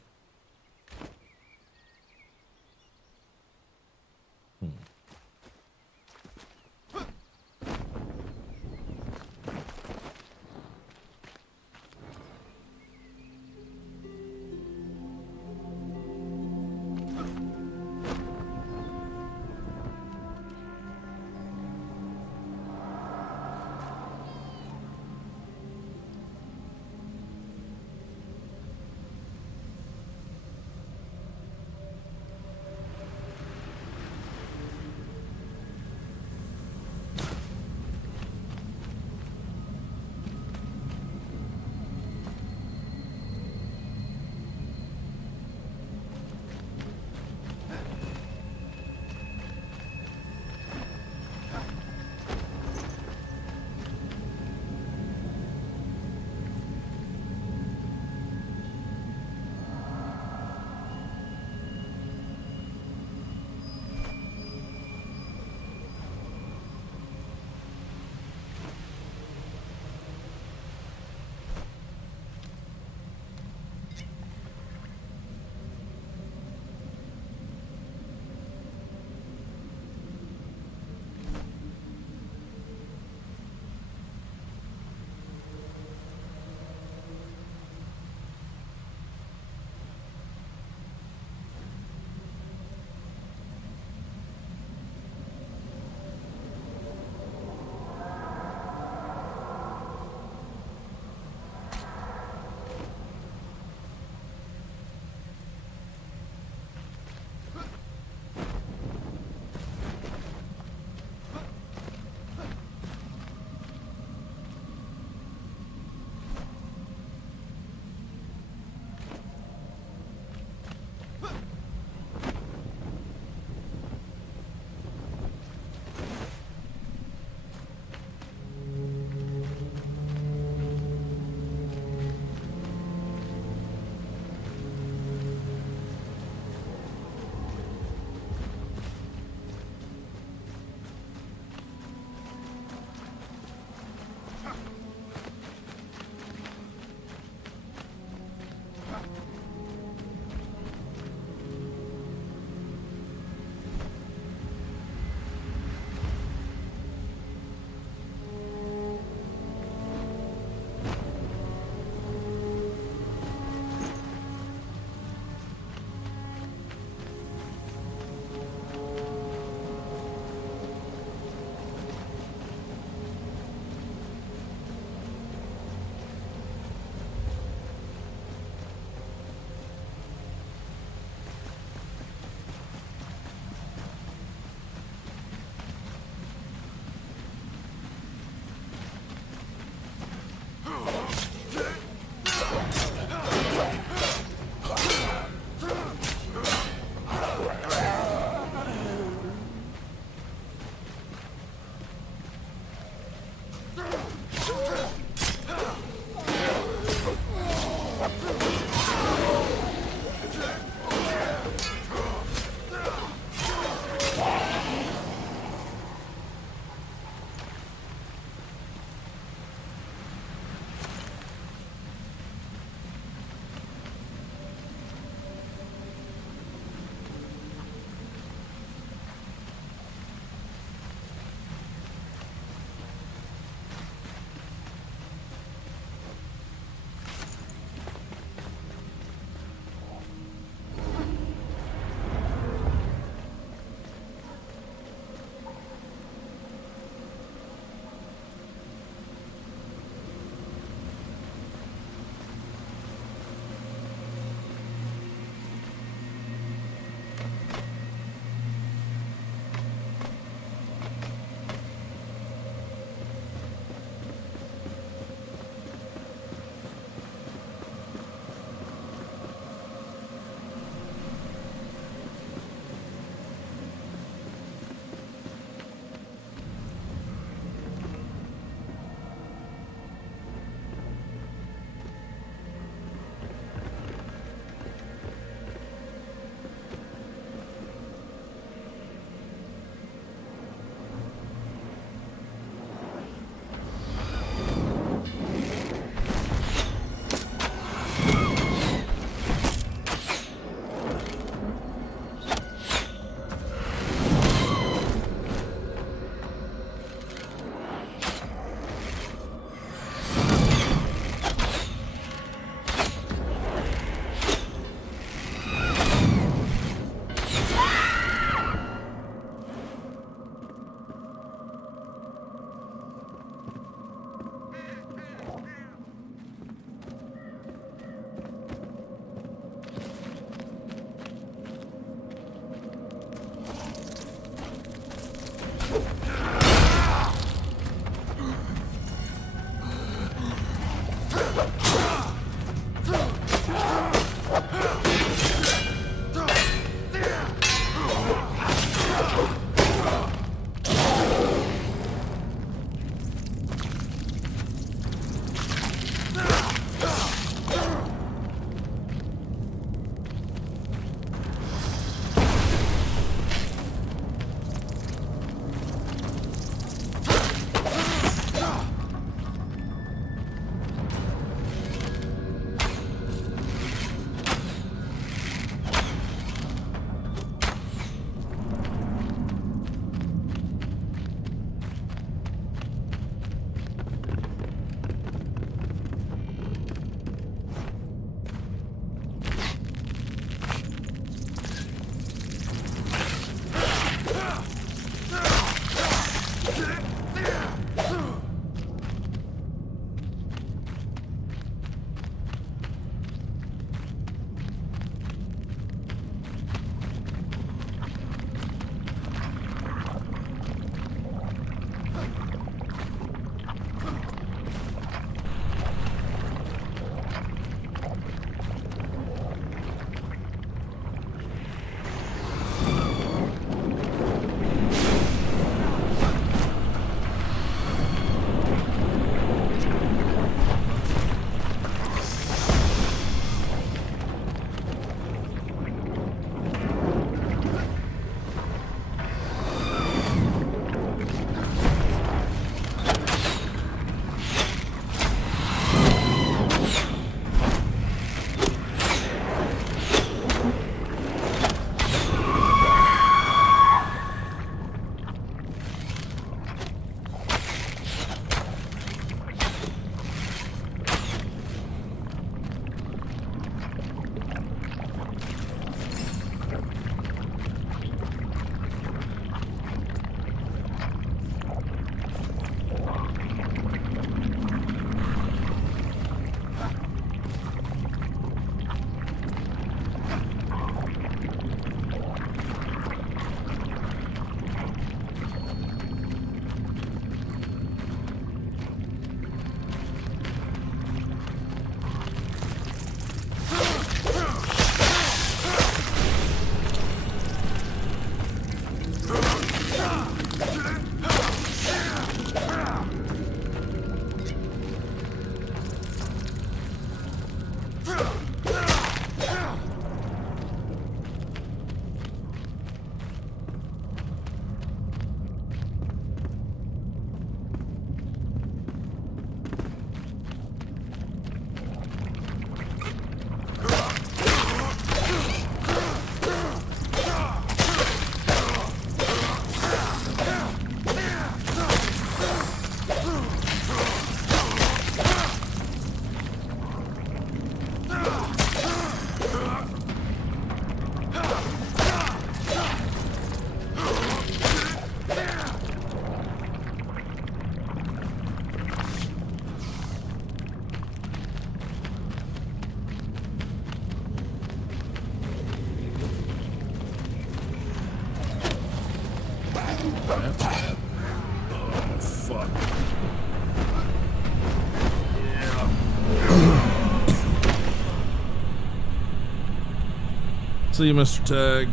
See you, Mr. Tag.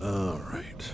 All right.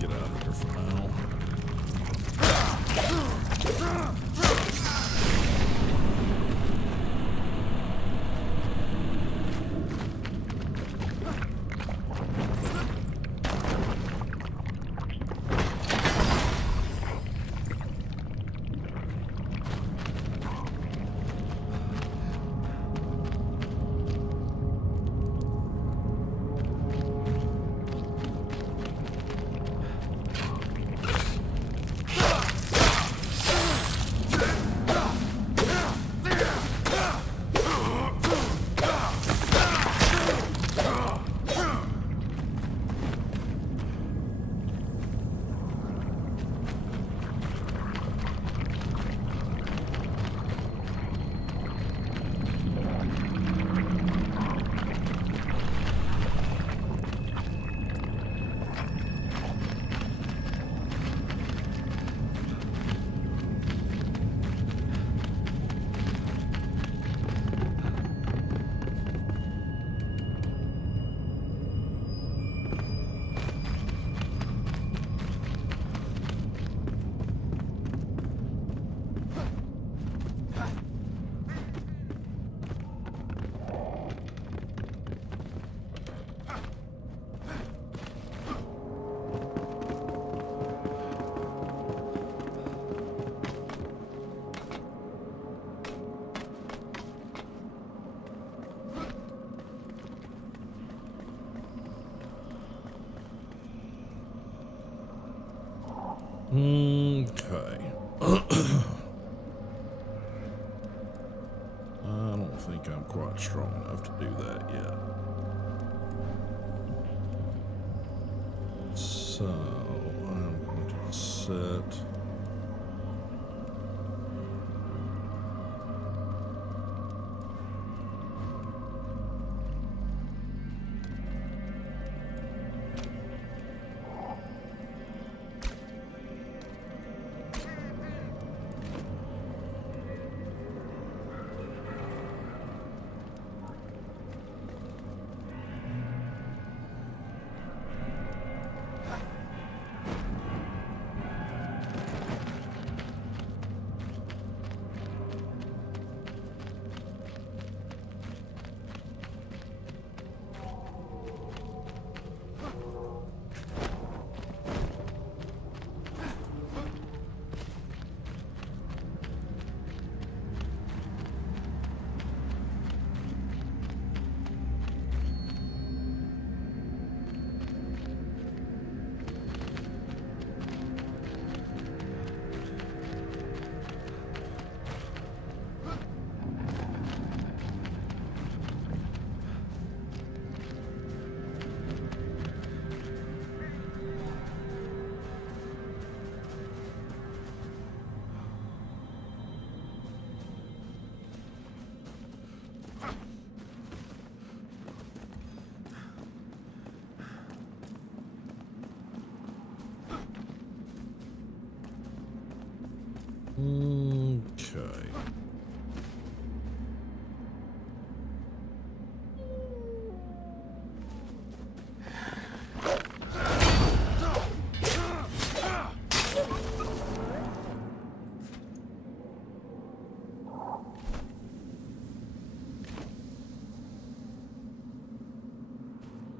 Get out of here for now. Okay. I don't think I'm quite strong enough to do that yet. So I'm going to set.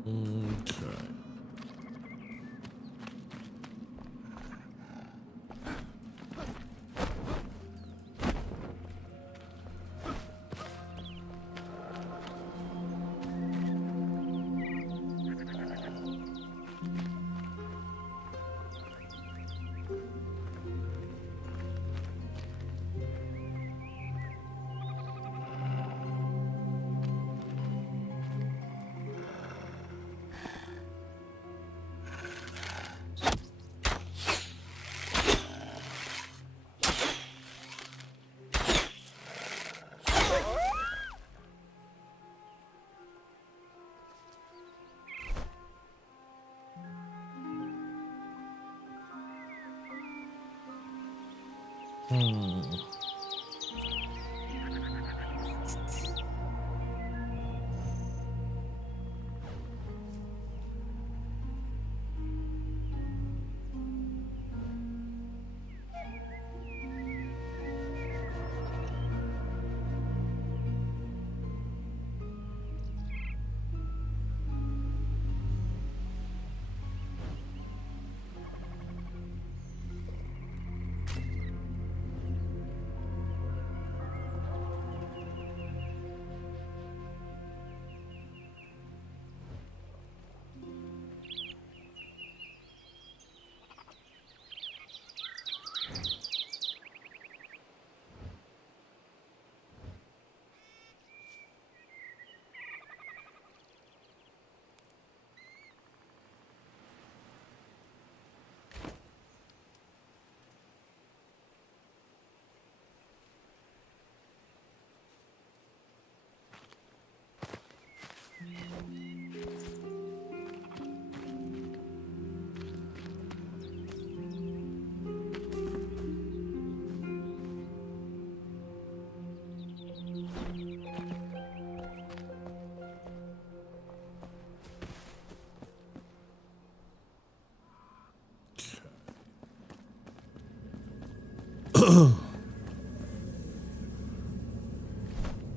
Okay.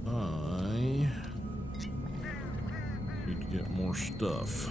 I need to get more stuff.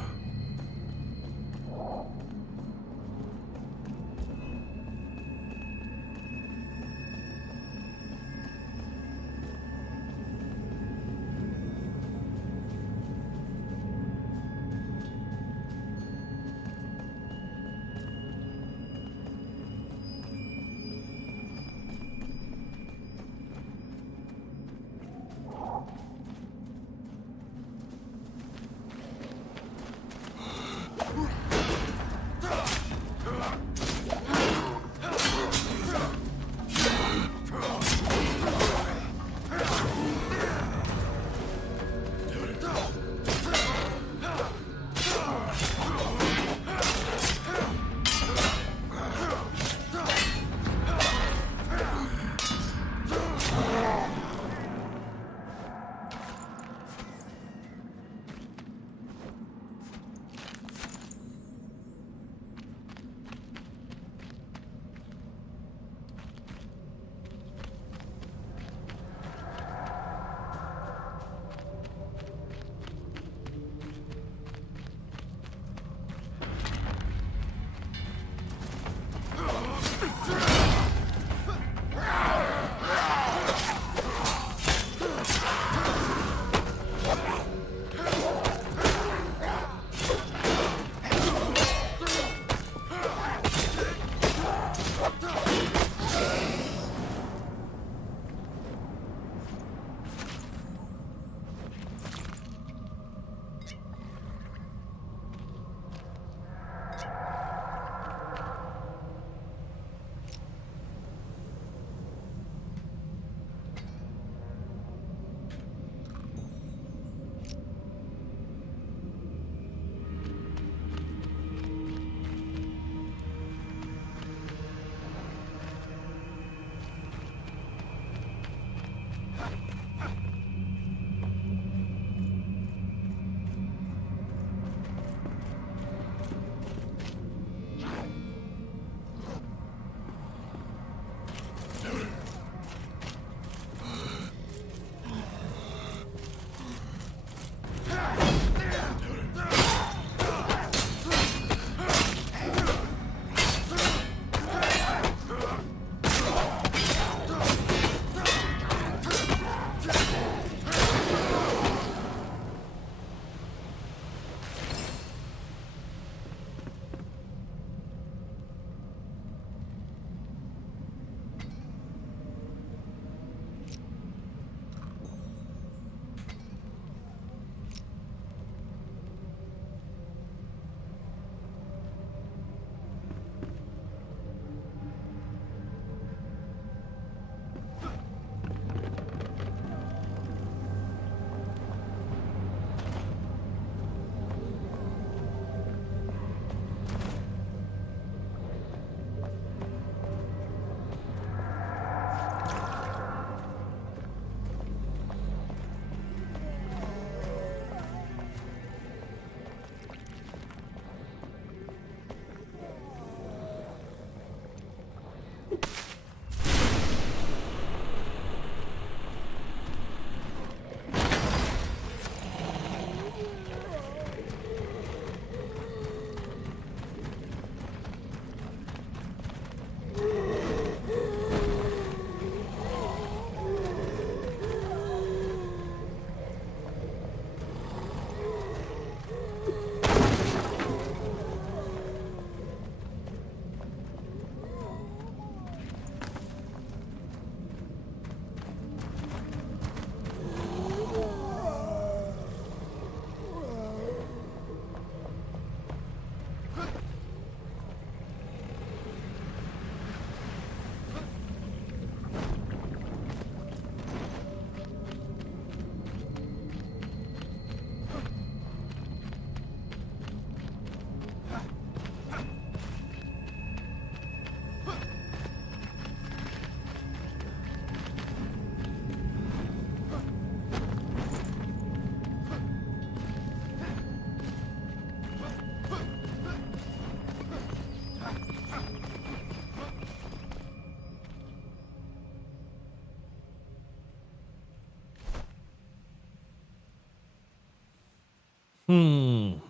Alright,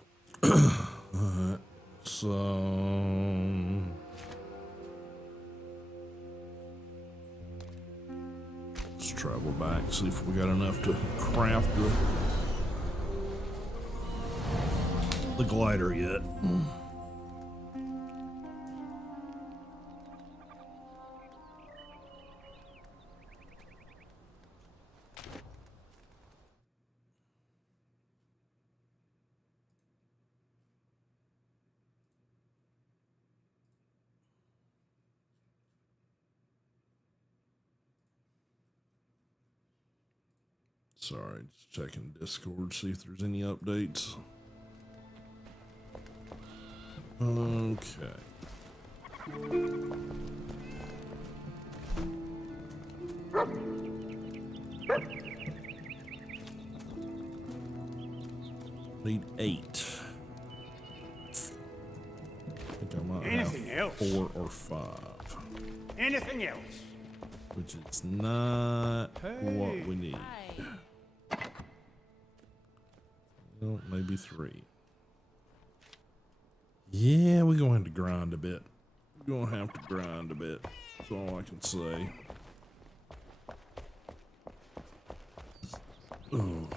so let's travel back, see if we got enough to craft the glider yet. Sorry, just checking Discord, see if there's any updates. Okay. Need 8. I think I might Anything have else? 4 or 5. Anything else? Which is not what we need. Hi. Well, maybe 3. Yeah, we're going to have to grind a bit. We're going to have to grind a bit. That's all I can say. Oh.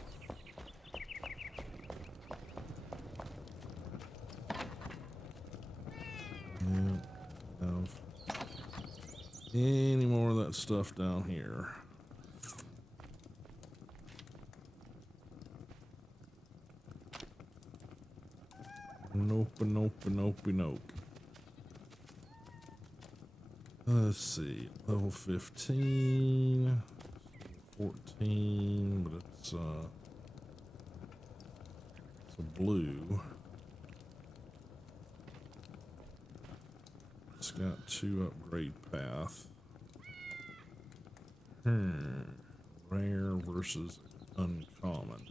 Yeah, have any more of that stuff down here. Nope, nope, nope, nope. Let's see, level 15, 14, but it's a blue. It's got 2 upgrade path. Rare versus uncommon.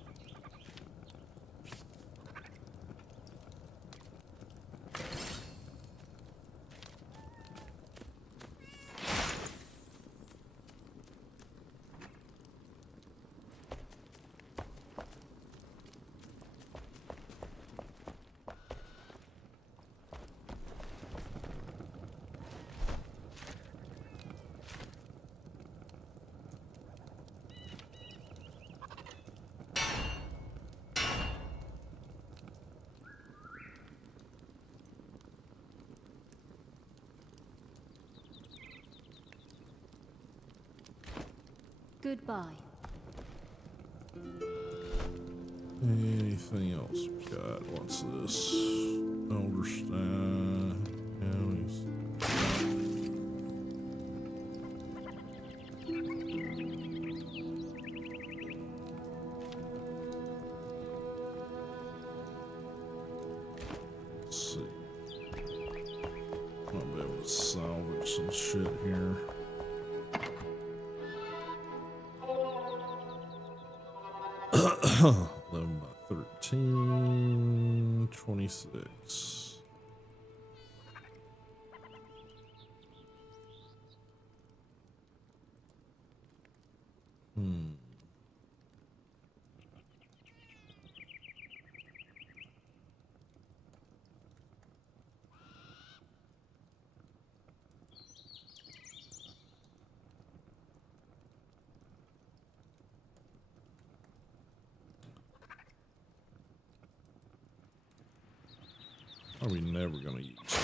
Goodbye. Anything else we got? What's this? Elderstein counties. Let's see. Might be able to salvage some shit here. Eleven by 13, 26. Are we never gonna use that?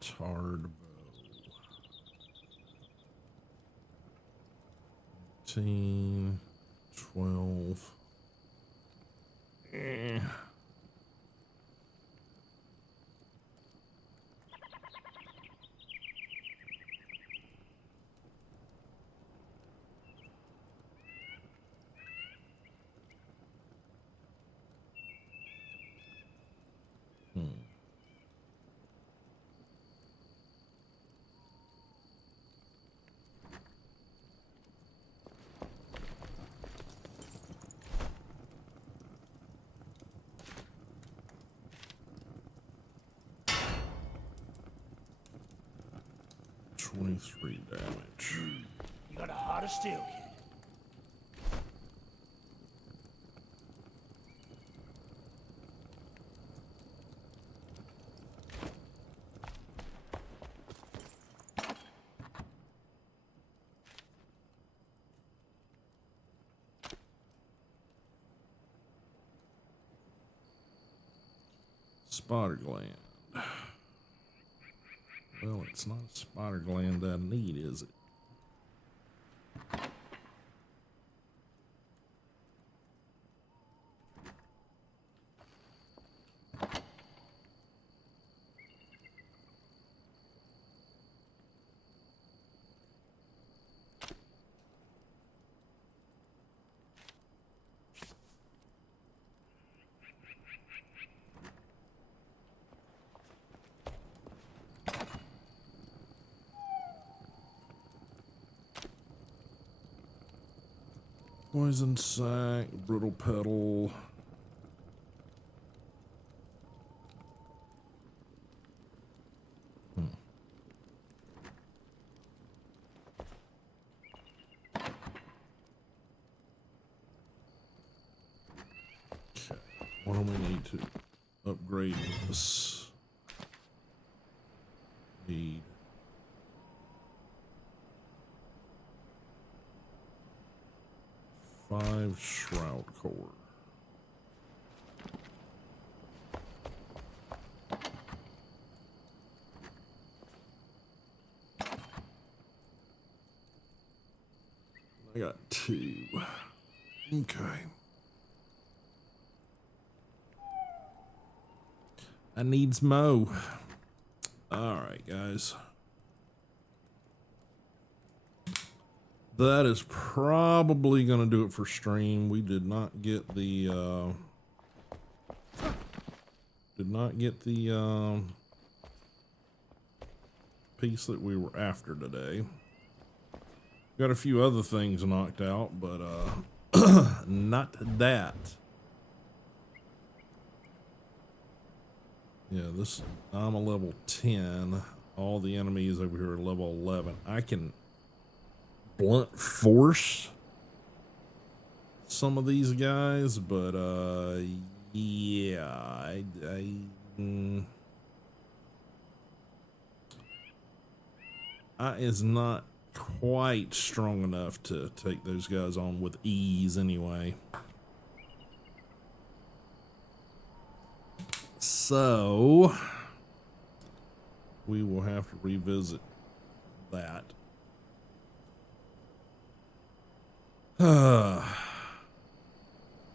Tarred bow. 18, 12. 23 damage. You got a heart of steel, kid. Spider gland. Well, it's not a spider gland that I need, is it? Poison sac, brittle petal. Okay, what do we need to upgrade this? Need 5 shroud core. I got 2. Okay. I needs mo. All right, guys. That is probably going to do it for stream. We did not get the piece that we were after today. Got a few other things knocked out, but not that. Yeah, I'm a level 10. All the enemies over here are level 11. I can blunt force some of these guys, but yeah, I is not quite strong enough to take those guys on with ease anyway. So we will have to revisit that.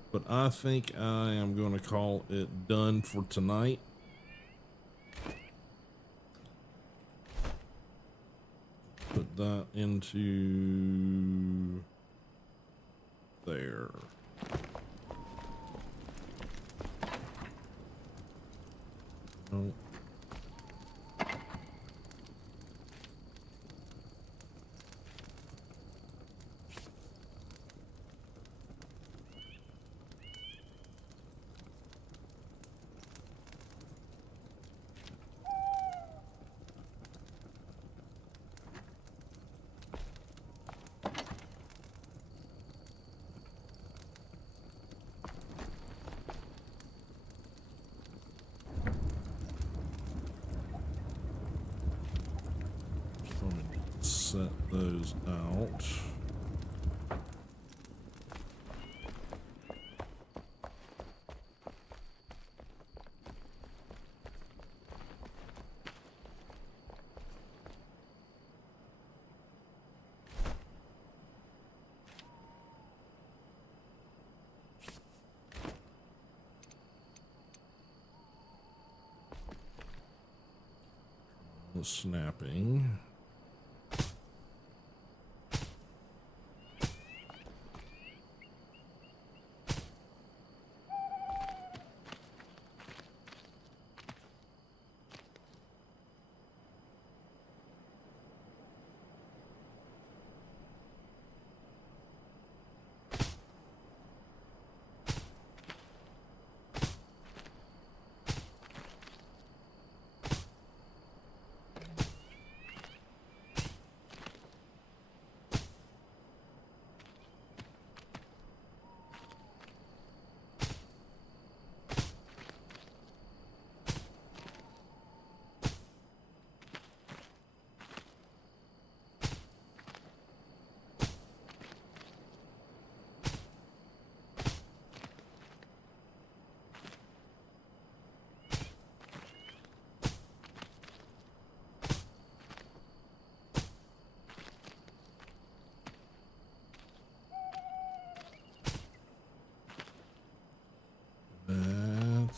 But I think I am going to call it done for tonight. Put that into there. Oh. Set those out. The snapping.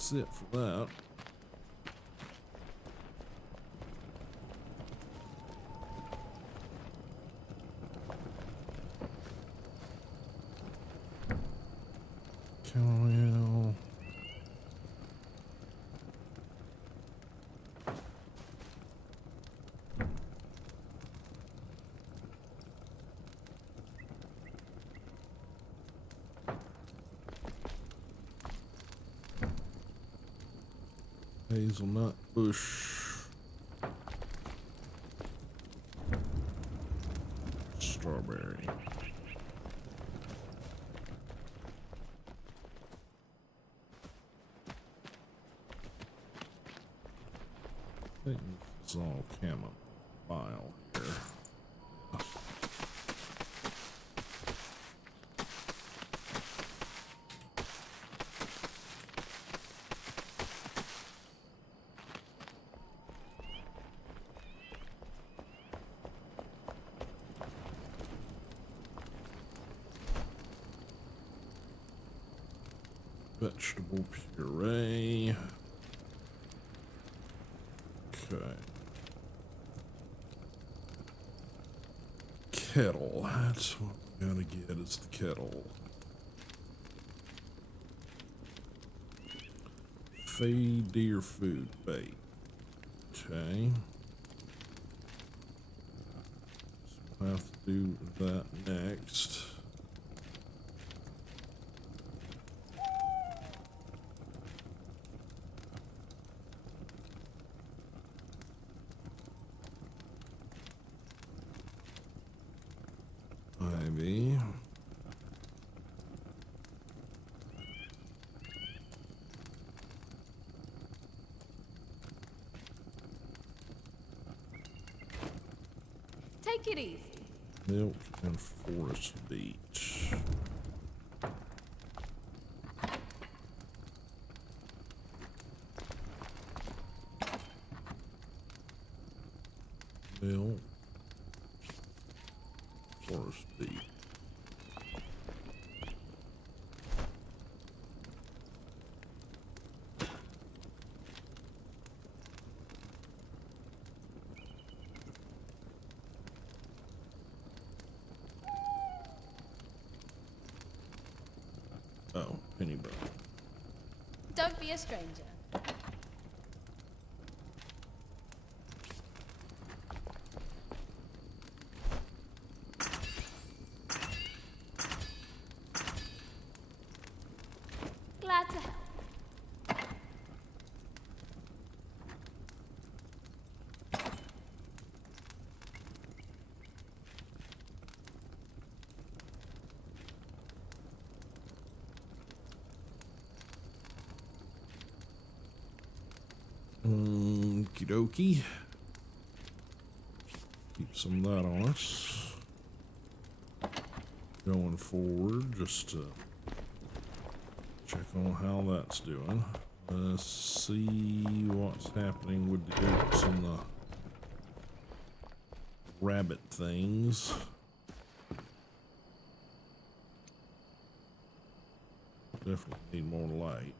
that's it for that. Well, hazelnut bush, strawberry. I think it's all chamomile here. Yeah. Vegetable puree. Okay. Kettle. That's what we gotta get is the kettle. Feed deer food bait. Okay. So we'll have to do that next. Ivy. Take it easy. Milk and forest beach. Milk. Forest beach. Oh, penny bone. Don't be a stranger. Glad to help. Okie dokie. Keep some of that on us. Going forward, just to check on how that's doing. Let's see what's happening with the goats and the rabbit things. Definitely need more light.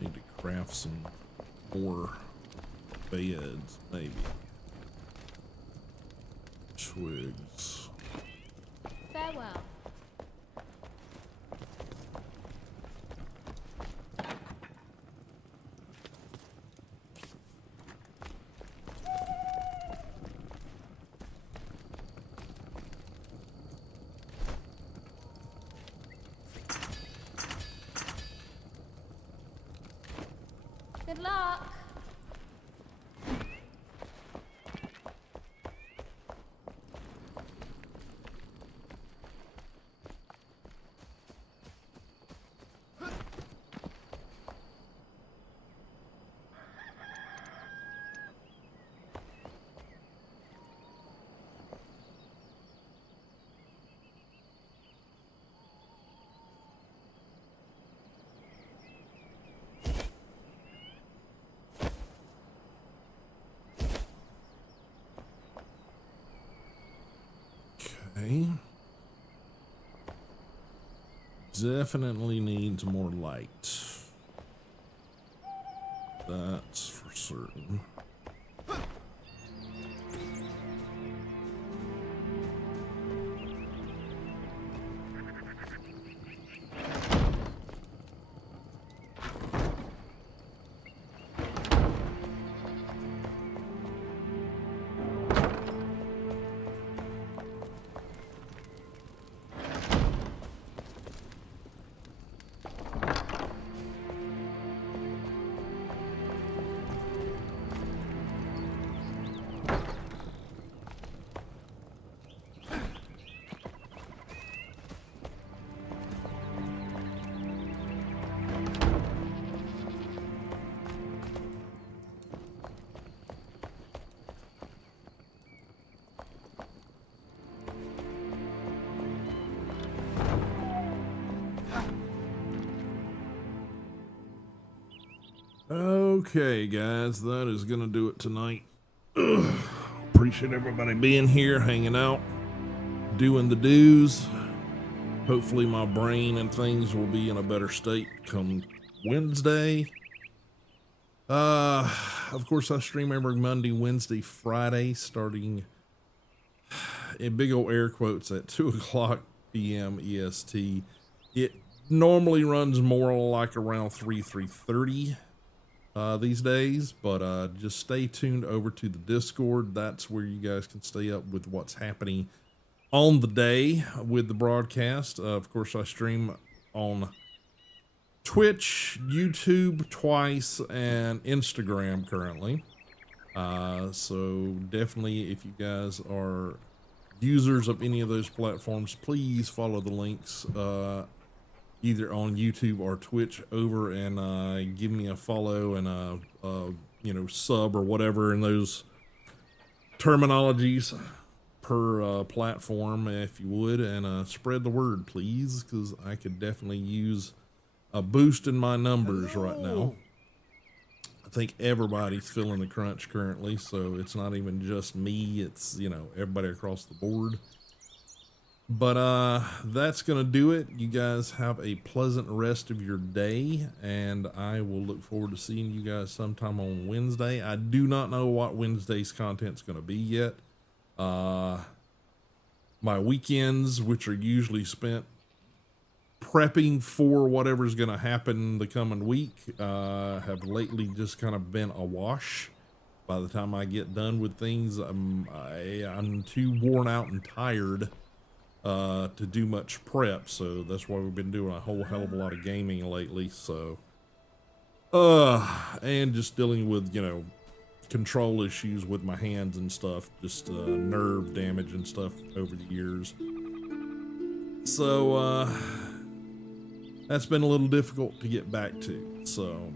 Need to craft some more beds, maybe. Twigs. Farewell. Good luck. Okay. Definitely needs more light. That's for certain. Okay, guys, that is gonna do it tonight. Appreciate everybody being here, hanging out, doing the do's. Hopefully my brain and things will be in a better state come Wednesday. Of course I stream every Monday, Wednesday, Friday, starting in big old air quotes at 2:00 p.m. EST. It normally runs more like around 3:30 these days, but just stay tuned over to the Discord. That's where you guys can stay up with what's happening on the day with the broadcast. Of course, I stream on Twitch, YouTube twice, and Instagram currently. So definitely, if you guys are users of any of those platforms, please follow the links either on YouTube or Twitch over and give me a follow and you know, sub or whatever in those terminologies per platform, if you would, and spread the word, please, because I could definitely use a boost in my numbers right now. I think everybody's feeling the crunch currently, so it's not even just me, it's, you know, everybody across the board. But that's gonna do it. You guys have a pleasant rest of your day, and I will look forward to seeing you guys sometime on Wednesday. I do not know what Wednesday's content's gonna be yet. My weekends, which are usually spent prepping for whatever's gonna happen the coming week, have lately just kind of been awash. By the time I get done with things, I'm too worn out and tired to do much prep, so that's why we've been doing a whole hell of a lot of gaming lately. So and just dealing with, you know, control issues with my hands and stuff, just nerve damage and stuff over the years. So that's been a little difficult to get back to. So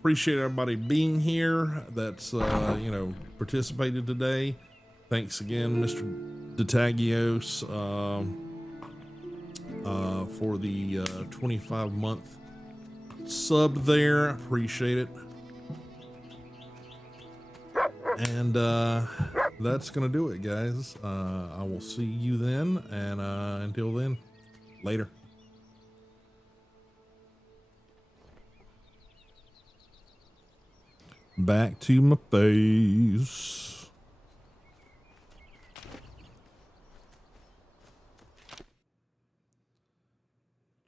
appreciate everybody being here that's you know, participated today. Thanks again, Mr. Detagios, for the 25-month sub there. Appreciate it. And that's gonna do it, guys. I will see you then, and until then, later. Back to my face.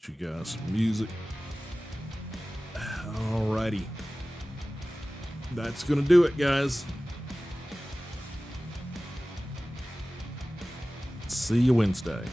You guys some music. Alrighty, that's gonna do it, guys. See you Wednesday.